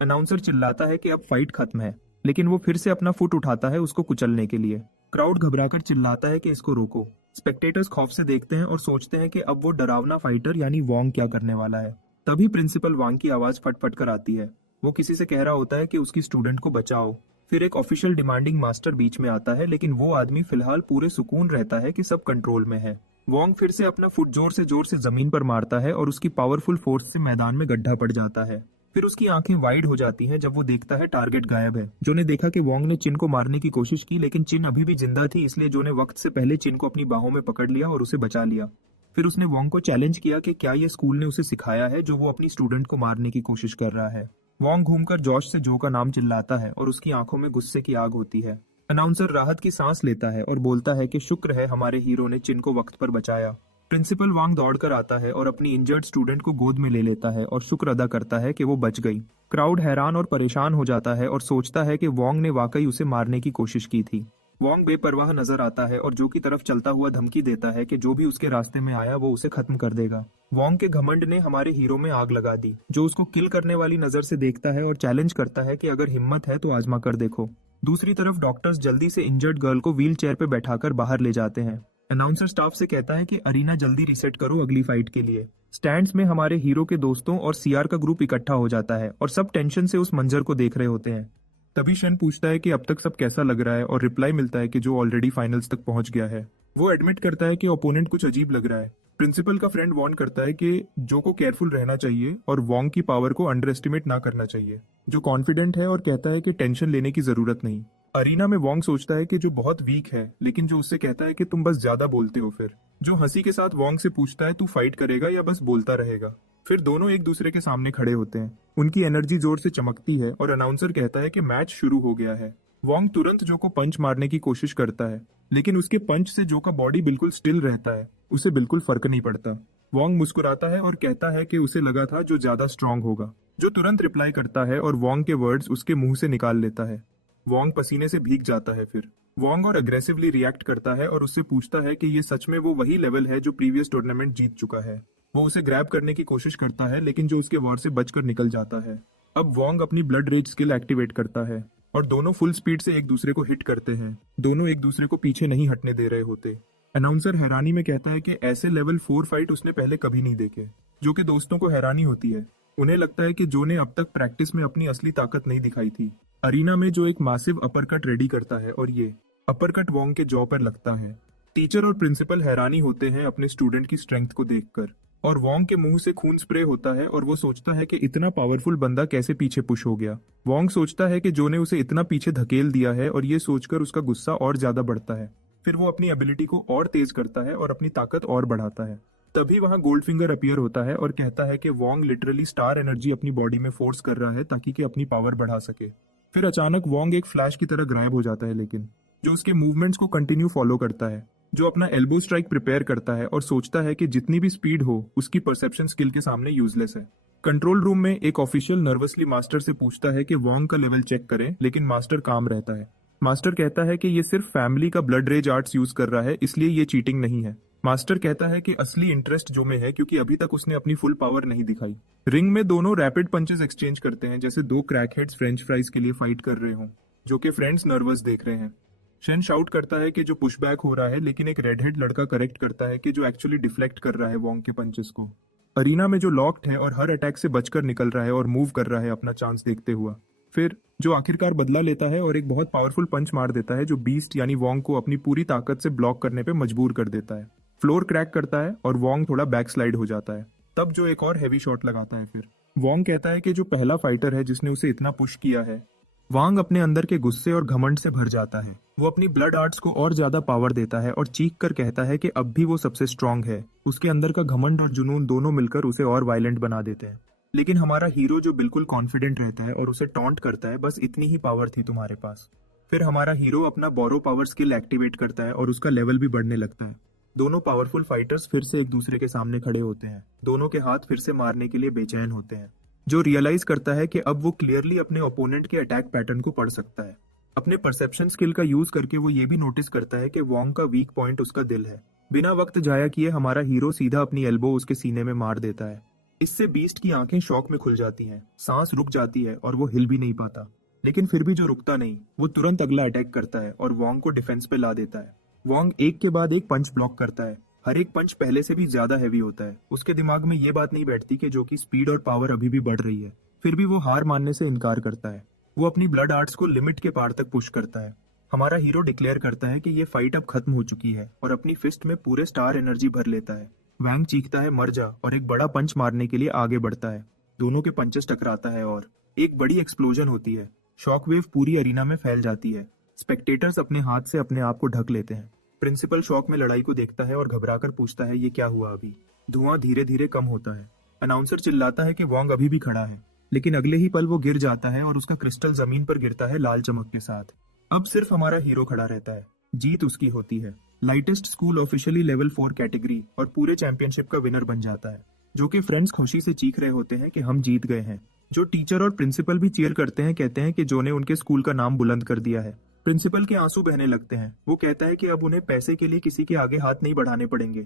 अनाउंसर चिल्लाता है कि अब फाइट खत्म है, लेकिन वो फिर से अपना फुट उठाता है उसको कुचलने के लिए। क्राउड घबराकर चिल्लाता है कि इसको रोको। स्पेक्टेटर्स खौफ से देखते हैं और सोचते हैं कि अब वो डरावना फाइटर यानी वॉन्ग क्या करने वाला है। तभी प्रिंसिपल वांग की आवाज फटफट कर आती है। वो किसी से कह रहा होता है कि उसकी स्टूडेंट को बचाओ। फिर एक ऑफिशियल डिमांडिंग मास्टर बीच में आता है, लेकिन वो आदमी फिलहाल पूरे सुकून रहता है कि सब कंट्रोल में है। वॉन्ग फिर से अपना फुट जोर से जमीन पर मारता है और उसकी पावरफुल फोर्स से मैदान में गड्ढा पड़ जाता है। फिर उसकी आंखें वाइड हो जाती हैं जब वो देखता है टारगेट गायब है। जो ने देखा कि वॉन्ग ने चिन को मारने की कोशिश की, लेकिन चिन अभी भी जिंदा थी, इसलिए जो ने वक्त से पहले चिन को अपनी बाहों में पकड़ लिया और उसे बचा लिया। फिर उसने वॉन्ग को चैलेंज किया कि क्या ये स्कूल ने उसे सिखाया है जो वो अपनी स्टूडेंट को मारने की कोशिश कर रहा है। वॉन्ग घूमकर जॉश से जो का नाम चिल्लाता है और उसकी आंखों में गुस्से की आग होती है। अनाउंसर राहत की सांस लेता है और बोलता है कि शुक्र है हमारे हीरो ने चिन को वक्त पर बचाया। प्रिंसिपल वांग दौड़कर आता है और अपनी इंजर्ड स्टूडेंट को गोद में ले लेता है और शुक्र अदा करता है कि वो बच गई। क्राउड हैरान और परेशान हो जाता है और सोचता है कि वॉन्ग ने वाकई उसे मारने की कोशिश की थी। वॉन्ग बेपरवाह नजर आता है और जो की तरफ चलता हुआ धमकी देता है कि जो भी उसके रास्ते में आया वो उसे खत्म कर देगा। वॉन्ग के घमंड ने हमारे हीरो में आग लगा दी, जो उसको किल करने वाली नजर से देखता है और चैलेंज करता है कि अगर हिम्मत है तो आजमा कर देखो। दूसरी तरफ डॉक्टर्स जल्दी से इंजर्ड गर्ल को व्हील चेयर पे बैठाकर बाहर ले जाते हैं। अनाउंसर स्टाफ से कहता है कि अरीना जल्दी रिसेट करो अगली फाइट के लिए। स्टैंड्स में हमारे हीरो के दोस्तों और सीआर का ग्रुप इकट्ठा हो जाता है और सब टेंशन से उस मंजर को देख रहे होते हैं। तभी शन पूछता है कि अब तक सब कैसा लग रहा है और रिप्लाई मिलता है कि जो ऑलरेडी फाइनल्स तक पहुंच गया है। वो एडमिट करता है कि ओपोनेंट कुछ अजीब लग रहा है। प्रिंसिपल का फ्रेंड वार्न करता है कि जो को केयरफुल रहना चाहिए और वॉन्ग की पावर को अंडर एस्टिमेट ना करना चाहिए। जो कॉन्फिडेंट है और कहता है कि टेंशन लेने की जरूरत नहीं। अरीना में वॉन्ग सोचता है कि जो बहुत वीक है, लेकिन जो उससे कहता है कि तुम बस ज्यादा बोलते हो। फिर जो हंसी के साथ वॉन्ग से पूछता है तू फाइट करेगा या बस बोलता रहेगा। फिर दोनों एक दूसरे के सामने खड़े होते हैं। उनकी एनर्जी जोर से चमकती है और अनाउंसर कहता है कि मैच शुरू हो गया है। वॉन्ग तुरंत जो को पंच मारने की कोशिश करता है, लेकिन उसके पंच से जो का बॉडी बिल्कुल स्टिल रहता है, उसे बिल्कुल फर्क नहीं पड़ता। वॉन्ग मुस्कुराता है और कहता है कि उसे लगा था जो ज्यादा स्ट्रांग होगा। जो तुरंत रिप्लाई करता है और वॉन्ग के वर्ड्स उसके मुंह से निकाल लेता है। वॉन्ग पसीने से भीग जाता है। फिर वॉन्ग और अग्रेसिवली रिएक्ट करता है और उससे पूछता है कि ये सच में वो वही लेवल है जो प्रीवियस टूर्नामेंट जीत चुका है। वो उसे ग्रैब करने की कोशिश करता है, लेकिन जो उसके वॉर से बचकर निकल जाता है। अब वॉन्ग अपनी ब्लड रेज स्किल एक्टिवेट करता है और दोनों फुल स्पीड से एक दूसरे को हिट करते हैं। दोनों एक दूसरे को पीछे नहीं हटने दे रहे होते। अनाउंसर हैरानी में कहता है कि ऐसे लेवल 4 फाइट उसने पहले कभी नहीं देखे। जो के दोस्तों को हैरानी होती है। उन्हें लगता है कि जो ने अब तक प्रैक्टिस में अपनी असली ताकत नहीं दिखाई थी। अरीना में जो एक मासिव अपरकट रेडी करता है और ये अपरकट वॉन्ग के जॉ पर लगता है। टीचर और प्रिंसिपल हैरानी होते हैं अपने स्टूडेंट की स्ट्रेंथ को देखकर और वॉन्ग के मुंह से खून स्प्रे होता है और वो सोचता है कि इतना पावरफुल बंदा कैसे पीछे पुश हो गया। वॉन्ग सोचता है कि जो ने उसे इतना पीछे धकेल दिया है और ये सोचकर उसका गुस्सा और ज्यादा बढ़ता है। फिर वो अपनी एबिलिटी को और तेज करता है और अपनी ताकत और बढ़ाता है। तभी वहां गोल्ड फिंगर अपीयर होता है और कहता है कि वॉन्ग लिटरली स्टार एनर्जी अपनी बॉडी में फोर्स कर रहा है ताकि कि अपनी पावर बढ़ा सके। फिर अचानक वॉन्ग एक फ्लैश की तरह गायब हो जाता है, लेकिन जो उसके मूवमेंट्स को कंटिन्यू फॉलो करता है। जो अपना एल्बो स्ट्राइक प्रिपेयर करता है और सोचता है कि जितनी भी स्पीड हो उसकी परसेप्शन स्किल के सामने यूजलेस है। कंट्रोल रूम में एक ऑफिशियल नर्वसली मास्टर से पूछता है कि वॉन्ग का लेवल चेक करें, लेकिन मास्टर काम रहता है। मास्टर कहता है कि ये सिर्फ फैमिली का ब्लड रेज आर्ट्स यूज कर रहा है, इसलिए ये चीटिंग नहीं है। मास्टर कहता है कि असली इंटरेस्ट जो में है क्योंकि अभी तक उसने अपनी फुल पावर नहीं दिखाई। रिंग में दोनों रैपिड पंचेस एक्सचेंज करते हैं जैसे दो क्रैकहेड्स फ्रेंच फ्राइज के लिए फाइट कर रहे हों, जो कि फ्रेंड्स नर्वस देख रहे हैं। शेन शाउट करता है कि जो पुशबैक हो रहा है, लेकिन एक रेडहेड लड़का करेक्ट करता है कि जो एक्चुअली डिफ्लेक्ट कर रहा है वोंग के पंचेस को। अरीना में जो लॉक्ड है और हर अटैक से बचकर निकल रहा है और मूव कर रहा है अपना चांस देखते हुआ, फिर जो आखिरकार बदला लेता है और एक बहुत पावरफुल पंच मार देता है जो बीस्ट यानी वोंग को अपनी पूरी ताकत से ब्लॉक करने पे मजबूर कर देता है। फ्लोर क्रैक करता है और वोंग थोड़ा बैकस्लाइड हो जाता है। तब जो एक और हैवी शॉट लगाता है। फिर वोंग कहता है कि जो पहला फाइटर है जिसने उसे इतना पुश किया है। वांग अपने अंदर के गुस्से और घमंड से भर जाता है। वो अपनी ब्लड आर्ट्स को और ज्यादा पावर देता है और चीख कर कहता है कि अब भी वो सबसे स्ट्रांग है। उसके अंदर का घमंड और जुनून दोनों मिलकर उसे और वायलेंट बना देते हैं। लेकिन हमारा हीरो जो बिल्कुल कॉन्फिडेंट रहता है और उसे टॉन्ट करता है, बस इतनी ही पावर थी तुम्हारे पास। फिर हमारा हीरो अपना बोरो पावर स्किल एक्टिवेट करता है और उसका लेवल भी बढ़ने लगता है। दोनों पावरफुल फाइटर्स फिर से एक दूसरे के सामने खड़े होते हैं। दोनों के हाथ फिर से मारने के लिए बेचैन होते हैं। जो रियलाइज करता है कि अब वो क्लियरली अपने ओपोनेंट के अटैक पैटर्न को पढ़ सकता है। अपने परसेप्शन स्किल का यूज करके वो ये भी नोटिस करता है कि वोंग का वीक पॉइंट उसका दिल है। बिना वक्त जाया किए हमारा हीरो सीधा अपनी एल्बो उसके सीने में मार देता है। इससे बीस्ट की आंखें शॉक में खुल जाती हैं, सांस रुक जाती है और वो हिल भी नहीं पाता। लेकिन फिर भी जो रुकता नहीं, वो तुरंत अगला अटैक करता है और वोंग को डिफेंस पे ला देता है। वोंग एक के बाद एक पंच ब्लॉक करता है। हर एक पंच पहले से भी ज्यादा हैवी होता है। उसके दिमाग में ये बात नहीं बैठती कि जो कि स्पीड और पावर अभी भी बढ़ रही है। फिर भी वो हार मानने से इनकार करता है। वो अपनी ब्लड आर्ट्स को लिमिट के पार तक पुश करता है। हमारा हीरो डिक्लेयर करता है कि ये फाइट अब खत्म हो चुकी है और अपनी फिस्ट में पूरे स्टार एनर्जी भर लेता है। वैंग चीखता है मर जा और एक बड़ा पंच मारने के लिए आगे बढ़ता है। दोनों के पंचेस टकराता है और एक बड़ी एक्सप्लोजन होती है। शॉकवेव पूरी अरीना में फैल जाती है। स्पेक्टेटर्स अपने हाथ से अपने आप को ढक लेते हैं। प्रिंसिपल शॉक में लड़ाई को देखता है और घबराकर पूछता है ये क्या हुआ अभी। धुआं धीरे धीरे कम होता है। अनाउंसर चिल्लाता है कि वोंग अभी भी खड़ा है, लेकिन अगले ही पल वो गिर जाता है और उसका क्रिस्टल जमीन पर गिरता है लाल चमक के साथ। अब सिर्फ हमारा हीरो खड़ा रहता है। जीत उसकी होती है। Lightest school officially level 4 category और पूरे चैंपियनशिप का विनर बन जाता है। जो कि फ्रेंड्स खुशी से चीख रहे होते हैं कि हम जीत गए हैं। जो टीचर और प्रिंसिपल भी चीयर करते हैं, कहते हैं कि जो ने उनके स्कूल का नाम बुलंद कर दिया है। प्रिंसिपल के आंसू बहने लगते हैं। वो कहता है कि अब उन्हें पैसे के लिए किसी के आगे हाथ नहीं बढ़ाने पड़ेंगे।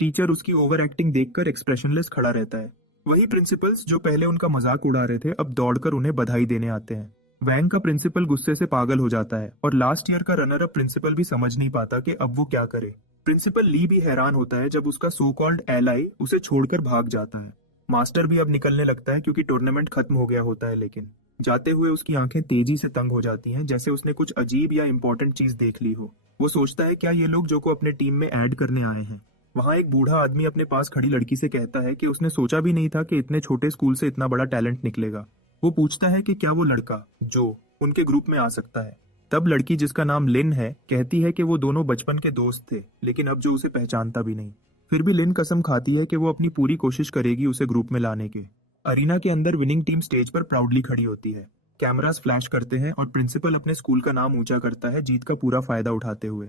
टीचर उसकी ओवर एक्टिंग देखकर एक्सप्रेशनलेस खड़ा रहता है। वही प्रिंसिपल्स जो पहले उनका मजाक उड़ा रहे थे, अब दौड़कर उन्हें बधाई देने आते हैं। वैंग का प्रिंसिपल गुस्से से पागल हो जाता है और लास्ट ईयर का रनर अप प्रिंसिपल भी समझ नहीं पाता कि अब वो क्या करे। प्रिंसिपल ली भी हैरान होता है जब उसका सो कॉल्ड एलाई उसे छोड़कर भाग जाता है। मास्टर भी अब निकलने लगता है क्योंकि टूर्नामेंट खत्म हो गया होता है, लेकिन जाते हुए उसकी आंखें तेजी से तंग हो जाती हैं जैसे उसने कुछ अजीब या इंपॉर्टेंट चीज देख ली हो। वो सोचता है क्या ये लोग जो को अपने टीम में ऐड करने आए हैं। वहाँ एक बूढ़ा आदमी अपने पास खड़ी लड़की से कहता है कि उसने सोचा भी नहीं था कि इतने छोटे स्कूल से इतना बड़ा टैलेंट निकलेगा। वो पूछता है कि क्या वो लड़का जो उनके ग्रुप में आ सकता है। तब लड़की जिसका नाम लिन है कहती है कि वो दोनों बचपन के दोस्त थे, लेकिन अब जो उसे पहचानता भी नहीं। फिर भी लिन कसम खाती है कि वो अपनी पूरी कोशिश करेगी उसे ग्रुप में लाने के। अरीना के अंदर विनिंग टीम स्टेज पर प्राउडली खड़ी होती है। कैमरास फ्लैश करते हैं और प्रिंसिपल अपने स्कूल का नाम ऊंचा करता है जीत का पूरा फायदा उठाते हुए।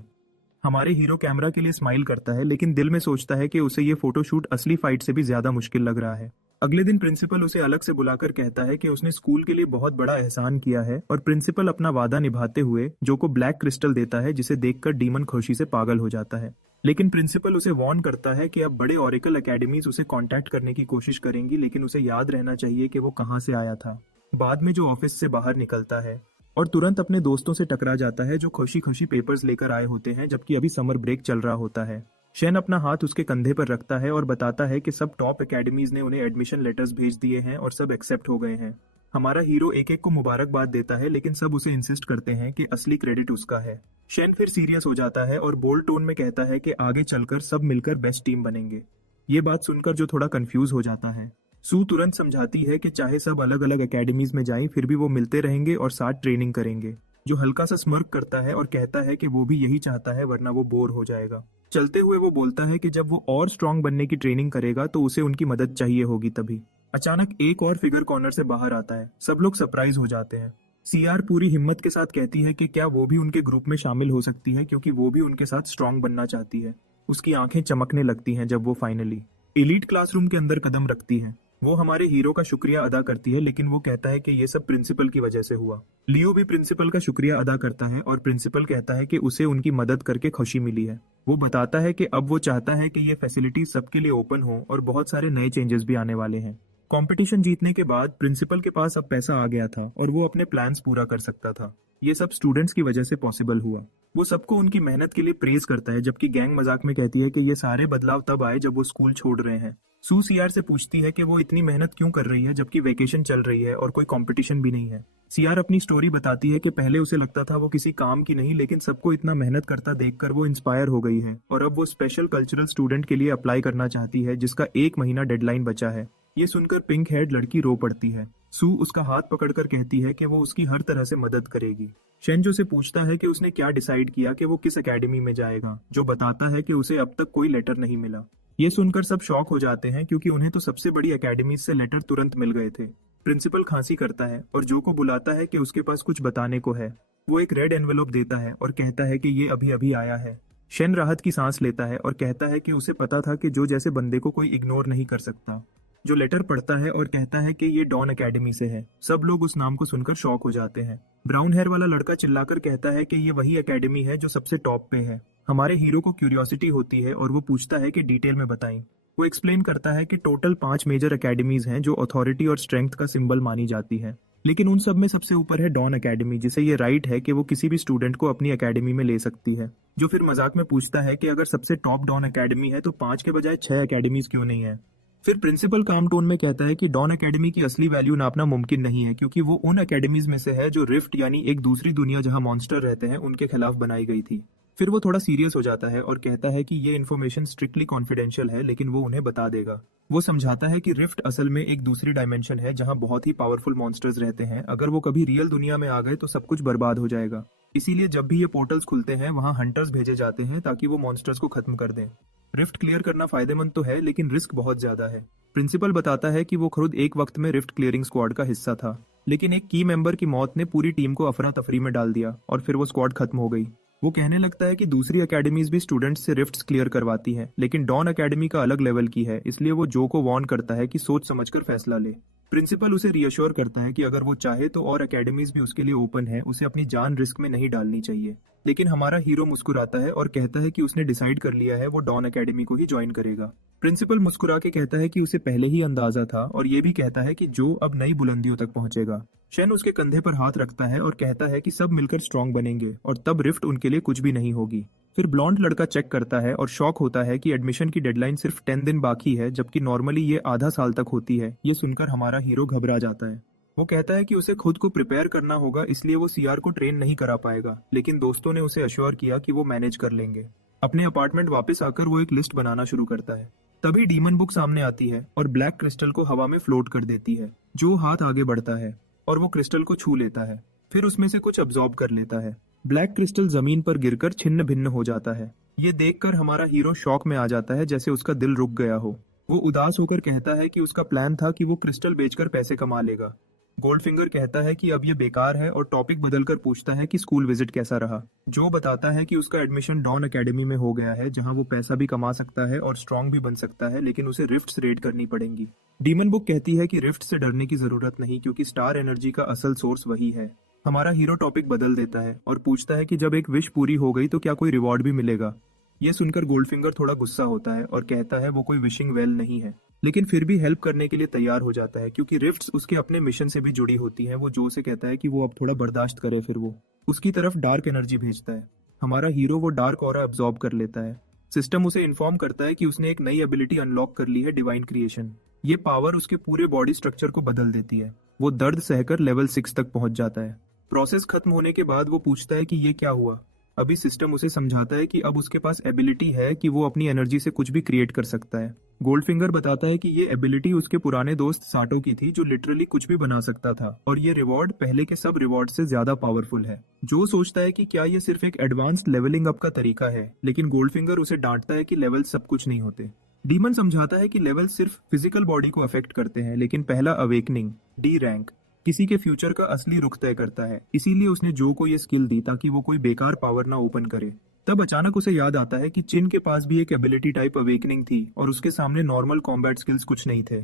हमारे हीरो कैमरा के लिए स्माइल करता है, लेकिन दिल में सोचता है कि उसे ये फोटोशूट असली फाइट से भी ज्यादा मुश्किल लग रहा है। अगले दिन प्रिंसिपल उसे अलग से बुलाकर कहता है कि उसने स्कूल के लिए बहुत बड़ा एहसान किया है और प्रिंसिपल अपना वादा निभाते हुए जो को ब्लैक क्रिस्टल देता है, जिसे देखकर डीमन खुशी से पागल हो जाता है। लेकिन प्रिंसिपल उसे वार्न करता है कि अब बड़े ओरेकल एकेडमीज उसे कांटेक्ट करने की कोशिश करेंगी, लेकिन उसे याद रहना चाहिए कि वो कहाँ से आया था। बाद में जो ऑफिस से बाहर निकलता है और तुरंत अपने दोस्तों से टकरा जाता है जो खुशी खुशी पेपर्स लेकर आए होते हैं, जबकि अभी समर ब्रेक चल रहा होता है। शेन अपना हाथ उसके कंधे पर रखता है और बताता है कि सब टॉप एकेडमीज ने उन्हें एडमिशन लेटर्स भेज दिए हैं और सब एक्सेप्ट हो गए हैं। हमारा हीरो एक एक को मुबारकबाद देता है, लेकिन सब उसे इंसिस्ट करते हैं कि असली क्रेडिट उसका है। शेन फिर सीरियस हो जाता है और बोल्ड टोन में कहता है कि आगे चलकर सब मिलकर बेस्ट टीम बनेंगे। ये बात सुनकर जो थोड़ा कंफ्यूज हो जाता है, सू तुरंत समझाती है कि चाहे सब अलग अलग एकेडमीज में जाएं, फिर भी वो मिलते रहेंगे और साथ ट्रेनिंग करेंगे। जो हल्का सा स्मर्क करता है और कहता है कि वो भी यही चाहता है, वरना वो बोर हो जाएगा। चलते हुए वो बोलता है कि जब वो और स्ट्रांग बनने की ट्रेनिंग करेगा तो उसे उनकी मदद चाहिए होगी तभी। अचानक एक और फिगर कॉर्नर से बाहर आता है। सब लोग सरप्राइज हो जाते हैं। सीआर पूरी हिम्मत के साथ कहती है कि क्या वो भी उनके ग्रुप में शामिल हो सकती है, क्योंकि वो भी उनके साथ स्ट्रांग बनना चाहती है। उसकी आंखें चमकने लगती हैं जब वो फाइनली एलीट क्लासरूम के अंदर कदम रखती हैं। वो हमारे हीरो का शुक्रिया अदा करती है, लेकिन वो कहता है कि ये सब प्रिंसिपल की वजह से हुआ। लियो भी प्रिंसिपल का शुक्रिया अदा करता है और प्रिंसिपल कहता है कि उसे उनकी मदद करके खुशी मिली है। वो बताता है कि अब वो चाहता है कि ये फैसिलिटी सबके लिए ओपन हो और बहुत सारे नए चेंजेस भी आने वाले हैं। कंपटीशन जीतने के बाद प्रिंसिपल के पास अब पैसा आ गया था और वो अपने प्लान्स पूरा कर सकता था। ये सब स्टूडेंट्स की वजह से पॉसिबल हुआ। वो सबको उनकी मेहनत के लिए प्रेज करता है, जबकि गैंग मजाक में कहती है कि ये सारे बदलाव तब आए जब वो स्कूल छोड़ रहे हैं। सू सीआर से पूछती है कि वो इतनी मेहनत क्यों कर रही है जबकि वेकेशन चल रही है और कोई कंपटीशन भी नहीं है। सीआर अपनी स्टोरी बताती है कि पहले उसे लगता था वो किसी काम की नहीं, लेकिन सबको इतना मेहनत करता देखकर वो इंस्पायर हो गई है और अब वो स्पेशल कल्चरल स्टूडेंट के लिए अप्लाई करना चाहती है, जिसका 1 महीना डेडलाइन बचा है। ये सुनकर पिंक हेड लड़की रो पड़ती है। सू उसका हाथ पकड़कर कहती है कि वो उसकी हर तरह से मदद करेगी। शेंजो से पूछता है कि उसने क्या डिसाइड किया कि वो किस एकेडमी में जाएगा, जो बताता है कि उसे अब तक कोई लेटर नहीं मिला। ये सुनकर सब शॉक हो जाते हैं क्योंकि उन्हें तो सबसे बड़ी एकेडमी से लेटर तुरंत मिल गए थे। प्रिंसिपल खांसी करता है और जो को बुलाता है कि उसके पास कुछ बताने को है। वो एक रेड एनवेलोप देता है और कहता है कि ये अभी अभी आया है। शेन राहत की सांस लेता है और कहता है कि उसे पता था कि जो जैसे बंदे को कोई इग्नोर नहीं कर सकता। जो लेटर पढ़ता है और कहता है कि ये डॉन एकेडमी से है। सब लोग उस नाम को सुनकर शॉक हो जाते हैं। ब्राउन हेयर वाला लड़का चिल्लाकर कहता है कि ये वही एकेडमी है जो सबसे टॉप पे है। हमारे हीरो को क्यूरियोसिटी होती है और वो पूछता है कि डिटेल में बताएं। वो एक्सप्लेन करता है कि टोटल 5 मेजर एकेडमीज हैं जो अथॉरिटी और स्ट्रेंथ का सिंबल मानी जाती है, लेकिन उन सब में सबसे ऊपर है डॉन एकेडमी, जिसे ये राइट है कि वो किसी भी स्टूडेंट को अपनी एकेडमी में ले सकती है। जो फिर मजाक में पूछता है कि अगर सबसे टॉप डॉन एकेडमी है तो 5 के बजाय 6 एकेडमीज क्यों नहीं है। फिर प्रिंसिपल काम टोन में कहता है कि डॉन एकेडमी की असली वैल्यू नापना मुमकिन नहीं है, क्योंकि वो उन एकेडमीज में से है जो रिफ्ट यानी एक दूसरी दुनिया जहां मॉन्स्टर रहते हैं उनके खिलाफ बनाई गई थी। फिर वो थोड़ा सीरियस हो जाता है और कहता है कि ये इन्फॉर्मेशन स्ट्रिक्टली कॉन्फिडेंशियल है, लेकिन वो उन्हें बता देगा। वो समझाता है कि रिफ्ट असल में एक दूसरी डायमेंशन है जहां बहुत ही पावरफुल मॉन्स्टर्स रहते हैं। अगर वो कभी रियल दुनिया में आ गए तो सब कुछ बर्बाद हो जाएगा। इसीलिए जब भी ये पोर्टल्स खुलते हैं वहां हंटर्स भेजे जाते हैं ताकि वो मॉन्स्टर्स को खत्म कर दें। रिफ्ट क्लियर करना फायदेमंद तो है, लेकिन रिस्क बहुत ज्यादा है। प्रिंसिपल बताता है कि वो खुद एक वक्त में रिफ्ट क्लियरिंग स्क्वाड का हिस्सा था, लेकिन एक की मेंबर की मौत ने पूरी टीम को अफरा तफरी में डाल दिया और फिर वो स्क्वाड खत्म हो गई। वो कहने लगता है कि दूसरी एकेडमीज भी स्टूडेंट्स से रिफ्ट्स क्लियर करवाती हैं, लेकिन डॉन एकेडमी का अलग लेवल की है, इसलिए वो जो को वार्न करता है कि सोच समझकर फैसला ले। प्रिंसिपल उसे रियश्योर करता है कि अगर वो चाहे तो और एकेडमीज भी उसके लिए ओपन है, उसे अपनी जान रिस्क में नहीं डालनी चाहिए। लेकिन हमारा हीरो मुस्कुराता है और कहता है कि उसने डिसाइड कर लिया है वो डॉन एकेडमी को ही ज्वाइन करेगा। प्रिंसिपल मुस्कुरा के कहता है कि उसे पहले ही अंदाजा था और ये भी कहता है कि जो अब नई बुलंदियों तक पहुंचेगा। शेन उसके कंधे पर हाथ रखता है और कहता है कि सब मिलकर स्ट्रांग बनेंगे और तब रिफ्ट उनके लिए कुछ भी नहीं होगी। फिर ब्लॉन्ड लड़का चेक करता है और शॉक होता है कि एडमिशन की डेडलाइन सिर्फ 10 दिन बाकी है, जबकि नॉर्मली ये आधा साल तक होती है। ये सुनकर हमारा हीरो घबरा जाता है। वो कहता है कि उसे खुद को प्रिपेयर करना होगा, इसलिए वो सीआर को ट्रेन नहीं करा पाएगा, लेकिन दोस्तों ने उसे अश्योर किया कि वो मैनेज कर लेंगे। अपने अपार्टमेंट वापस आकर वो एक लिस्ट बनाना शुरू करता है। तभी डीमन बुक सामने आती है और ब्लैक क्रिस्टल को हवा में फ्लोट कर देती है। जो हाथ आगे बढ़ता है और वो क्रिस्टल को छू लेता है, फिर उसमें से कुछ अब्सॉर्ब कर लेता है। ब्लैक क्रिस्टल जमीन पर गिरकर छिन्न भिन्न हो जाता है। ये देखकर हमारा हीरो शॉक में आ जाता है, जैसे उसका दिल रुक गया हो। वो उदास होकर कहता है कि उसका प्लान था कि वो क्रिस्टल बेचकर पैसे कमा लेगा। गोल्डफिंगर कहता है कि अब ये बेकार है और टॉपिक बदलकर पूछता है कि स्कूल विजिट कैसा रहा। जो बताता है कि उसका एडमिशन डॉन एकेडमी में हो गया है, जहां वो पैसा भी कमा सकता है और स्ट्रांग भी बन सकता है, लेकिन उसे रिफ्ट्स रेड करनी पड़ेंगी। डीमन बुक कहती है कि रिफ्ट से डरने की जरूरत नहीं, क्योंकि स्टार एनर्जी का असल सोर्स वही है। हमारा हीरो टॉपिक बदल देता है और पूछता है कि जब एक विश पूरी हो गई तो क्या कोई रिवॉर्ड भी मिलेगा। ये सुनकर गोल्डफिंगर थोड़ा गुस्सा होता है और कहता है वो कोई विशिंग वेल नहीं है, लेकिन फिर भी हेल्प करने के लिए तैयार हो जाता है, क्योंकि रिफ्ट्स उसके अपने मिशन से भी जुड़ी होती हैं। वो जो से कहता है कि वो अब थोड़ा बर्दाश्त करे, फिर वो उसकी तरफ डार्क एनर्जी भेजता है। हमारा हीरो वो डार्क ऑरा अब्सॉर्ब कर लेता है। सिस्टम उसे इन्फॉर्म करता है कि उसने एक नई एबिलिटी अनलॉक कर ली है, डिवाइन क्रिएशन। ये पावर उसके पूरे बॉडी स्ट्रक्चर को बदल देती है। वो दर्द सहकर लेवल 6 तक पहुंच जाता है। प्रोसेस खत्म होने के बाद वो पूछता है कि ये क्या हुआ। अभी सिस्टम उसे समझाता है कि अब उसके पास एबिलिटी है कि वो अपनी एनर्जी से कुछ भी क्रिएट कर सकता है। गोल्डफिंगर बताता है कि ये एबिलिटी उसके पुराने दोस्त साटो की थी, जो लिटरली कुछ भी बना सकता था, और ये रिवॉर्ड पहले के सब रिवॉर्ड से ज्यादा पावरफुल है। जो सोचता है कि क्या ये सिर्फ एक एडवांस्ड लेवलिंग अप का तरीका है, लेकिन गोल्डफिंगर उसे डांटता है कि लेवल सब कुछ नहीं होते। डीमन समझाता है कि लेवल सिर्फ फिजिकल बॉडी को अफेक्ट करते हैं, लेकिन पहला अवेकनिंग डी रैंक किसी के फ्यूचर का असली रुख तय करता है। इसीलिए उसने जो को ये स्किल दी ताकि वो कोई बेकार पावर ना ओपन करे। तब अचानक उसे याद आता है कि चिन के पास भी एक एबिलिटी टाइप अवेकनिंग थी और उसके सामने नॉर्मल कॉम्बैट स्किल्स कुछ नहीं थे।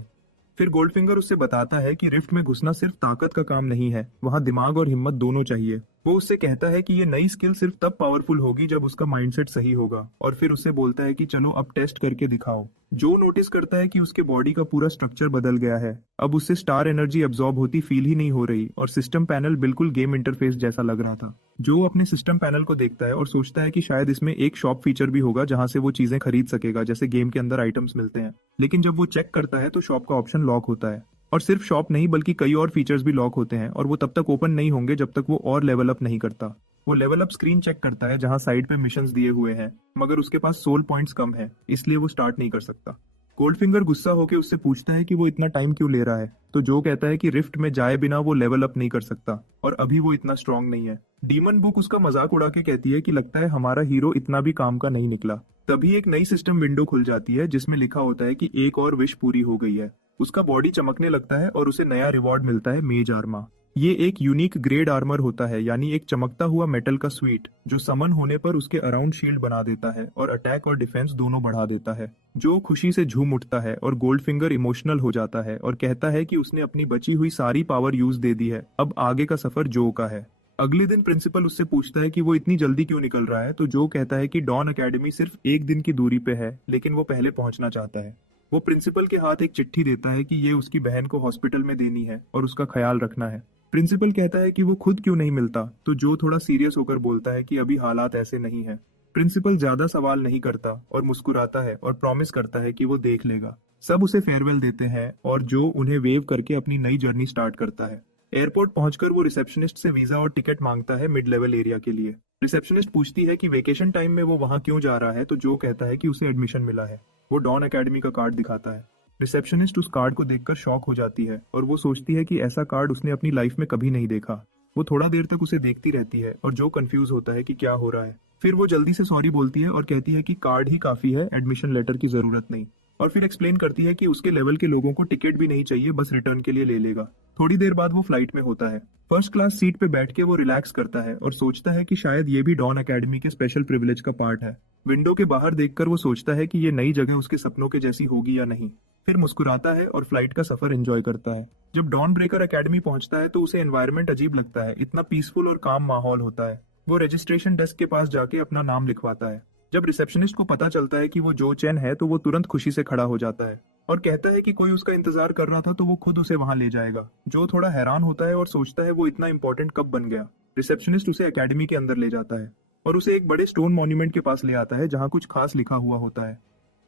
फिर गोल्डफिंगर उससे बताता है कि रिफ्ट में घुसना सिर्फ ताकत का काम नहीं है, वहाँ दिमाग और हिम्मत दोनों चाहिए। वो उससे कहता है कि ये नई स्किल सिर्फ तब पावरफुल होगी जब उसका माइंडसेट सही होगा, और फिर उससे बोलता है कि चलो अब टेस्ट करके दिखाओ। जो नोटिस करता है कि उसके बॉडी का पूरा स्ट्रक्चर बदल गया है। अब उससे स्टार एनर्जी अब्सॉर्ब होती फील ही नहीं हो रही और सिस्टम पैनल बिल्कुल गेम इंटरफेस जैसा लग रहा था। जो अपने सिस्टम पैनल को देखता है और सोचता है कि शायद इसमें एक शॉप फीचर भी होगा जहां से वो चीजें खरीद सकेगा, जैसे गेम के अंदर आइटम्स मिलते हैं। लेकिन जब वो चेक करता है तो शॉप का ऑप्शन लॉक होता है, और सिर्फ शॉप नहीं बल्कि कई और फीचर्स भी लॉक होते हैं, और वो तब तक ओपन नहीं होंगे जब तक वो और लेवल अप नहीं करता। वो लेवल अप स्क्रीन चेक करता है जहां साइड पे मिशंस दिए हुए हैं, मगर उसके पास सोल पॉइंट्स कम है, इसलिए वो स्टार्ट नहीं कर सकता। गोल्डफिंगर गुस्सा होकर उससे पूछता है कि वो इतना टाइम क्यों ले रहा है, तो जो कहता है कि रिफ्ट में जाए बिना वो लेवल अप नहीं कर सकता और अभी वो इतना स्ट्रांग नहीं है। डीमन बुक उसका मजाक उड़ा के कहती है कि लगता है हमारा हीरो इतना भी काम का नहीं निकला। तभी एक नई सिस्टम विंडो खुल जाती है जिसमें लिखा होता है कि एक और विश पूरी हो गई है। उसका बॉडी चमकने लगता है और उसे नया रिवॉर्ड मिलता है, मेज आर्मा। ये एक यूनिक ग्रेड आर्मर होता है, यानी एक चमकता हुआ मेटल का स्वीट जो समन होने पर उसके अराउंड शील्ड बना देता है और अटैक और डिफेंस दोनों बढ़ा देता है। जो खुशी से झूम उठता है और गोल्डफिंगर इमोशनल हो जाता है और कहता है कि उसने अपनी बची हुई सारी पावर यूज दे दी है, अब आगे का सफर जो का है। अगले दिन प्रिंसिपल उससे पूछता है कि वो इतनी जल्दी क्यों निकल रहा है, तो जो कहता है कि डॉन अकेडमी सिर्फ एक दिन की दूरी पे है, लेकिन वो पहले पहुंचना चाहता है। वो प्रिंसिपल के हाथ एक चिट्ठी देता है कि ये उसकी बहन को हॉस्पिटल में देनी है और उसका ख्याल रखना है। प्रिंसिपल कहता है कि वो खुद क्यों नहीं मिलता, तो जो थोड़ा सीरियस होकर बोलता है कि अभी हालात ऐसे नहीं है। प्रिंसिपल ज्यादा सवाल नहीं करता और मुस्कुराता है और प्रॉमिस करता है कि वो देख लेगा। सब उसे फेयरवेल देते हैं और जो उन्हें वेव करके अपनी नई जर्नी स्टार्ट करता है। एयरपोर्ट पहुंचकर वो रिसेप्शनिस्ट से वीजा और टिकट मांगता है मिड लेवल एरिया के लिए। रिसेप्शनिस्ट पूछती है कि वेकेशन टाइम में वो वहां क्यों जा रहा है, तो जो कहता है कि उसे एडमिशन मिला है। वो डॉन अकेडमी का कार्ड दिखाता है। रिसेप्शनिस्ट उस कार्ड को देखकर शॉक हो जाती है और वो सोचती है कि ऐसा कार्ड उसने अपनी लाइफ में कभी नहीं देखा। वो थोड़ा देर तक उसे देखती रहती है और जो कंफ्यूज होता है कि क्या हो रहा है। फिर वो जल्दी से सॉरी बोलती है और कहती है कि कार्ड ही काफी है, एडमिशन लेटर की जरूरत नहीं। और फिर एक्सप्लेन करती है कि उसके लेवल के लोगों को टिकट भी नहीं चाहिए, बस रिटर्न के लिए ले लेगा। थोड़ी देर बाद वो फ्लाइट में होता है। फर्स्ट क्लास सीट पे बैठ के वो रिलैक्स करता है और सोचता है कि शायद ये भी डॉन अकेडमी के स्पेशल प्रिविलेज का पार्ट है। विंडो के बाहर देखकर वो सोचता है कि ये नई जगह उसके सपनों के जैसी होगी या नहीं। फिर मुस्कुराता है और फ्लाइट का सफर एंजॉय करता है। जब डॉन ब्रेकर अकेडमी पहुंचता है तो उसे एनवायरनमेंट अजीब लगता है, इतना पीसफुल और काम माहौल होता है। वो रजिस्ट्रेशन डेस्क के पास जाके अपना नाम लिखवाता है। जब रिसेप्शनिस्ट को पता चलता है कि वो जो चैन है तो वो तुरंत खुशी से खड़ा हो जाता है और कहता है कि कोई उसका इंतजार कर रहा था तो वो खुद उसे वहां ले जाएगा। जो थोड़ा हैरान होता है और सोचता है वो इतना इंपॉर्टेंट कब बन गया। रिसेप्शनिस्ट उसे अकेडमी के अंदर ले जाता है और उसे एक बड़े स्टोन मॉन्यूमेंट के पास ले आता है जहाँ कुछ खास लिखा हुआ होता है।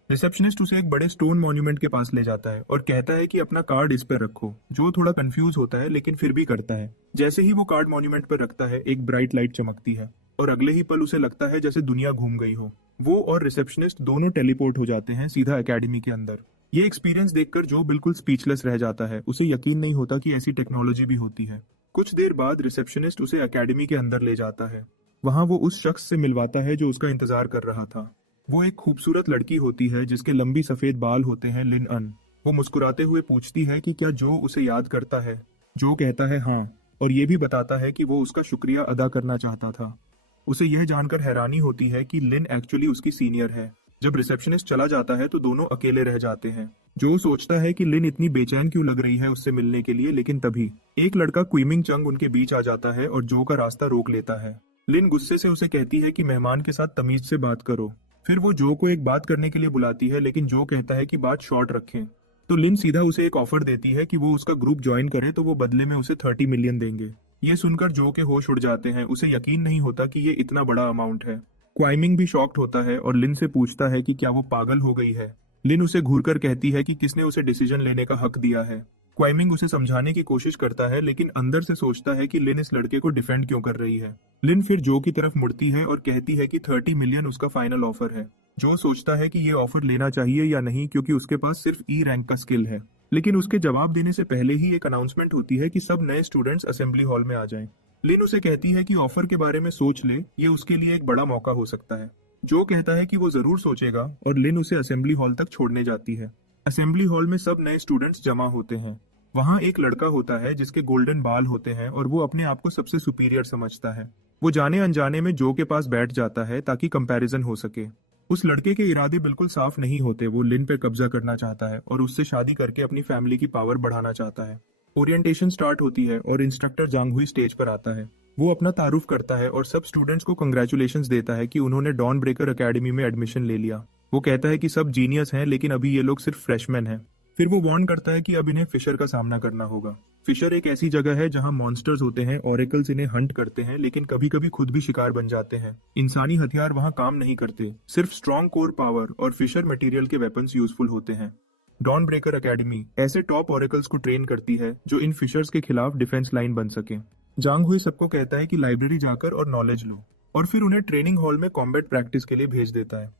रिसेप्शनिस्ट उसे एक बड़े स्टोन मॉन्यूमेंट के पास ले जाता है और कहता है कि अपना कार्ड इस पर रखो। जो थोड़ा कंफ्यूज होता है लेकिन फिर भी करता है। जैसे ही वो कार्ड मॉन्यूमेंट पर रखता है एक ब्राइट लाइट चमकती है और अगले ही पल उसे लगता है जैसे दुनिया घूम गई हो। वो और रिसेप्शनिस्ट दोनों टेलीपोर्ट हो जाते हैं सीधा एकेडमी के अंदर। ये एक्सपीरियंस देखकर जो बिल्कुल स्पीचलेस रह जाता है, उसे यकीन नहीं होता कि ऐसी टेक्नोलॉजी भी होती है। कुछ देर बाद रिसेप्शनिस्ट उसे एकेडमी के अंदर ले जाता है। वहां वो उस शख्स से मिलवाता है जो उसका इंतजार कर रहा था। वो एक खूबसूरत लड़की होती है जिसके लंबी सफेद बाल होते हैं, लिन अन। वो मुस्कुराते हुए पूछती है कि क्या जो उसे याद करता है। जो कहता है हाँ, और ये भी बताता है कि वो उसका शुक्रिया अदा करना चाहता था। उसे यह जानकर हैरानी होती है कि लिन एक्चुअली उसकी सीनियर है। जब रिसेप्शनिस्ट चला जाता है तो दोनों अकेले रह जाते हैं। जो सोचता है कि लिन इतनी बेचैन क्यों लग रही है उससे मिलने के लिए, लेकिन तभी एक लड़का क्वीमिंग चंग उनके बीच आ जाता है और जो का रास्ता रोक लेता है। लिन गुस्से से उसे कहती है कि मेहमान के साथ तमीज से बात करो। फिर वो जो को एक बात करने के लिए बुलाती है, लेकिन जो कहता है कि बात शॉर्ट रखें। तो लिन सीधा उसे एक ऑफर देती है कि वो उसका ग्रुप ज्वाइन करे तो वो बदले में उसे 30 मिलियन देंगे। ये सुनकर जो के होश उड़ जाते हैं। उसे यकीन नहीं होता कि ये इतना बड़ा अमाउंट है। क्वाइमिंग भी शॉक्ड होता है और लिन से पूछता है कि क्या वो पागल हो गई है। लिन उसे घूरकर कहती है कि किसने उसे डिसीजन लेने का हक दिया है। क्वाइमिंग उसे समझाने की कोशिश करता है, लेकिन अंदर से सोचता है कि लिन इस लड़के को डिफेंड क्यों कर रही है। लिन फिर जो की तरफ मुड़ती है और कहती है कि 30 मिलियन उसका फाइनल ऑफर है। जो सोचता है कि ये ऑफर लेना चाहिए या नहीं, क्योंकि उसके पास सिर्फ ई रैंक का स्किल है। लेकिन उसके जवाब देने से पहले ही एक अनाउंसमेंट होती है कि सब नए स्टूडेंट्स असेंबली हॉल में आ जाएं। लिन उसे कहती है कि ऑफर के बारे में सोच ले, ये उसके लिए एक बड़ा मौका हो सकता है। जो कहता है कि वो जरूर सोचेगा और लिन उसे असेंबली हॉल तक छोड़ने जाती है। असेंबली हॉल में सब नए स्टूडेंट्स जमा होते हैं। वहाँ एक लड़का होता है जिसके गोल्डन बाल होते हैं और वो अपने आप को सबसे सुपीरियर समझता है। वो जाने अनजाने में जो के पास बैठ जाता है ताकि कंपैरिजन हो सके। उस लड़के के इरादे बिल्कुल साफ नहीं होते। वो लिन पे कब्जा करना चाहता है और उससे शादी करके अपनी फैमिली की पावर बढ़ाना चाहता है। ओरिएंटेशन स्टार्ट होती है और इंस्ट्रक्टर जांग हुई स्टेज पर आता है। वो अपना तारुफ करता है और सब स्टूडेंट्स को कंग्रेचुलेशंस देता है कि उन्होंने डॉन ब्रेकर एकेडमी में एडमिशन ले लिया। वो कहता है कि सब जीनियस हैं लेकिन अभी ये लोग सिर्फ फ्रेशमैन हैं। फिर वो वार्न करता है कि अब इन्हें फिशर का सामना करना होगा। फिशर एक ऐसी जगह है जहां मॉन्स्टर्स होते हैं, ऑरेकल्स इन्हें हंट करते हैं लेकिन कभी कभी खुद भी शिकार बन जाते हैं। इंसानी हथियार वहां काम नहीं करते, सिर्फ स्ट्रॉन्ग कोर पावर और फिशर मटेरियल के वेपन्स यूजफुल होते हैं। डॉन ब्रेकर एकेडमी ऐसे टॉप ऑरेकल्स को ट्रेन करती है जो इन फिशर्स के खिलाफ डिफेंस लाइन बन सके। जांग हुई सबको कहता है कि लाइब्रेरी जाकर और नॉलेज लो, और फिर उन्हें ट्रेनिंग हॉल में कॉम्बैट प्रैक्टिस के लिए भेज देता है।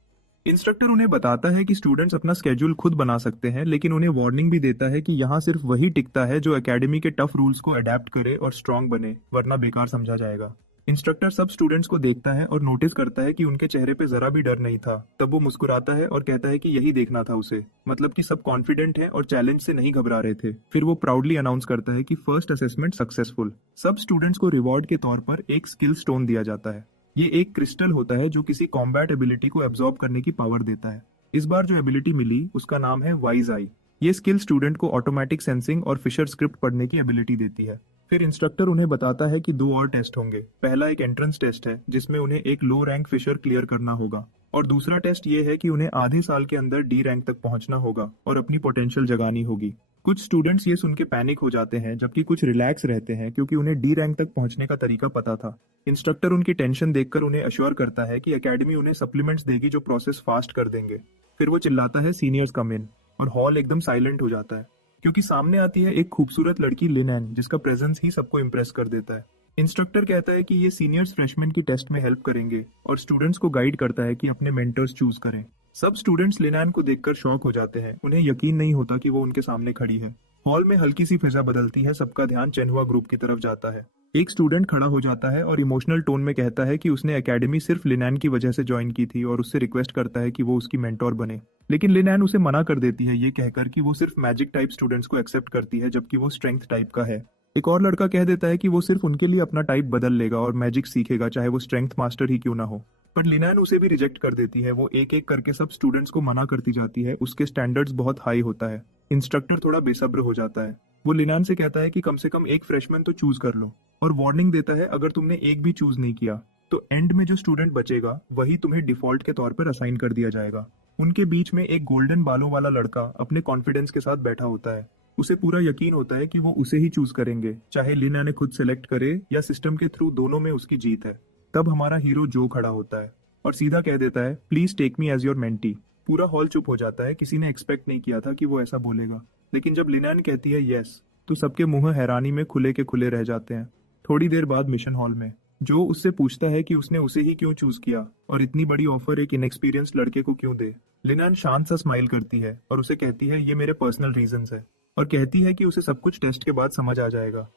इंस्ट्रक्टर उन्हें बताता है कि स्टूडेंट्स अपना स्केड्यूल खुद बना सकते हैं, लेकिन उन्हें वार्निंग भी देता है कि यहाँ सिर्फ वही टिकता है जो एकेडमी के टफ रूल्स को अडेप्ट करे और स्ट्रांग बने, वरना बेकार समझा जाएगा। इंस्ट्रक्टर सब स्टूडेंट्स को देखता है और नोटिस करता है कि उनके चेहरे पे जरा भी डर नहीं था। तब वो मुस्कुराता है और कहता है कि यही देखना था उसे, मतलब कि सब कॉन्फिडेंट हैं और चैलेंज से नहीं घबरा रहे थे। फिर वो प्राउडली अनाउंस करता है कि फर्स्ट असेसमेंट सक्सेसफुल। सब स्टूडेंट्स को रिवॉर्ड के तौर पर एक स्किल स्टोन दिया जाता है। ये एक क्रिस्टल होता है जो किसी कॉम्बैट एबिलिटी को एब्जॉर्ब करने की पावर देता है। इस बार जो एबिलिटी मिली उसका नाम है वाइज आई। ये स्किल स्टूडेंट को ऑटोमेटिक सेंसिंग और फिशर स्क्रिप्ट पढ़ने की एबिलिटी देती है। फिर इंस्ट्रक्टर उन्हें बताता है कि 2 और टेस्ट होंगे। पहला एक एंट्रेंस टेस्ट है जिसमें उन्हें एक लो रैंक फिशर क्लियर करना होगा, और दूसरा टेस्ट ये है कि उन्हें आधे साल के अंदर डी रैंक तक पहुंचना होगा और अपनी पोटेंशियल जगानी होगी। कुछ स्टूडेंट्स ये सुन के पैनिक हो जाते हैं जबकि कुछ रिलैक्स रहते हैं क्योंकि उन्हें डी रैंक तक पहुंचने का तरीका पता था। इंस्ट्रक्टर उनकी टेंशन देखकर उन्हें अश्योर करता है कि एकेडमी उन्हें सप्लीमेंट्स देगी जो प्रोसेस फास्ट कर देंगे। फिर वो चिल्लाता है सीनियर्स कम इन, और हॉल एकदम साइलेंट हो जाता है क्योंकि सामने आती है एक खूबसूरत लड़की लिनैन, जिसका प्रेजेंस ही सबको इम्प्रेस कर देता है। इंस्ट्रक्टर कहता है कि ये सीनियर्स फ्रेशमैन की टेस्ट में हेल्प करेंगे और स्टूडेंट्स को गाइड करता है कि अपने मेंटर्स चूज करें। सब स्टूडेंट्स लिनैन को देखकर शॉक हो जाते हैं। उन्हें यकीन नहीं होता कि वो उनके सामने खड़ी है। हॉल में हल्की सी फिजा बदलती है, सबका ध्यान चेनहुआ ग्रुप की तरफ जाता है। एक स्टूडेंट खड़ा हो जाता है और इमोशनल टोन में कहता है कि उसने एकेडमी सिर्फ लिनैन की वजह से ज्वाइन की थी और उससे रिक्वेस्ट करता है कि वो उसकी मेंटोर बने। लेकिन लिनैन उसे मना कर देती है, ये कहकर कि वो सिर्फ मैजिक टाइप स्टूडेंट्स को एक्सेप्ट करती है जबकि वो स्ट्रेंथ टाइप का है। एक और लड़का कह देता है कि वो सिर्फ उनके लिए अपना टाइप बदल लेगा और मैजिक सीखेगा, चाहे वो स्ट्रेंथ मास्टर ही क्यों ना हो। पर लिनैन उसे भी रिजेक्ट कर देती है। वो एक एक करके सब स्टूडेंट्स को मना करती जाती है। उसके स्टैंडर्ड्स बहुत हाई होता है। इंस्ट्रक्टर थोड़ा बेसब्र हो जाता है। वो लिनैन से कहता है कि कम से कम एक फ्रेशमैन तो चूज कर लो, और वार्निंग देता है अगर तुमने एक भी चूज नहीं किया तो एंड में जो स्टूडेंट बचेगा वही तुम्हें डिफॉल्ट के तौर पर असाइन कर दिया जाएगा। उनके बीच में एक गोल्डन बालों वाला लड़का अपने कॉन्फिडेंस के साथ बैठा होता है। उसे पूरा यकीन होता है कि वो उसे ही चूज करेंगे, चाहे लिना ने खुद सेलेक्ट करे या सिस्टम के थ्रू, दोनों में उसकी जीत है। तब हमारा हीरो जो खड़ा होता है और सीधा कह देता है please take me as your mentee. पूरा हॉल चुप हो जाता है। किसी ने एक्सपेक्ट नहीं किया था कि वो ऐसा बोलेगा, लेकिन जब लिनैन कहती है यस तो सबके मुंह हैरानी में खुले के खुले रह जाते हैं। थोड़ी देर बाद मिशन हॉल में जो उससे पूछता है कि उसने उसे ही क्यों चूज किया और इतनी बड़ी ऑफर एक इनएक्सपीरियंस्ड लड़के को क्यों दे। लिनैन शांत सा स्माइल करती है और उसे कहती है ये मेरे पर्सनल रीजंस है, और कहती है कि उसे सब कुछ टेस्ट के बाद समझ आ जाएगा।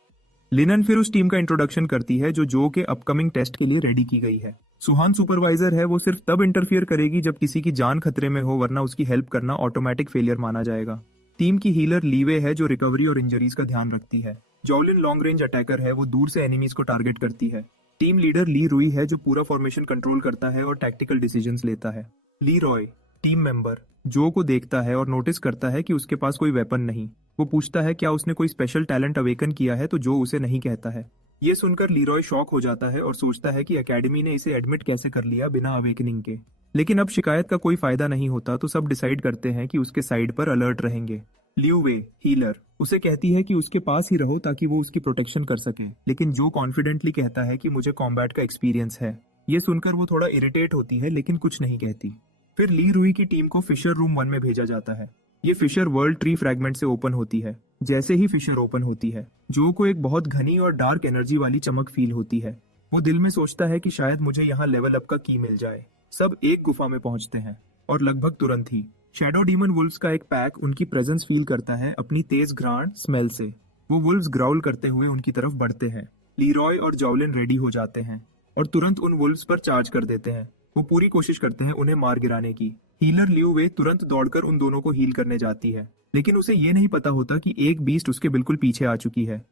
लिनन फिर उस टीम का इंट्रोडक्शन करती है जो के अपकमिंग टेस्ट के लिए रेडी की गई है। सुहान सुपरवाइजर है। वो सिर्फ तब इंटरफियर करेगी जब किसी की जान खतरे में हो, वरना उसकी हेल्प करना ऑटोमेटिक फेलियर माना जाएगा। टीम की हीलर लीवे है जो रिकवरी और इंजरीज का ध्यान रखती है। जॉलिन लॉन्ग रेंज अटैकर है, वो दूर से एनिमीज को टारगेट करती है। टीम लीडर ली रुई है जो पूरा फॉर्मेशन कंट्रोल करता है और टैक्टिकल डिसीजंस लेता है। ली रॉय टीम मेंबर जो को देखता है और नोटिस करता है कि उसके पास कोई वेपन नहीं। वो पूछता है क्या उसने कोई स्पेशल टैलेंट अवेकन किया है, तो जो उसे नहीं कहता है। ये सुनकर लीरॉय शॉक हो जाता है और सोचता है कि एकेडमी ने इसे एडमिट कैसे कर लिया बिना अवेकनिंग के। लेकिन अब शिकायत का कोई फायदा नहीं होता, तो सब डिसाइड करते हैं कि उसके साइड पर अलर्ट रहेंगे। लियू वे हीलर उसे कहती है कि उसके पास ही रहो ताकि वो उसकी प्रोटेक्शन कर सके, लेकिन जो कॉन्फिडेंटली कहता है कि मुझे कॉम्बैट का एक्सपीरियंस है। ये सुनकर वो थोड़ा इरिटेट होती है लेकिन कुछ नहीं कहती। फिर ली रुई की टीम को फिशर रूम 1 में भेजा जाता है। ये फिशर वर्ल्ड ट्री फ्रैगमेंट से ओपन होती है। जैसे ही फिशर ओपन होती है जो को एक बहुत घनी और डार्क एनर्जी वाली चमक फील होती है। वो दिल में सोचता है कि शायद मुझे यहाँ लेवल अप का की मिल जाए। सब एक गुफा में पहुंचते हैं और लगभग तुरंत ही शैडो डीमन वुल्व्स का एक पैक उनकी प्रेजेंस फील करता है अपनी तेज घ्राण स्मेल से। वो वुल्व्स ग्राउल करते हुए उनकी तरफ बढ़ते हैं। लीरॉय और जॉवलिन रेडी हो जाते हैं और तुरंत उन वुल्व्स पर चार्ज कर देते हैं। वो पूरी कोशिश करते हैं उन्हें मार गिराने की। हीलर लियू वे तुरंत दौड़कर उन दोनों को हील करने जाती है, लेकिन उसे ये नहीं पता होता कि एक बीस्ट उसके बिल्कुल पीछे आ चुकी है।